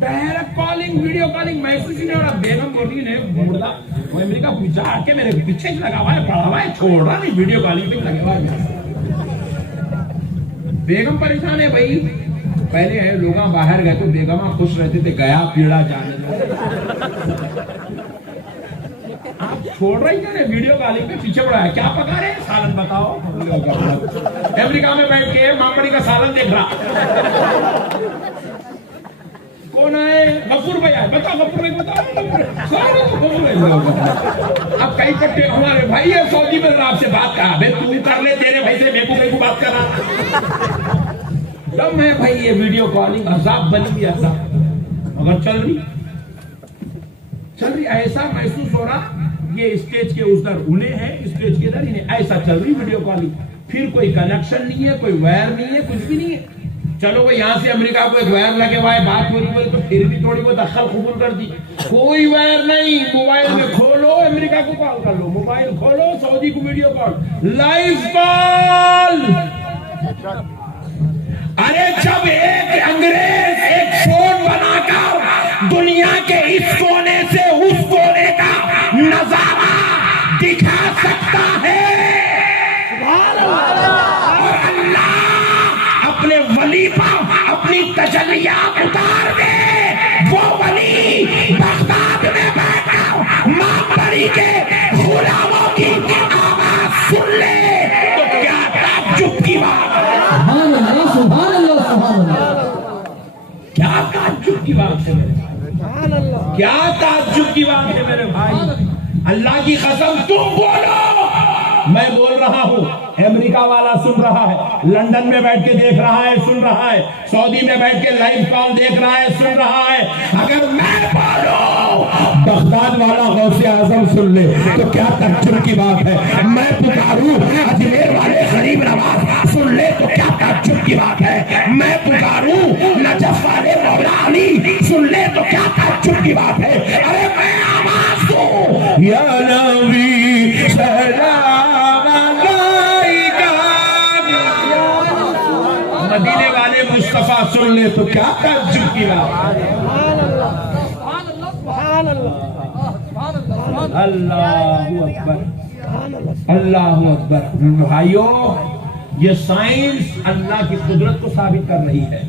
ڈائریکٹ کالنگ ویڈیو کالنگ محسوس ہی نہیں ہو رہا بیگم بولی نے مردہ وہ امریکہ جا کے میرے پیچھے لگا ہوا ہے پڑا ہوا ہے چھوڑ رہا نہیں ویڈیو کالنگ پہ لگا ہوا ہے بیگم پریشان ہے بھائی پہلے ہے لوگ باہر گئے تو بیگماں خوش رہتے تھے گیا پیڑا جانے آپ چھوڑ رہی ہیں ویڈیو کالنگ پہ پیچھے پڑا ہے کیا پکا رہے ہیں سالن بتاؤ امریکہ میں بیٹھ کے مامڑی کا سالن دیکھ رہا کون ہے غفور بھائی آئے بتاؤ غفور بھائی بتاؤ اب کئی پٹے ہمارے بھائی ہے سعودی میں آپ سے بات کہا بھائی تو کر لے تیرے بھائی سے میرے کو بات کر رہا تب میں بھائی یہ ویڈیو کالنگ عذاب بنی بھی عذاب اگر چل رہی ایسا محسوس ہو رہا یہ اسٹیج کے اس در انہیں ہے اسٹیج کے در انہیں ایسا چل رہی ویڈیو کالنگ پھر کوئی کنیکشن نہیں ہے کوئی وائر نہیں ہے کچھ بھی نہیں ہے چلو وہ یہاں سے امریکہ کو ایک وائر لگے ہوا ہے بات ہو رہی بولے تو پھر بھی تھوڑی بہت دخل قبول کر دی کوئی وائر نہیں موبائل میں کھولو امریکہ کو کال کر لو موبائل کھولو سعودی کو ویڈیو کال لائیو کال ارے جب ایک انگریز ایک فون بنا کر دنیا کے اس کونے سے اس کونے کا نظارہ دکھا سکتا ہے اور اللہ اپنے ولی پر اپنی تجلیات اتار دے وہ ولی بغداد میں بیٹھ کر مامبری کے غلاموں کی آواز سن لے تو کیا تعجب کی بات ہے سبحان اللہ سبحان اللہ سبحان اللہ کیا تعجب کی بات ہے میرے کیا تعجب کی بات ہے میرے بھائی اللہ کی قسم تم بولو میں بول رہا ہوں امریکہ والا سن رہا ہے لندن میں بیٹھ کے دیکھ رہا ہے سن رہا ہے سعودی میں بیٹھ کے لائیو کال دیکھ رہا ہے سن رہا ہے اگر میں بولوں بغداد والا غوث اعظم سن لے تو کیا تعجب کی بات ہے میں پکاروں اجمیر والے غریب نواز سن لے تو کیا تعجب کی بات ہے میں پکاروں نجف والے مولا علی سن لے تو کیا تعجب کی بات ہے ارے میں آواز دوں یا نبی سلام علیکہ مدینے والے مصطفیٰ سن لے تو کیا تعجب کی بات اللہ اکبر اللہ اکبر بھائیو یہ سائنس اللہ کی قدرت کو ثابت کر رہی ہے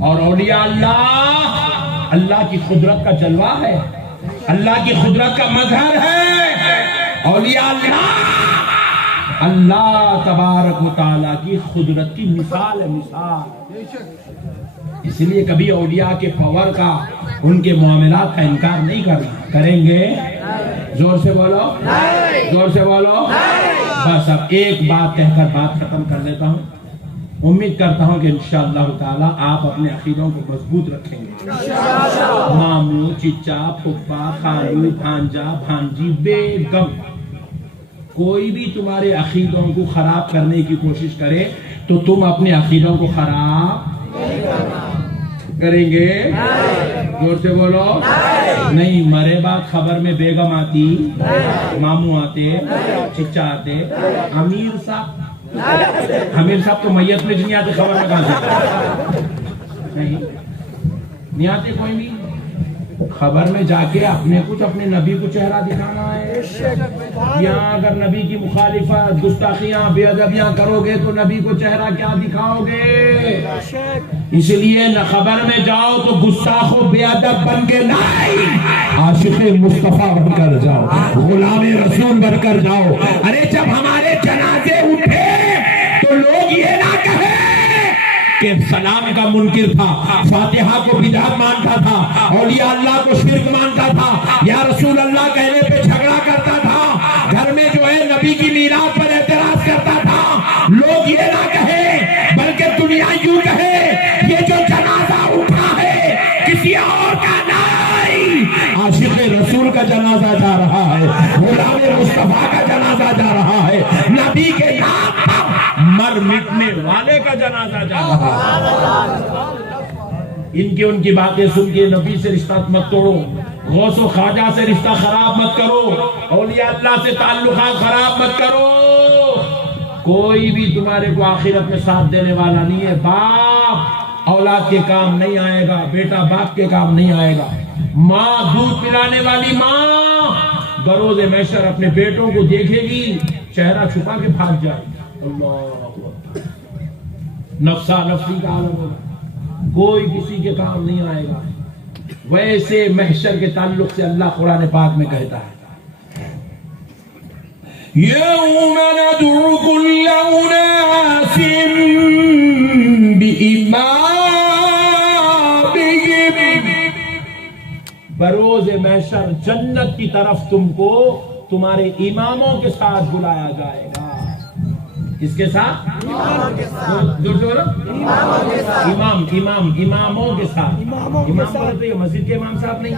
اور اولیاء اللہ کی قدرت کا جلوہ ہے اللہ کی قدرت کا مظہر ہے اولیاء اللہ تبارک و تعالیٰ کی قدرت کی مثال ہے مثال اس لیے کبھی اولیاء کے پاور کا ان کے معاملات کا انکار نہیں کریں گے زور سے بولو زور سے بولو بس اب ایک بات کہہ کر بات ختم کر لیتا ہوں امید کرتا ہوں کہ انشاءاللہ تعالی آپ اپنے عقیدوں کو مضبوط رکھیں گے مامو چچا پھپھا خالو بھانجا بھانجی بیگم کوئی بھی تمہارے عقیدوں کو خراب کرنے کی کوشش کرے تو تم اپنے عقیدوں کو خراب کریں گے زور سے بولو نہیں مرے بعد خبر میں بیگم آتی مامو آتے چچا آتے امیر صاحب تو میت میں نہیں آتے خبر میں کہاں سے نہیں آتے کوئی بھی خبر میں جا کے اپنے کچھ اپنے نبی کو چہرہ دکھانا ہے یہاں اگر نبی کی مخالفت گستاخیاں بے ادبیاں کرو گے تو نبی کو چہرہ کیا دکھاؤ گے اس لیے نہ خبر میں جاؤ تو گستاخ و بے ادب بن کے نہ عاشق مصطفیٰ بن کر جاؤ غلام رسول بن کر جاؤ ارے جب ہمارے جنازے اٹھے تو لوگ یہ نہ کہے کہ سلام کا منکر تھا فاتحہ کو بدعت مانتا تھا اولیاء اللہ کو شرک مانتا تھا یا رسول اللہ کہنے پہ جھگڑا کرتا تھا گھر میں جو ہے نبی کی میراث پر اعتراض کرتا تھا لوگ یہ نہ کہے بلکہ دنیا یوں کہے یہ جو جنازہ اٹھا ہے کسی اور کا نہیں عاشق رسول کا جنازہ جا رہا ہے غلام مصطفیٰ کا جنازہ جا رہا ہے نبی کے نام جنازہ جا رہا ہے۔ ان کی باتیں سن کے نبی سے رشتہ مت توڑو، غوث و خواجہ سے رشتہ خراب مت کرو، اولیاء اللہ سے تعلقات خراب مت کرو۔ کوئی بھی تمہارے کو آخرت میں ساتھ دینے والا نہیں ہے۔ باپ اولاد کے کام نہیں آئے گا، بیٹا باپ کے کام نہیں آئے گا، ماں دودھ پلانے والی ماں بروز محشر اپنے بیٹوں کو دیکھے گی، چہرہ چھپا کے بھاگ جائے گی۔ اللہ اکبر، نفسا نفسی کا عالم ہوگا، کوئی کسی کے کام نہیں آئے گا۔ ویسے محشر کے تعلق سے اللہ قرآن پاک میں کہتا ہے یوم ندعو کل اناس بإمامہم، بروز محشر جنت کی طرف تم کو تمہارے اماموں کے ساتھ بلایا جائے گا۔ کس کے ساتھ؟ اماموں کے ساتھ۔ امام بولتے ہیں مسجد کے امام صاحب نہیں،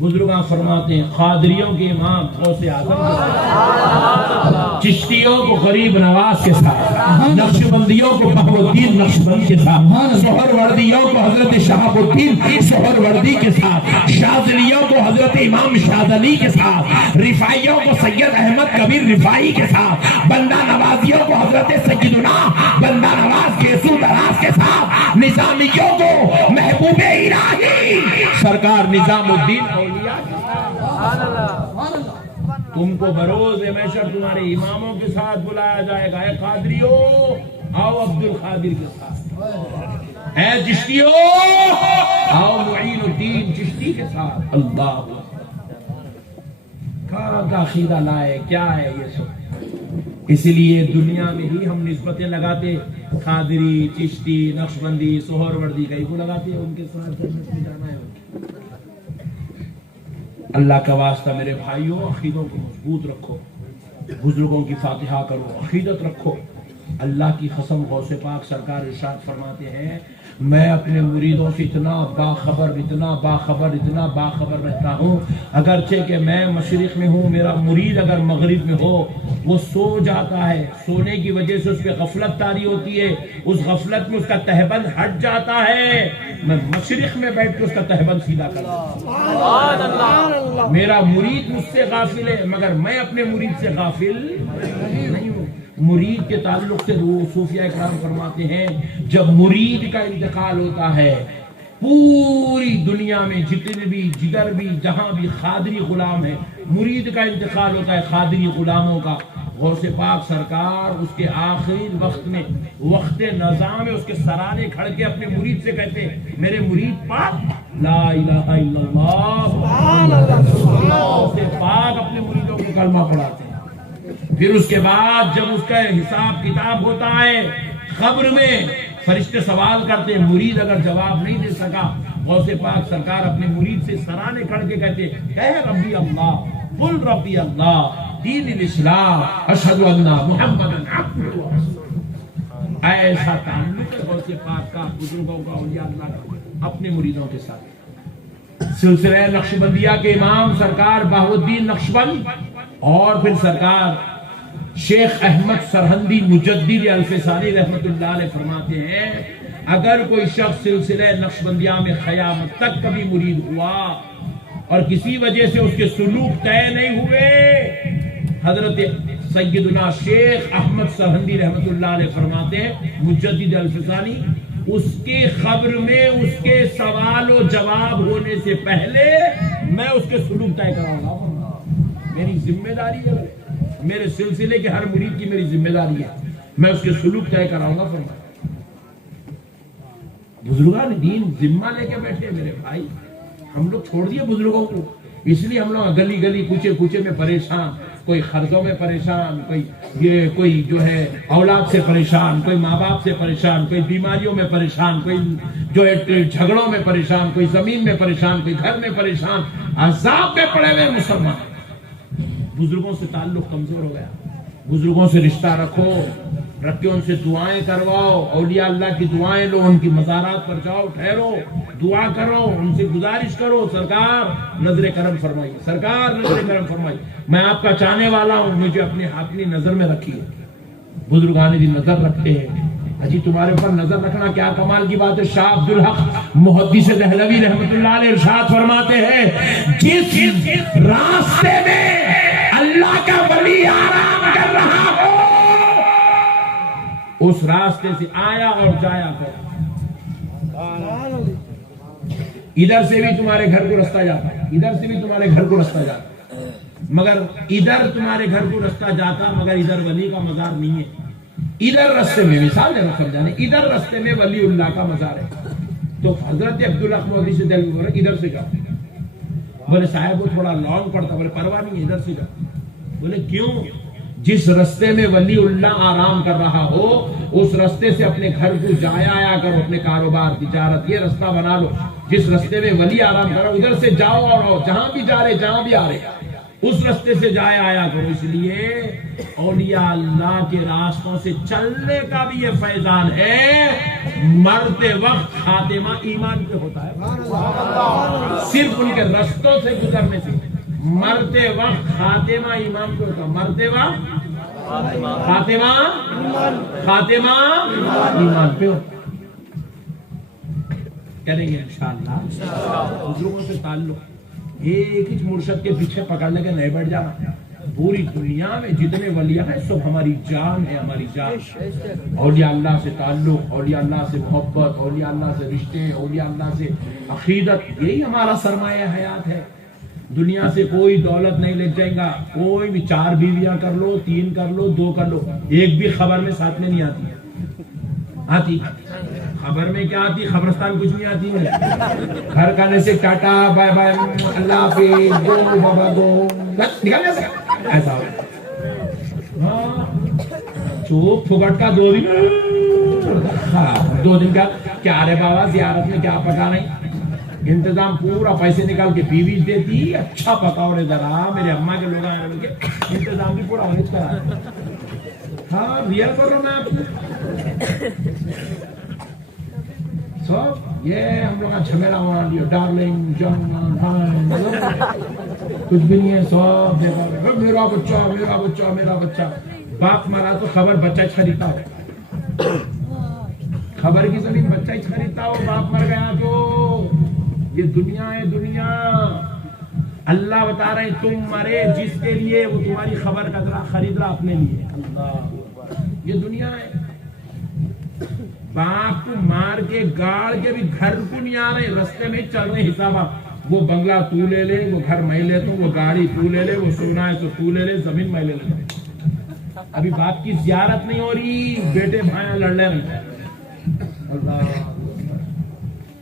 بزرگاں فرماتے ہیں قادریوں کے امام غوث اعظم کے ساتھ، چشتیوں کو غریب نواز کے ساتھ، نقشبندیوں کو بہاء الدین نقشبند کے ساتھ، سہروردیوں کو حضرت شہاب الدین سہروردی کے ساتھ، شاذلیوں کو حضرت امام شاذلی کے ساتھ، رفاعیوں کو سید احمد کبیر رفاعی کے ساتھ، بندہ نوازیوں کو حضرت سیدنا بندہ نواز کیسو دراز کے ساتھ، نظامیوں کو محبوب الہی سرکار نظام الدین تم کو بروز محشر تمہارے اماموں کے ساتھ بلایا جائے گا۔ اے قادریو آؤ عبد القادر کے ساتھ، اے چشتیو آؤ معین الدین چشتی کے ساتھ۔ اللہ کہاں کا عقیدہ لائے، کیا ہے یہ سب؟ اس لیے دنیا میں ہی ہم نسبتیں لگاتے، قادری، چشتی، نقشبندی، سہروردی کئی کو لگاتے ہیں، ان کے ساتھ جنت میں جانا ہے۔ اللہ کا واسطہ میرے بھائیوں، عقیدوں کو مضبوط رکھو، بزرگوں کی فاتحہ کرو، عقیدت رکھو۔ اللہ کی قسم غوث پاک سرکار ارشاد فرماتے ہیں میں اپنے مریدوں سے اتنا باخبر رہتا ہوں، اگرچہ کہ میں مشرق میں ہوں، میرا مرید اگر مغرب میں ہو وہ سو جاتا ہے، سونے کی وجہ سے اس پہ غفلت طاری ہوتی ہے، اس غفلت میں اس کا تہبند ہٹ جاتا ہے، میں مشرق میں بیٹھ کے اس کا تہبند سیدھا کرتا ہوں۔ میرا مرید مجھ سے غافل ہے مگر میں اپنے مرید سے غافل نہیں ہوں۔ مرید کے تعلق سے صوفیہ اکرام فرماتے ہیں جب مرید کا انتقال ہوتا ہے، پوری دنیا میں جتنے بھی جدھر بھی جہاں بھی قادری غلام ہے، مرید کا انتقال ہوتا ہے قادری غلاموں کا، غوث پاک سرکار اس کے آخری وقت میں وقت نظام میں اس کے سرانے کھڑ کے اپنے مرید سے کہتے ہیں میرے مرید پاک لا الہ الا اللہ سبحان اللہ، غوث پاک اپنے مریدوں کو کلمہ پڑھاتے ہیں۔ پھر اس کے بعد جب اس کا حساب کتاب ہوتا ہے قبر میں، فرشتے سوال کرتے ہیں، مرید اگر جواب نہیں دے سکا، غوث پاک سرکار اپنے مرید سے سرانے کھڑ کے کہتے کہہ ربی اللہ، قل ربی اللہ، دین الاسلام، اشہد ان محمد عبدہ ورسولہ۔ ایسا تعلق ہے غوث پاک کا، بزرگوں کا، اولیاء اللہ کا اپنے مریدوں کے ساتھ۔ سلسلہ نقشبندیہ کے امام سرکار بہاء الدین نقشبند اور پھر سرکار شیخ احمد سرہندی مجدد الفسانی رحمت اللہ علیہ فرماتے ہیں اگر کوئی شخص سلسلہ نقشبندیہ میں قیامت تک کبھی مرید ہوا اور کسی وجہ سے اس کے سلوک طے نہیں ہوئے، حضرت سیدنا شیخ احمد سرہندی رحمت اللہ علیہ فرماتے ہیں مجدد الفسانی، اس کے قبر میں اس کے سوال و جواب ہونے سے پہلے میں اس کے سلوک طے کراؤں گا۔ میری ذمہ داری ہے، میرے سلسلے کے ہر مرید کی میری ذمہ داری ہے، میں اس کے سلوک طے کراؤں گا۔ فرمایا بزرگان دین ذمہ لے کے بیٹھے میرے بھائی، ہم لوگ چھوڑ دیے بزرگوں کو، اس لیے ہم لوگ گلی گلی کوچے کوچے میں پریشان، کوئی قرضوں میں پریشان، کوئی جو ہے اولاد سے پریشان، کوئی ماں باپ سے پریشان، کوئی بیماریوں میں پریشان، کوئی جو ہے جھگڑوں میں پریشان، کوئی زمین میں پریشان، کوئی گھر میں پریشان، عذاب میں پڑے ہوئے مسلمان۔ بزرگوں سے تعلق کمزور ہو گیا، بزرگوں سے رشتہ رکھو، رکھ کے ان سے دعائیں کرواؤ، اولیاء اللہ کی دعائیں لو، ان کی مزارات پر جاؤ، ٹھہرو، دعا کرو، ان سے گزارش کرو سرکار نظر کرم فرمائیے، سرکار نظر کرم فرمائیے، میں آپ کا چاہنے والا ہوں، مجھے اپنی نظر میں رکھیے، بزرگان دین نظر رکھتے ہیں. اجی تمہارے اوپر نظر رکھنا کیا کمال کی بات ہے. شاہ عبدالحق محدث دہلوی رحمۃ اللہ علیہ ارشاد فرماتے ہیں جس راستے میں اللہ کا ولی آرام کر رہا ہو اس راستے سے آیا اور جایا کرو. ادھر سے بھی تمہارے گھر کو رستہ جاتا ہے, ادھر سے بھی تمہارے گھر کو رستہ جاتا ہے, مگر ادھر تمہارے گھر کو رستہ جاتا مگر ادھر ولی کا مزار نہیں ہے. ادھر رستے میں مثال ہے سمجھانے, ادھر رستے میں ولی اللہ کا مزار ہے. تو حضرت عبداللہ محدث دہلوی بولے ادھر سے جاؤ. بولے صاحب وہ تھوڑا لانگ پڑتا. بولے پرواہ نہیں, ادھر سے جاؤ. بولے کیوں؟ جس رستے میں ولی اللہ آرام کر رہا ہو اس رستے سے اپنے گھر کو جایا آیا کرو, اپنے کاروبار تجارت یہ رستہ بنا لو. جس رستے میں ولی آرام کرو ادھر سے جاؤ اور جہاں بھی جا رہے جہاں بھی آ رہے اس رستے سے جایا آیا کرو. اس لیے اولیاء اللہ کے راستوں سے چلنے کا بھی یہ فیضان ہے. مرتے وقت خاتمہ ایمان پہ ہوتا ہے, صرف ان کے رستوں سے گزرنے سے. مرتے وقت خاتمہ ایمان پہ ہوتا ہے. مرتے وقت خاتمہ ایمان پہ ہوتا ہے. کریں گے انشاءاللہ. بزرگوں سے تعلق ایک ہی مرشد کے پیچھے پکڑنے کے نہیں بیٹھ جانا. پوری دنیا میں جتنے ولیاں ہیں سب ہماری جان ہے, ہماری جان. اولیاء اللہ سے تعلق, اولیاء اللہ سے محبت, اولیاء اللہ سے رشتے, اولیاء اللہ سے عقیدت, یہی ہمارا سرمایہ حیات ہے. دنیا سے کوئی دولت نہیں لے جائے گا. کوئی بھی 4 بیویاں کر لو, 3 کر لو, 2 کر لو, ایک بھی خبر میں ساتھ میں نہیں آتی. آتی خبر میں کیا آتی؟ خبرستان کچھ نہیں آتی ہے. گھر کھانے سے ٹاٹا بائے بائے اللہ حافظ گو بابا گو نکل جا سکتا ایسا ہو. چوپ پھگٹ کا 2 دن, 2 دن کا کیا رے بابا زیارت میں کیا پکا نہیں. انتظام پورا پیسے نکال کے بیوی دیتی, اچھا پکاؤ رے ذرا میرے اماں کے لوگ آئے بول کے انتظام بھی پورا ہونے کرا. ہاں ریئل کر رہا ہوں میں آپ کو. یہ ہم لوگ جھمیلا ہوا ڈارلنگ جان کچھ بھی نہیں ہے. سب میرا بچہ میرا بچہ میرا بچہ. باپ مرا تو خبر بچہ خریدتا ہو, خبر کی زمین بچہ ہی خریدتا ہو. باپ مر گیا تو یہ دنیا ہے دنیا. اللہ بتا رہے ہیں تم مرے جس کے لیے وہ تمہاری خبر کا خرید رہا اپنے لیے. یہ دنیا ہے. باپ کو مار کے گاڑ کے بھی گھر کو نہیں آ رہے, رستے میں چل رہے حساب. وہ بنگلہ تو لے لے, وہ گھر میں لیتا ہوں, وہ گاڑی تو لے لے, وہ سونا ہے تو تو لے لے, زمین میں لے لے. ابھی باپ کی زیارت نہیں ہو رہی, بیٹے بھائی لڑ لے رہے. اللہ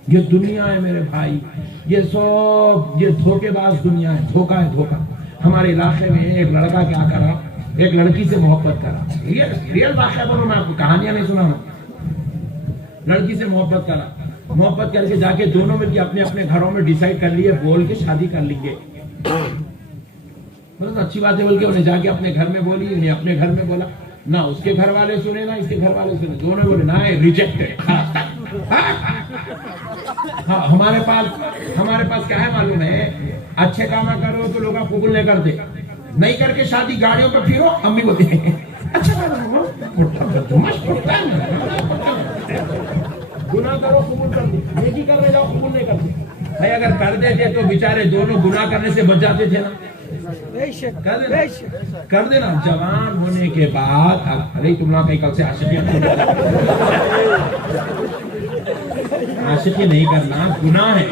یہ دنیا ہے میرے بھائی. یہ سب یہ دھوکے باز دنیا ہے. دھوکا ہے دھوکا. ہمارے علاقے میں ایک لڑکا کیا کرا, ایک لڑکی سے محبت کرا. ریئل واقعہ بولو, میں آپ کو کہانیاں نہیں سنا ہوں. لڑکی سے محبت کرا, محبت کر کے جا کے دونوں مل کے اپنے اپنے گھروں میں ڈیسائیڈ کر لیے بول کے شادی کر لیں گے. بس اچھی بات ہے بول کے انہیں جا کے اپنے گھر میں بولی, انہیں اپنے گھر میں بولا. نہ اس کے گھر والے سنے نہ اس کے گھر والے سنے, دونوں بولے نہ ریجیکٹڈ. ہاں ہمارے پاس کیا ہے معلوم ہے, اچھے کام کرو تو لوگ قبول نہیں کرتے. نہیں کر کے شادی گاڑیوں پہ پھرو, امی بولتے ہیں گناہ کرو قبول کر دے, نیکی کرنے جاؤ قبول نہیں کرتے. بھائی اگر کر دیتے تو بیچارے دونوں گناہ کرنے سے بچ جاتے تھے نا. کر دینا. جوان ہونے کے بعد ارے تم لوگ کہیں کل سے عاشقی نہیں کرنا, گناہ ہے.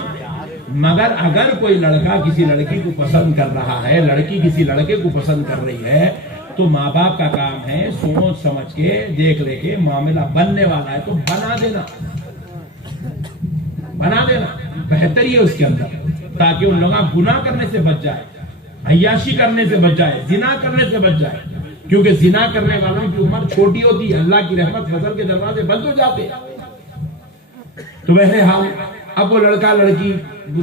مگر اگر کوئی لڑکا کسی لڑکی کو پسند کر رہا ہے, لڑکی کسی لڑکے کو پسند کر رہی ہے, تو ماں باپ کا کام ہے سوچ سمجھ کے دیکھ لے کے معاملہ بننے والا ہے تو بنا دینا. بنا دینا بہتر ہی ہے اس کے اندر, تاکہ ان لوگ گناہ کرنے سے بچ جائے, عیاشی کرنے سے بچ جائے, زنا کرنے سے بچ جائے. کیونکہ زنا کرنے والوں کی عمر چھوٹی ہوتی ہے, اللہ کی رحمت فضل کے دروازے بند ہو جاتے. تو بہرحال اب وہ لڑکا لڑکی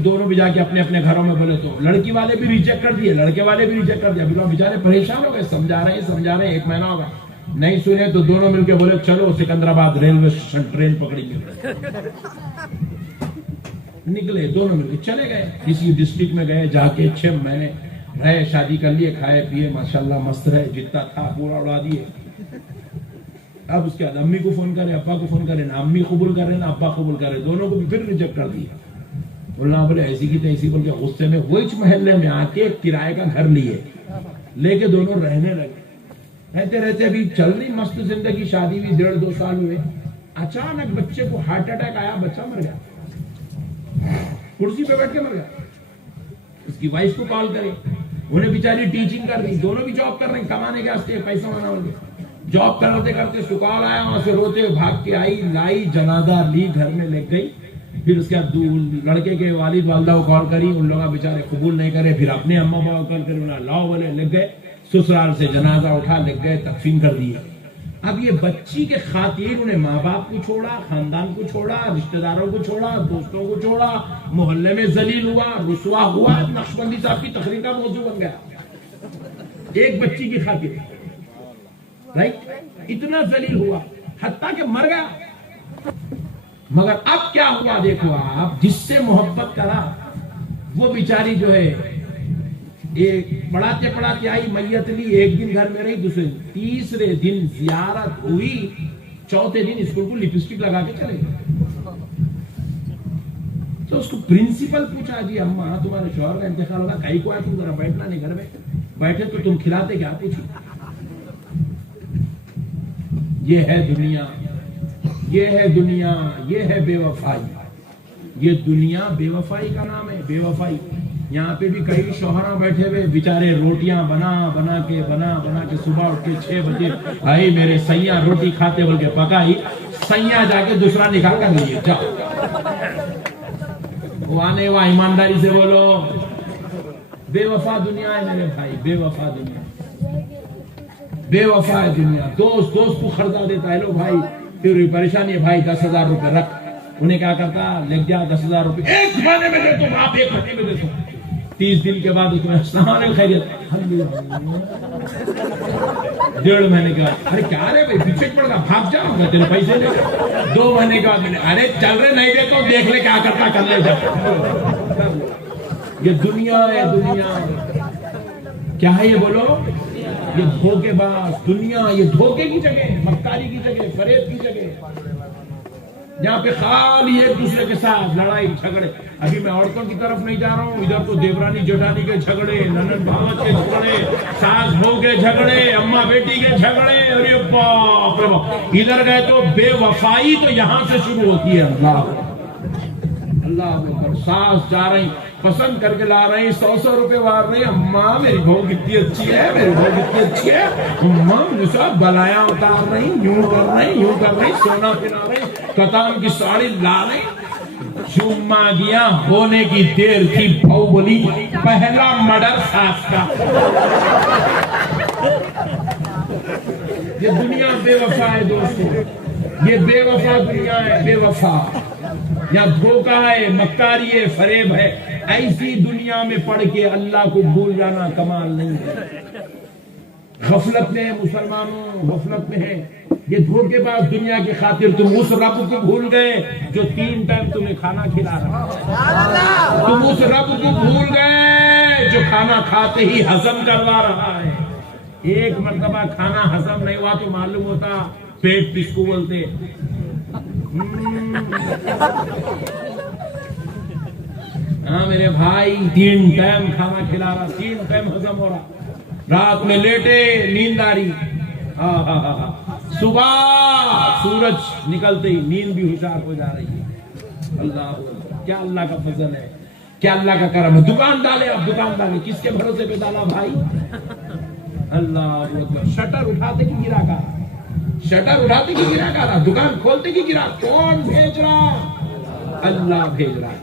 دونوں بھی جا کے اپنے اپنے گھروں میں بولے, تو لڑکی والے بھی ریجیکٹ کر دیے, لڑکے والے بھی ریجیکٹ کر دیا. ابھی لوگ بیچارے پریشان ہو گئے, سمجھا رہے ہیں 1 مہینہ ہوگا, نہیں سنے تو دونوں مل کے بولے چلو سکندرآباد ریلوے اسٹیشن ٹرین پکڑیں گے. نکلے دونوں مل کے چلے گئے, کسی ڈسٹرکٹ میں گئے, جا کے 6 مہینے رہے, شادی کر لیے, کھائے پیے ماشاءاللہ مست رہے, جتنا تھا پورا اڑا دیے. اب اس کے بعد امی کو فون کرے, ابا کو فون کرے, نہ امی قبول کرے نہ ابا قبول کرے, دونوں کو بھی پھر ریجیکٹ کر دیا. اللہ بولے ایسی کی تیسی بول کے غصے میں وہی محلے میں آ کے کرائے کا گھر لے کے دونوں رہنے لگے. رہتے رہتے ابھی چل رہی مست زندگی, شادی بھی 1.5-2 سال ہوئے, اچانک بچے کو ہارٹ اٹیک آیا, بچہ مر گیا, کرسی پہ بیٹھ کے مر گیا. اس کی وائف کو کال کرے, انہیں بیچاری ٹیچنگ کر رہی, دونوں بھی جاب کر رہے ہیں, کمانے کے واسطے پیسہ بنا کے جاب کرتے کرتے سکال آیا, وہاں سے روتے بھاگ کے آئی, لائی, جنازہ لی, گھر میں لے گئی. پھر اس کے بعد لڑکے کے والد والدہ کو کال کری, ان لوگ بیچارے قبول نہیں کرے. پھر اپنے اما بابا کو کال کری, انہیں لاؤ بولے, لگ گئے. سسرال سے جنازہ اٹھا, لگ گئے, تدفین کر دیا. اب یہ بچی کے خاطر انہیں ماں باپ کو چھوڑا, خاندان کو چھوڑا, رشتہ داروں کو چھوڑا, دوستوں کو چھوڑا, محلے میں ذلیل ہوا, رسوا ہوا, نقشبندی صاحب کی تقریر کا موضوع بن گیا ایک بچی کی خاطر. رائٹ, اتنا ذلیل ہوا حتیٰ کہ مر گیا. مگر اب کیا ہوا دیکھو آپ, جس سے محبت کرا وہ بیچاری جو ہے ایک پڑھاتے پڑھاتے آئی, میت لی, ایک دن گھر میں رہی, دوسرے تیسرے دن زیارت ہوئی, چوتھے دن اسکول کو لپسٹک لگا کے چلے گئے. تو اس کو پرنسپل پوچھا, جی اماں تمہارے شوہر کا انتقال ہوگا, کہیں کو آیا, تم ذرا بیٹھنا نہیں گھر میں, بیٹھے تو تم کھلاتے کیا, پوچھی. یہ ہے دنیا, یہ ہے دنیا, یہ ہے بے وفائی. یہ دنیا بے وفائی کا نام ہے, بے وفائی. یہاں پہ بھی کئی شوہراں بیٹھے ہوئے بیچارے روٹیاں بنا کے صبح اٹھ کے 6 بجے آئی, میرے سیاں روٹی کھاتے بول کے پکائی, سیاں جا کے دوسرا نکال کر لیجیے, جاؤ وانے وا, ایمانداری سے بولو. بے وفا دنیا ہے میرے بھائی, بے وفا دنیا, بے وفا ہے دنیا. دوست کو خردا دیتا ہے, لو بھائی پھر پریشانی ہے بھائی, 10,000 روپے رکھ. انہیں کیا کرتا, لگ جا 10,000 روپے ایک مہینے میں دے تم, آپ 1 مہینے میں دے تم. 30 دن کے بعد اس میں السلام علیکم خیریت, 1.5 مہینے کے بعد, ارے کیا رہے بھائی پیچھے پڑ گا, بھاگ جاؤ گا, تیرے پیسے لے. 2 مہینے کے بعد ارے چل رہے نہیں دیتا ہوں, دیکھ لے کیا کرتا, کر لے جا. یہ دنیا ہے, دنیا کیا ہے یہ بولو, یہ دھوکے باز دنیا, یہ دھوکے کی جگہ, مکاری کی جگہ, فریب کی جگہ, جہاں پہ خالی ایک دوسرے کے ساتھ لڑائی جھگڑے. ابھی میں عورتوں کی طرف نہیں جا رہا ہوں, ادھر تو دیورانی جٹانی کے جھگڑے, ننند بھاوت کے جھگڑے, ساس بہو کے جھگڑے, اماں بیٹی کے جھگڑے, ارے باپ رے باپ. ادھر گئے تو بے وفائی تو یہاں سے شروع ہوتی ہے. اللہ اکبر. ساس جا رہی, پسند کر کے لا رہی, 100 روپے وار رہی, اماں میری بہو کتنی اچھی ہے, میری بہو کتنی اچھی ہے, اماں مجھے سب بلایا اتار رہی, یوں کر رہی, سونا پہنا رہی, کتان کی ساڑی لا رہی. جمعہ گیا, ہونے کی دیر تھی, بہو بولی پہلا مرڈر ساس کا. یہ دنیا بے وفا ہے دوستو, یہ بے وفا دنیا ہے, بے وفا. یا دھوکہ ہے, مکاری ہے, فریب ہے. ایسی دنیا میں پڑھ کے اللہ کو بھول جانا کمال نہیں ہے. غفلت میں ہے مسلمانوں, غفلت میں ہے. یہ دھوکے باز دنیا کی خاطر تم اس رب کو بھول گئے جو 3 ٹائم تمہیں کھانا کھلا رہا ہے. تم اس رب کو بھول گئے جو کھانا کھاتے ہی ہضم کروا رہا ہے. ایک مرتبہ کھانا ہضم نہیں ہوا تو معلوم ہوتا پیٹ کس کو بولتے. ہاں میرے بھائی, 3 ٹائم کھانا کھلا رہا, 3 ٹائم ہضم ہو رہا. رات میں لیٹے, نیند آ رہی, صبح سورج نکلتے ہی نیند بھی ہوشیار ہو جا رہی ہے. اللہ کیا اللہ کا فضل ہے, کیا اللہ کا کرم ہے. دکان ڈالے, اب دکان ڈالے, کس کے بھروسے پہ ڈالا بھائی. اللہ اکبر. شٹر اٹھاتے کی گرا کا, شٹر اٹھاتے کی گرا کا, دکان کھولتے کی گرا. کون بھیج رہا, اللہ بھیج رہا.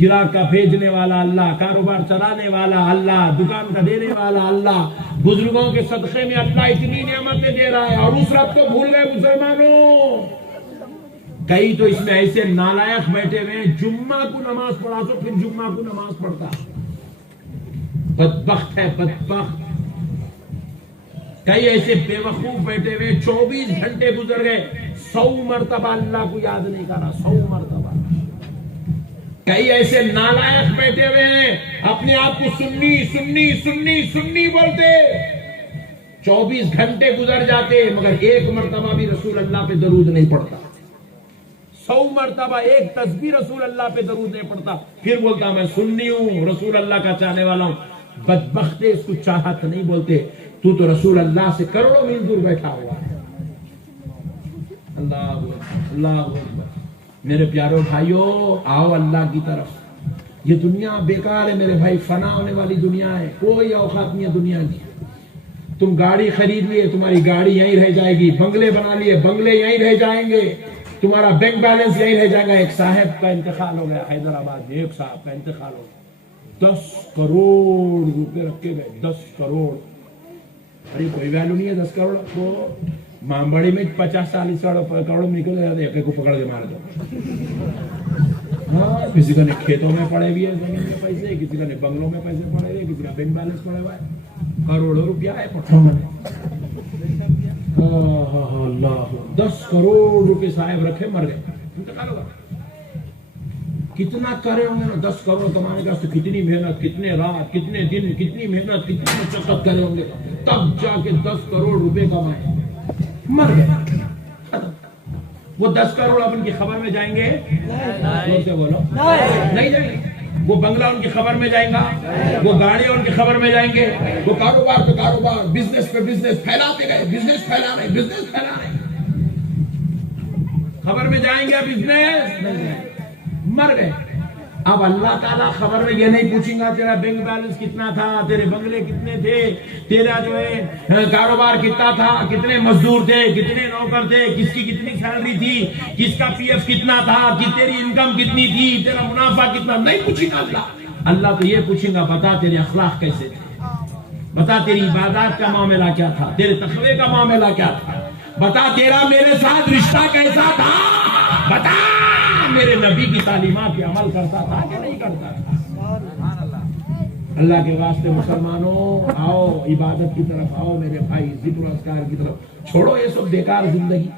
گراہک کا بھیجنے والا اللہ, کاروبار چلانے والا اللہ, دکان کا دینے والا اللہ, بزرگوں کے صدقے میں اللہ اتنی نعمتیں دے رہا ہے. اور اس رب کو بھول گئے مسلمانوں. کئی تو اس میں ایسے نالائق بیٹھے ہوئے, جمعہ کو نماز پڑھا تو پھر جمعہ کو نماز پڑھتا. بدبخت ہے, بدبخت. کئی ایسے بے وقوف بیٹھے ہوئے, 24 گھنٹے گزر گئے, 100 مرتبہ اللہ کو یاد نہیں کرا, 100 مرتبہ. کئی ایسے نالائق بیٹھے ہوئے ہیں, اپنے آپ کو سنی سنی سنی سنی بولتے, 24 گھنٹے گزر جاتے مگر ایک مرتبہ بھی رسول اللہ پہ درود نہیں پڑتا. 100 مرتبہ ایک تسبیح رسول اللہ پہ درود نہیں پڑتا. پھر بولتا میں سنی ہوں، رسول اللہ کا چاہنے والا ہوں. بدبخت اس کو چاہت نہیں بولتے. تو رسول اللہ سے کروڑوں میل دور بیٹھا ہوا ہے. اللہ اللہ اکبر. میرے پیاروں بھائیوں، آؤ اللہ کی طرف. یہ دنیا بیکار ہے میرے بھائی، فنا ہونے والی دنیا ہے. کوئی اوقات نہیں ہے دنیا کی. تم گاڑی خرید لیے، تمہاری گاڑی یہیں رہ جائے گی. بنگلے بنا لیے، بنگلے یہیں رہ جائیں گے. تمہارا بینک بیلنس یہیں رہ جائے گا. ایک صاحب کا انتقال ہو گیا حیدرآباد میں، ایک صاحب کا انتقال ہو گیا. 10 کروڑ روپے رکھے گئے. 10 کروڑ. ارے کوئی ویلو نہیں ہے 10 کروڑ کو. مامبڑی میں 50-40 کروڑ نکل جاتے، ایک کو پکڑ کے مار دو. ہاں، کسی کا نے کھیتوں میں پڑے ہوئے زمین میں پیسے، کسی کا نے بنگلوں میں پیسے پڑے ہوئے، کسی کا بینک بیلنس پڑے ہوا ہے. کروڑوں روپیہ ہے پٹھوں میں. اللہ 10 کروڑ روپے صاحب رکھے، مر گئے، انتقال ہوگا. کتنا کرے ہوں گے نا 10 کروڑ کمانے کا. کتنی محنت، کتنے رات، کتنے دن، کتنی محنت، کتنی مشقت کرے ہوں گے، تب جا کے 10 کروڑ روپے کمائے. مر گئے. وہ 10 کروڑ اب ان کی خبر میں جائیں گے؟ سے بولو نہیں جائیں گے. وہ بنگلہ ان کی خبر میں جائیں گا؟ وہ گاڑیاں ان کی خبر میں جائیں گے؟ وہ کاروبار پہ کاروبار، بزنس پہ بزنس پھیلاتے گئے. بزنس پھیلا رہے، بزنس پھیلا رہے. خبر میں جائیں گے بزنس؟ نہیں جائیں گے. مر گئے. اب اللہ تعالیٰ خبر میں یہ نہیں پوچھیں گا تیرا بینک بیلنس کتنا تھا، تیرے بنگلے کتنے تھے، تیرا جو ہے کاروبار کتنا تھا، کتنے مزدور تھے، کتنے نوکر تھے، کس کی کتنی سیلری تھی، کس کا پی ایف کتنا تھا، کہ تیری انکم کتنی تھی، تیرا منافع کتنا. نہیں پوچھیں گا اللہ. اللہ تو یہ پوچھیں گا بتا تیرے اخلاق کیسے تھے، بتا تیری عبادات کا معاملہ کیا تھا، تیرے تقوی کا معاملہ کیا تھا، بتا تیرا میرے ساتھ رشتہ کیسا تھا، بتا میرے نبی کی تعلیمات پہ عمل کرتا تھا کہ نہیں کرتا تھا. اللہ کے واسطے مسلمانوں آؤ، عبادت کی طرف آؤ میرے بھائی، ذکر و اذکار کی طرف چھوڑو یہ سب بیکار زندگی.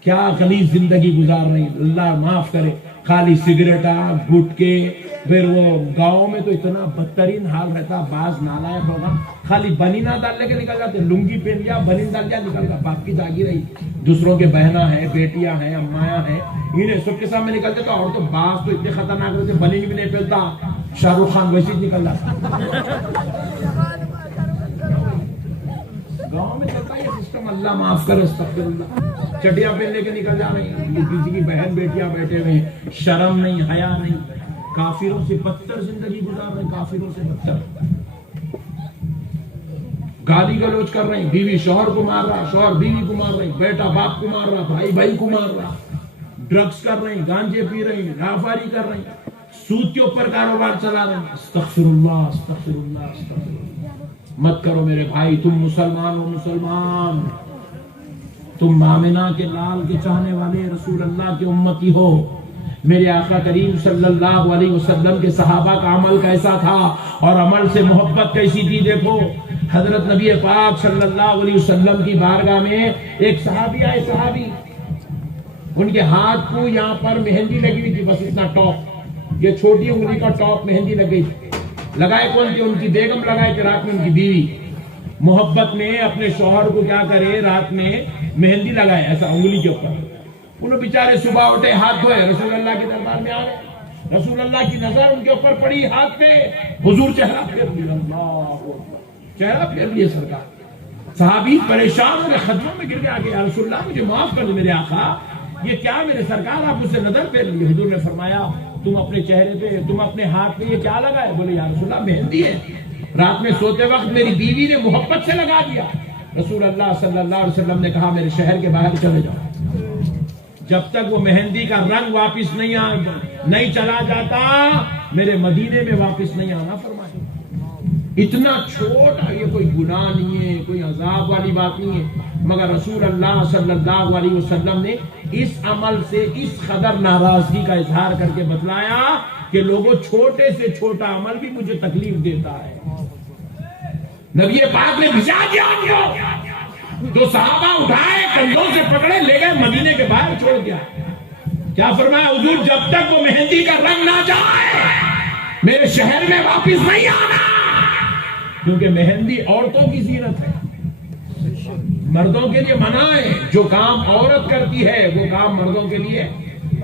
کیا غلیظ زندگی گزار رہی. اللہ معاف کرے. خالی سگریٹا گٹکے. پھر وہ گاؤں میں تو اتنا بدترین حال رہتا، بعض نالائق ہوگا خالی بنینا ڈال لے کے نکل جاتے. لنگی پہن لیا، بنین ڈال لیا، نکل گیا. باقی جاگی رہی. دوسروں کے بہنا ہیں، بیٹیاں ہیں، امایاں ہیں، انہیں سب کے سامنے نکلتے. تو اور تو بعض تو اتنے خطرناک رہتے، بنین بھی نہیں پہنتا. شاہ رخ خان ویسے ہی نکل جاتا. گاؤں میں چلتا یہ سسٹم. اللہ معاف کرے. استغفر اللہ. چٹیاں پہن لے کے نکل جا رہے ہیں. کسی کی بہن بیٹیاں بیٹھے ہوئے، شرم نہیں، حیا نہیں. کافروں سے بدتر زندگی گزار رہے ہیں. کافروں سے بدتر. گالی گلوچ کر رہے ہیں. بیوی شوہر کو مار رہا، شوہر بیوی کو مار رہے ہیں، بیٹا باپ کو مار رہا، بھائی بھائی کو مار رہا. ڈرگز کر رہے ہیں، گانجے پی رہے ہیں، رافاری کر رہے ہیں، سود کے اوپر کاروبار چلا رہے ہیں. استغفر اللہ، استغفر اللہ، استغفر اللہ. مت کرو میرے بھائی. تم مسلمان ہو، مسلمان. تم مامنہ کے لال کے چاہنے والے، رسول اللہ کے امتی ہو. میرے آقا کریم صلی اللہ علیہ وسلم کے صحابہ کا عمل کیسا تھا اور عمل سے محبت کیسی تھی. دیکھو حضرت نبی پاک صلی اللہ علیہ وسلم کی بارگاہ میں ایک صحابی آئے. صحابی، ان کے ہاتھ کو یہاں پر مہندی لگی ہوئی تھی، بس اتنا ٹاپ، یہ چھوٹی انگلی کا ٹاپ مہندی لگ گئی تھی. لگائے کون تھی؟ ان کی بیگم لگائے تھے رات میں. ان کی بیوی محبت میں اپنے شوہر کو کیا کرے، رات میں مہندی لگائے ایسا انگلی کے اوپر. انہوں بیچارے صبح اٹھے، ہاتھ دھوئے، رسول اللہ کے دربار میں آ گئے. رسول اللہ کی نظر ان کے اوپر پڑی، ہاتھ پہ. حضور چہرہ پھیر لیا. اللہ چہرہ پھیر لیے سرکار. صحابی پریشان ہوئے، خدموں میں گر کے آگے، یا رسول اللہ مجھے معاف کر دے میرے آقا، یہ کیا میرے سرکار آپ مجھ سے نظر پھیر لیے. حضور نے فرمایا تم اپنے چہرے پہ، تم اپنے ہاتھ پہ یہ کیا لگائے؟ بولے یا رسول اللہ مہندی ہے، رات میں سوتے وقت میری بیوی نے محبت سے لگا دیا. رسول اللہ صلی اللہ علیہ وسلم نے کہا میرے شہر کے باہر چلے جاؤ. جب تک وہ مہندی کا رنگ واپس نہیں چلا جاتا، میرے مدینے میں واپس نہیں آنا فرمایا. اتنا چھوٹا، یہ کوئی گناہ نہیں ہے، کوئی عذاب والی بات نہیں ہے، مگر رسول اللہ صلی اللہ علیہ وسلم نے اس عمل سے اس قدر ناراضگی کا اظہار کر کے بتلایا کہ لوگوں چھوٹے سے چھوٹا عمل بھی مجھے تکلیف دیتا ہے. نبی پاک نے بھجا دیا، جو صحابہ اٹھائے، کندھوں سے پکڑے، لے گئے مدینے کے باہر چھوڑ دیا. کیا فرمایا حضور؟ جب تک وہ مہندی کا رنگ نہ جائے میرے شہر میں واپس نہیں آنا، کیونکہ مہندی عورتوں کی زینت ہے. مردوں کے لیے منع ہے. جو کام عورت کرتی ہے وہ کام مردوں کے لیے,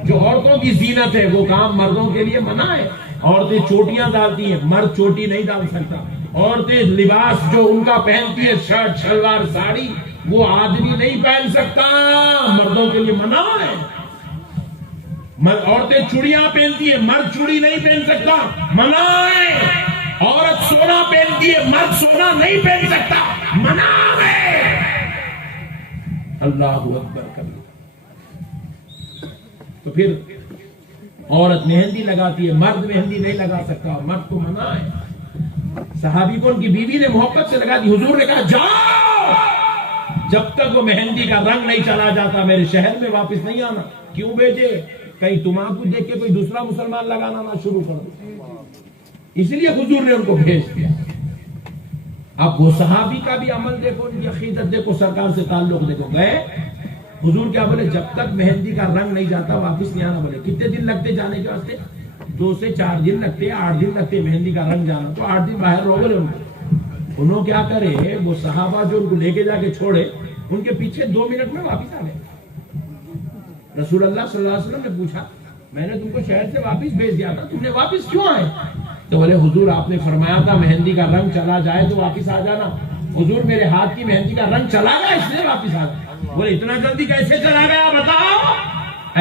جو عورتوں کی زینت ہے وہ کام مردوں کے لیے منع ہے. عورتیں چوٹیاں ڈالتی ہیں, مرد چوٹی نہیں ڈال سکتا. عورتیں لباس جو ان کا پہنتی ہے, شرٹ شلوار ساڑی, وہ آدمی نہیں پہن سکتا, مردوں کے لیے منع ہے. عورتیں چوڑیاں پہنتی ہیں, مرد چوڑی نہیں پہن سکتا, منع ہے. عورت سونا پہنتی ہے, مرد سونا نہیں پہن سکتا, منع ہے. اللہ اکبر کبھی. تو پھر عورت مہندی لگاتی ہے, مرد مہندی نہیں لگا سکتا, مرد کو منع ہے. صحابی کو ان کی بیوی نے محبت سے لگا دی. حضور نے کہا جاؤ, جب تک وہ مہندی کا رنگ نہیں چلا جاتا میرے شہر میں واپس نہیں آنا. کیوں بھیجے؟ کہیں تمہارا دیکھ کے کوئی دوسرا مسلمان لگانا نہ شروع کر دو, اس لیے حضور نے ان کو بھیج دیا. اب وہ صحابی کا بھی عمل دیکھو, ان کی عقیدت دیکھو, سرکار سے تعلق دیکھو. گئے حضور کیا بولے, جب تک مہندی کا رنگ نہیں جاتا واپس نہیں آنا. بولے کتنے دن لگتے جانے کے واسطے؟ 2 سے 4 دن لگتے, 8 دن لگتے مہندی کا رنگ جانا. تو 8 دن باہر رہو. بولے انہوں کیا کرے, وہ صحابہ جو ان کو لے کے جا کے چھوڑے, ان کے پیچھے 2 منٹ میں واپس آ گئے. رسول اللہ صلی اللہ علیہ وسلم نے پوچھا, میں نے تم کو شہر سے واپس بھیج دیا تھا, تم نے واپس کیوں آئے؟ تو بولے حضور آپ نے فرمایا تھا مہندی کا رنگ چلا جائے تو واپس آ جانا. حضور میرے ہاتھ کی مہندی کا رنگ چلا گیا, اس لیے واپس آ گیا. بولے اتنا جلدی کیسے چلا گیا بتاؤ.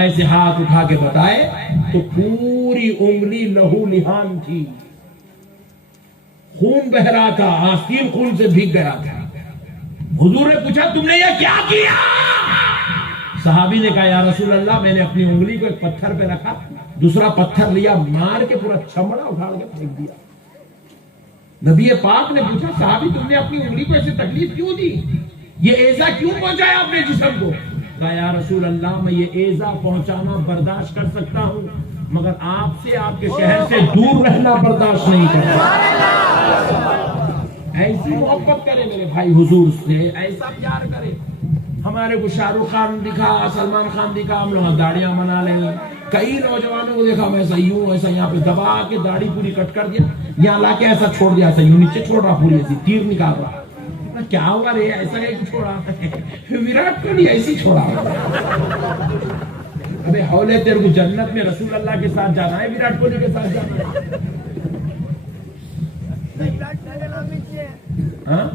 ایسے ہاتھ اٹھا کے بتائے تو پوری انگلی لہو لہان تھی, خون بہ رہا تھا, آستین خون سے بھیگ گیا تھا. حضور نے پوچھا تم نے یہ کیا کیا؟ صحابی نے کہا یا رسول اللہ میں نے اپنی انگلی کو ایک پتھر پہ رکھا, دوسرا پتھر لیا, مار کے پورا چمڑا اٹھا کے پھینک دیا. نبی پاک نے پوچھا صحابی تم نے اپنی انگلی کو ایسے تکلیف کیوں دی, یہ ایزا کیوں پہنچایا اپنے جسم کو؟ کہا یا رسول اللہ میں یہ ایزا پہنچانا برداشت کر سکتا ہوں, مگر آپ سے, آپ کے شہر سے دور رہنا برداشت نہیں کرتا. ایسی محبت کرے میرے بھائی حضور سے, ایسا پیار کرے. ہمارے کو شاہ رخ خان دکھا, سلمان خان دکھا, ہم لوگ داڑیاں بنا لیں گے. کئی نوجوانوں کو دیکھا ایسا یوں, ایسا یہاں پہ دبا کے داڑھی پوری کٹ کر دیا, یہاں لا کے ایسا چھوڑ دیا, ایسا یوں نیچے چھوڑ رہا, پوری ایسی تیر نکال رہا. کیا ہوگا رے, ایسا ایک چھوڑا. وراٹ کوہلی ایسی چھوڑا. ابے ہولے تیرے کو جنت میں رسول اللہ کے ساتھ جانا ہے, وراٹ کوہلی کے ساتھ جانا ہے. ہاں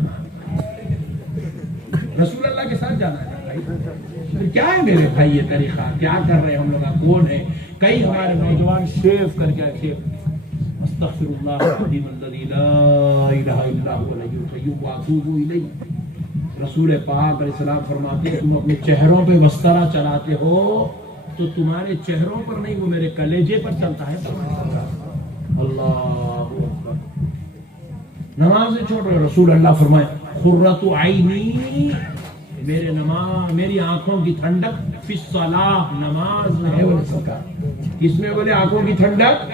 رسول اللہ کے ساتھ جانا ہے بھائی. کیا ہے میرے بھائی یہ طریقہ, کیا کر رہے ہیں ہم لوگ, کون ہے؟ کئی ہمارے نوجوان شیو کر کے شیو, استغفر اللہ العظیم الذی لا الہ الا هو الحی القیوم واتوب الیہ. رسول پاک علیہ السلام فرماتے ہیں تم اپنے چہروں پہ وسترا چلاتے ہو تو تمہارے چہروں پر نہیں, وہ میرے کلیجے پر چلتا ہے. اللہ اکبر. نماز چھوڑ رہے, رسول اللہ فرمائے قرۃ عینی, میرے نماز, میری آنکھوں کی ٹھنڈک فی الصلاۃ, نماز میں ہے. بولے سرکار کس میں؟ بولے آنکھوں کی ٹھنڈک,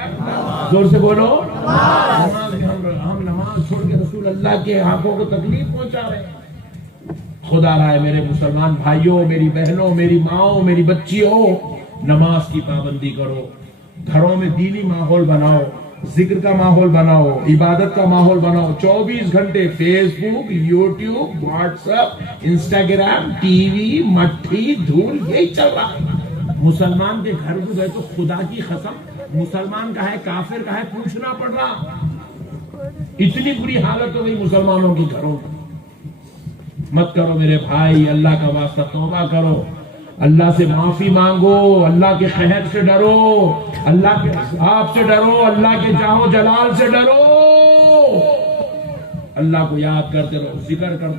زور سے بولو, نماز میں. ہم نماز چھوڑ کے رسول اللہ کے آنکھوں کو تکلیف پہنچا رہے ہیں. خدا رہا میرے مسلمان بھائیوں, میری بہنوں, میری ماؤں, میری بچیوں, نماز کی پابندی کرو. گھروں میں دینی ماحول بناؤ, ذکر کا ماحول بناؤ, عبادت کا ماحول بناؤ. 24 گھنٹے Facebook, YouTube, WhatsApp, Instagram, TV, مٹھی, دھول, یہی چل رہا ہے. مسلمان کے گھر کو گئے تو خدا کی قسم, مسلمان کا ہے کافر کا ہے پوچھنا پڑ رہا. اتنی بری حالت ہو گئی مسلمانوں کی گھروں کی. مت کرو میرے بھائی, اللہ کا واسطہ توبہ کرو, اللہ سے معافی مانگو, اللہ کے قہر سے ڈرو, اللہ کے عذاب سے ڈرو, اللہ کے جاہ و جلال سے ڈرو. اللہ کو یاد کرتے رہو, ذکر کرتے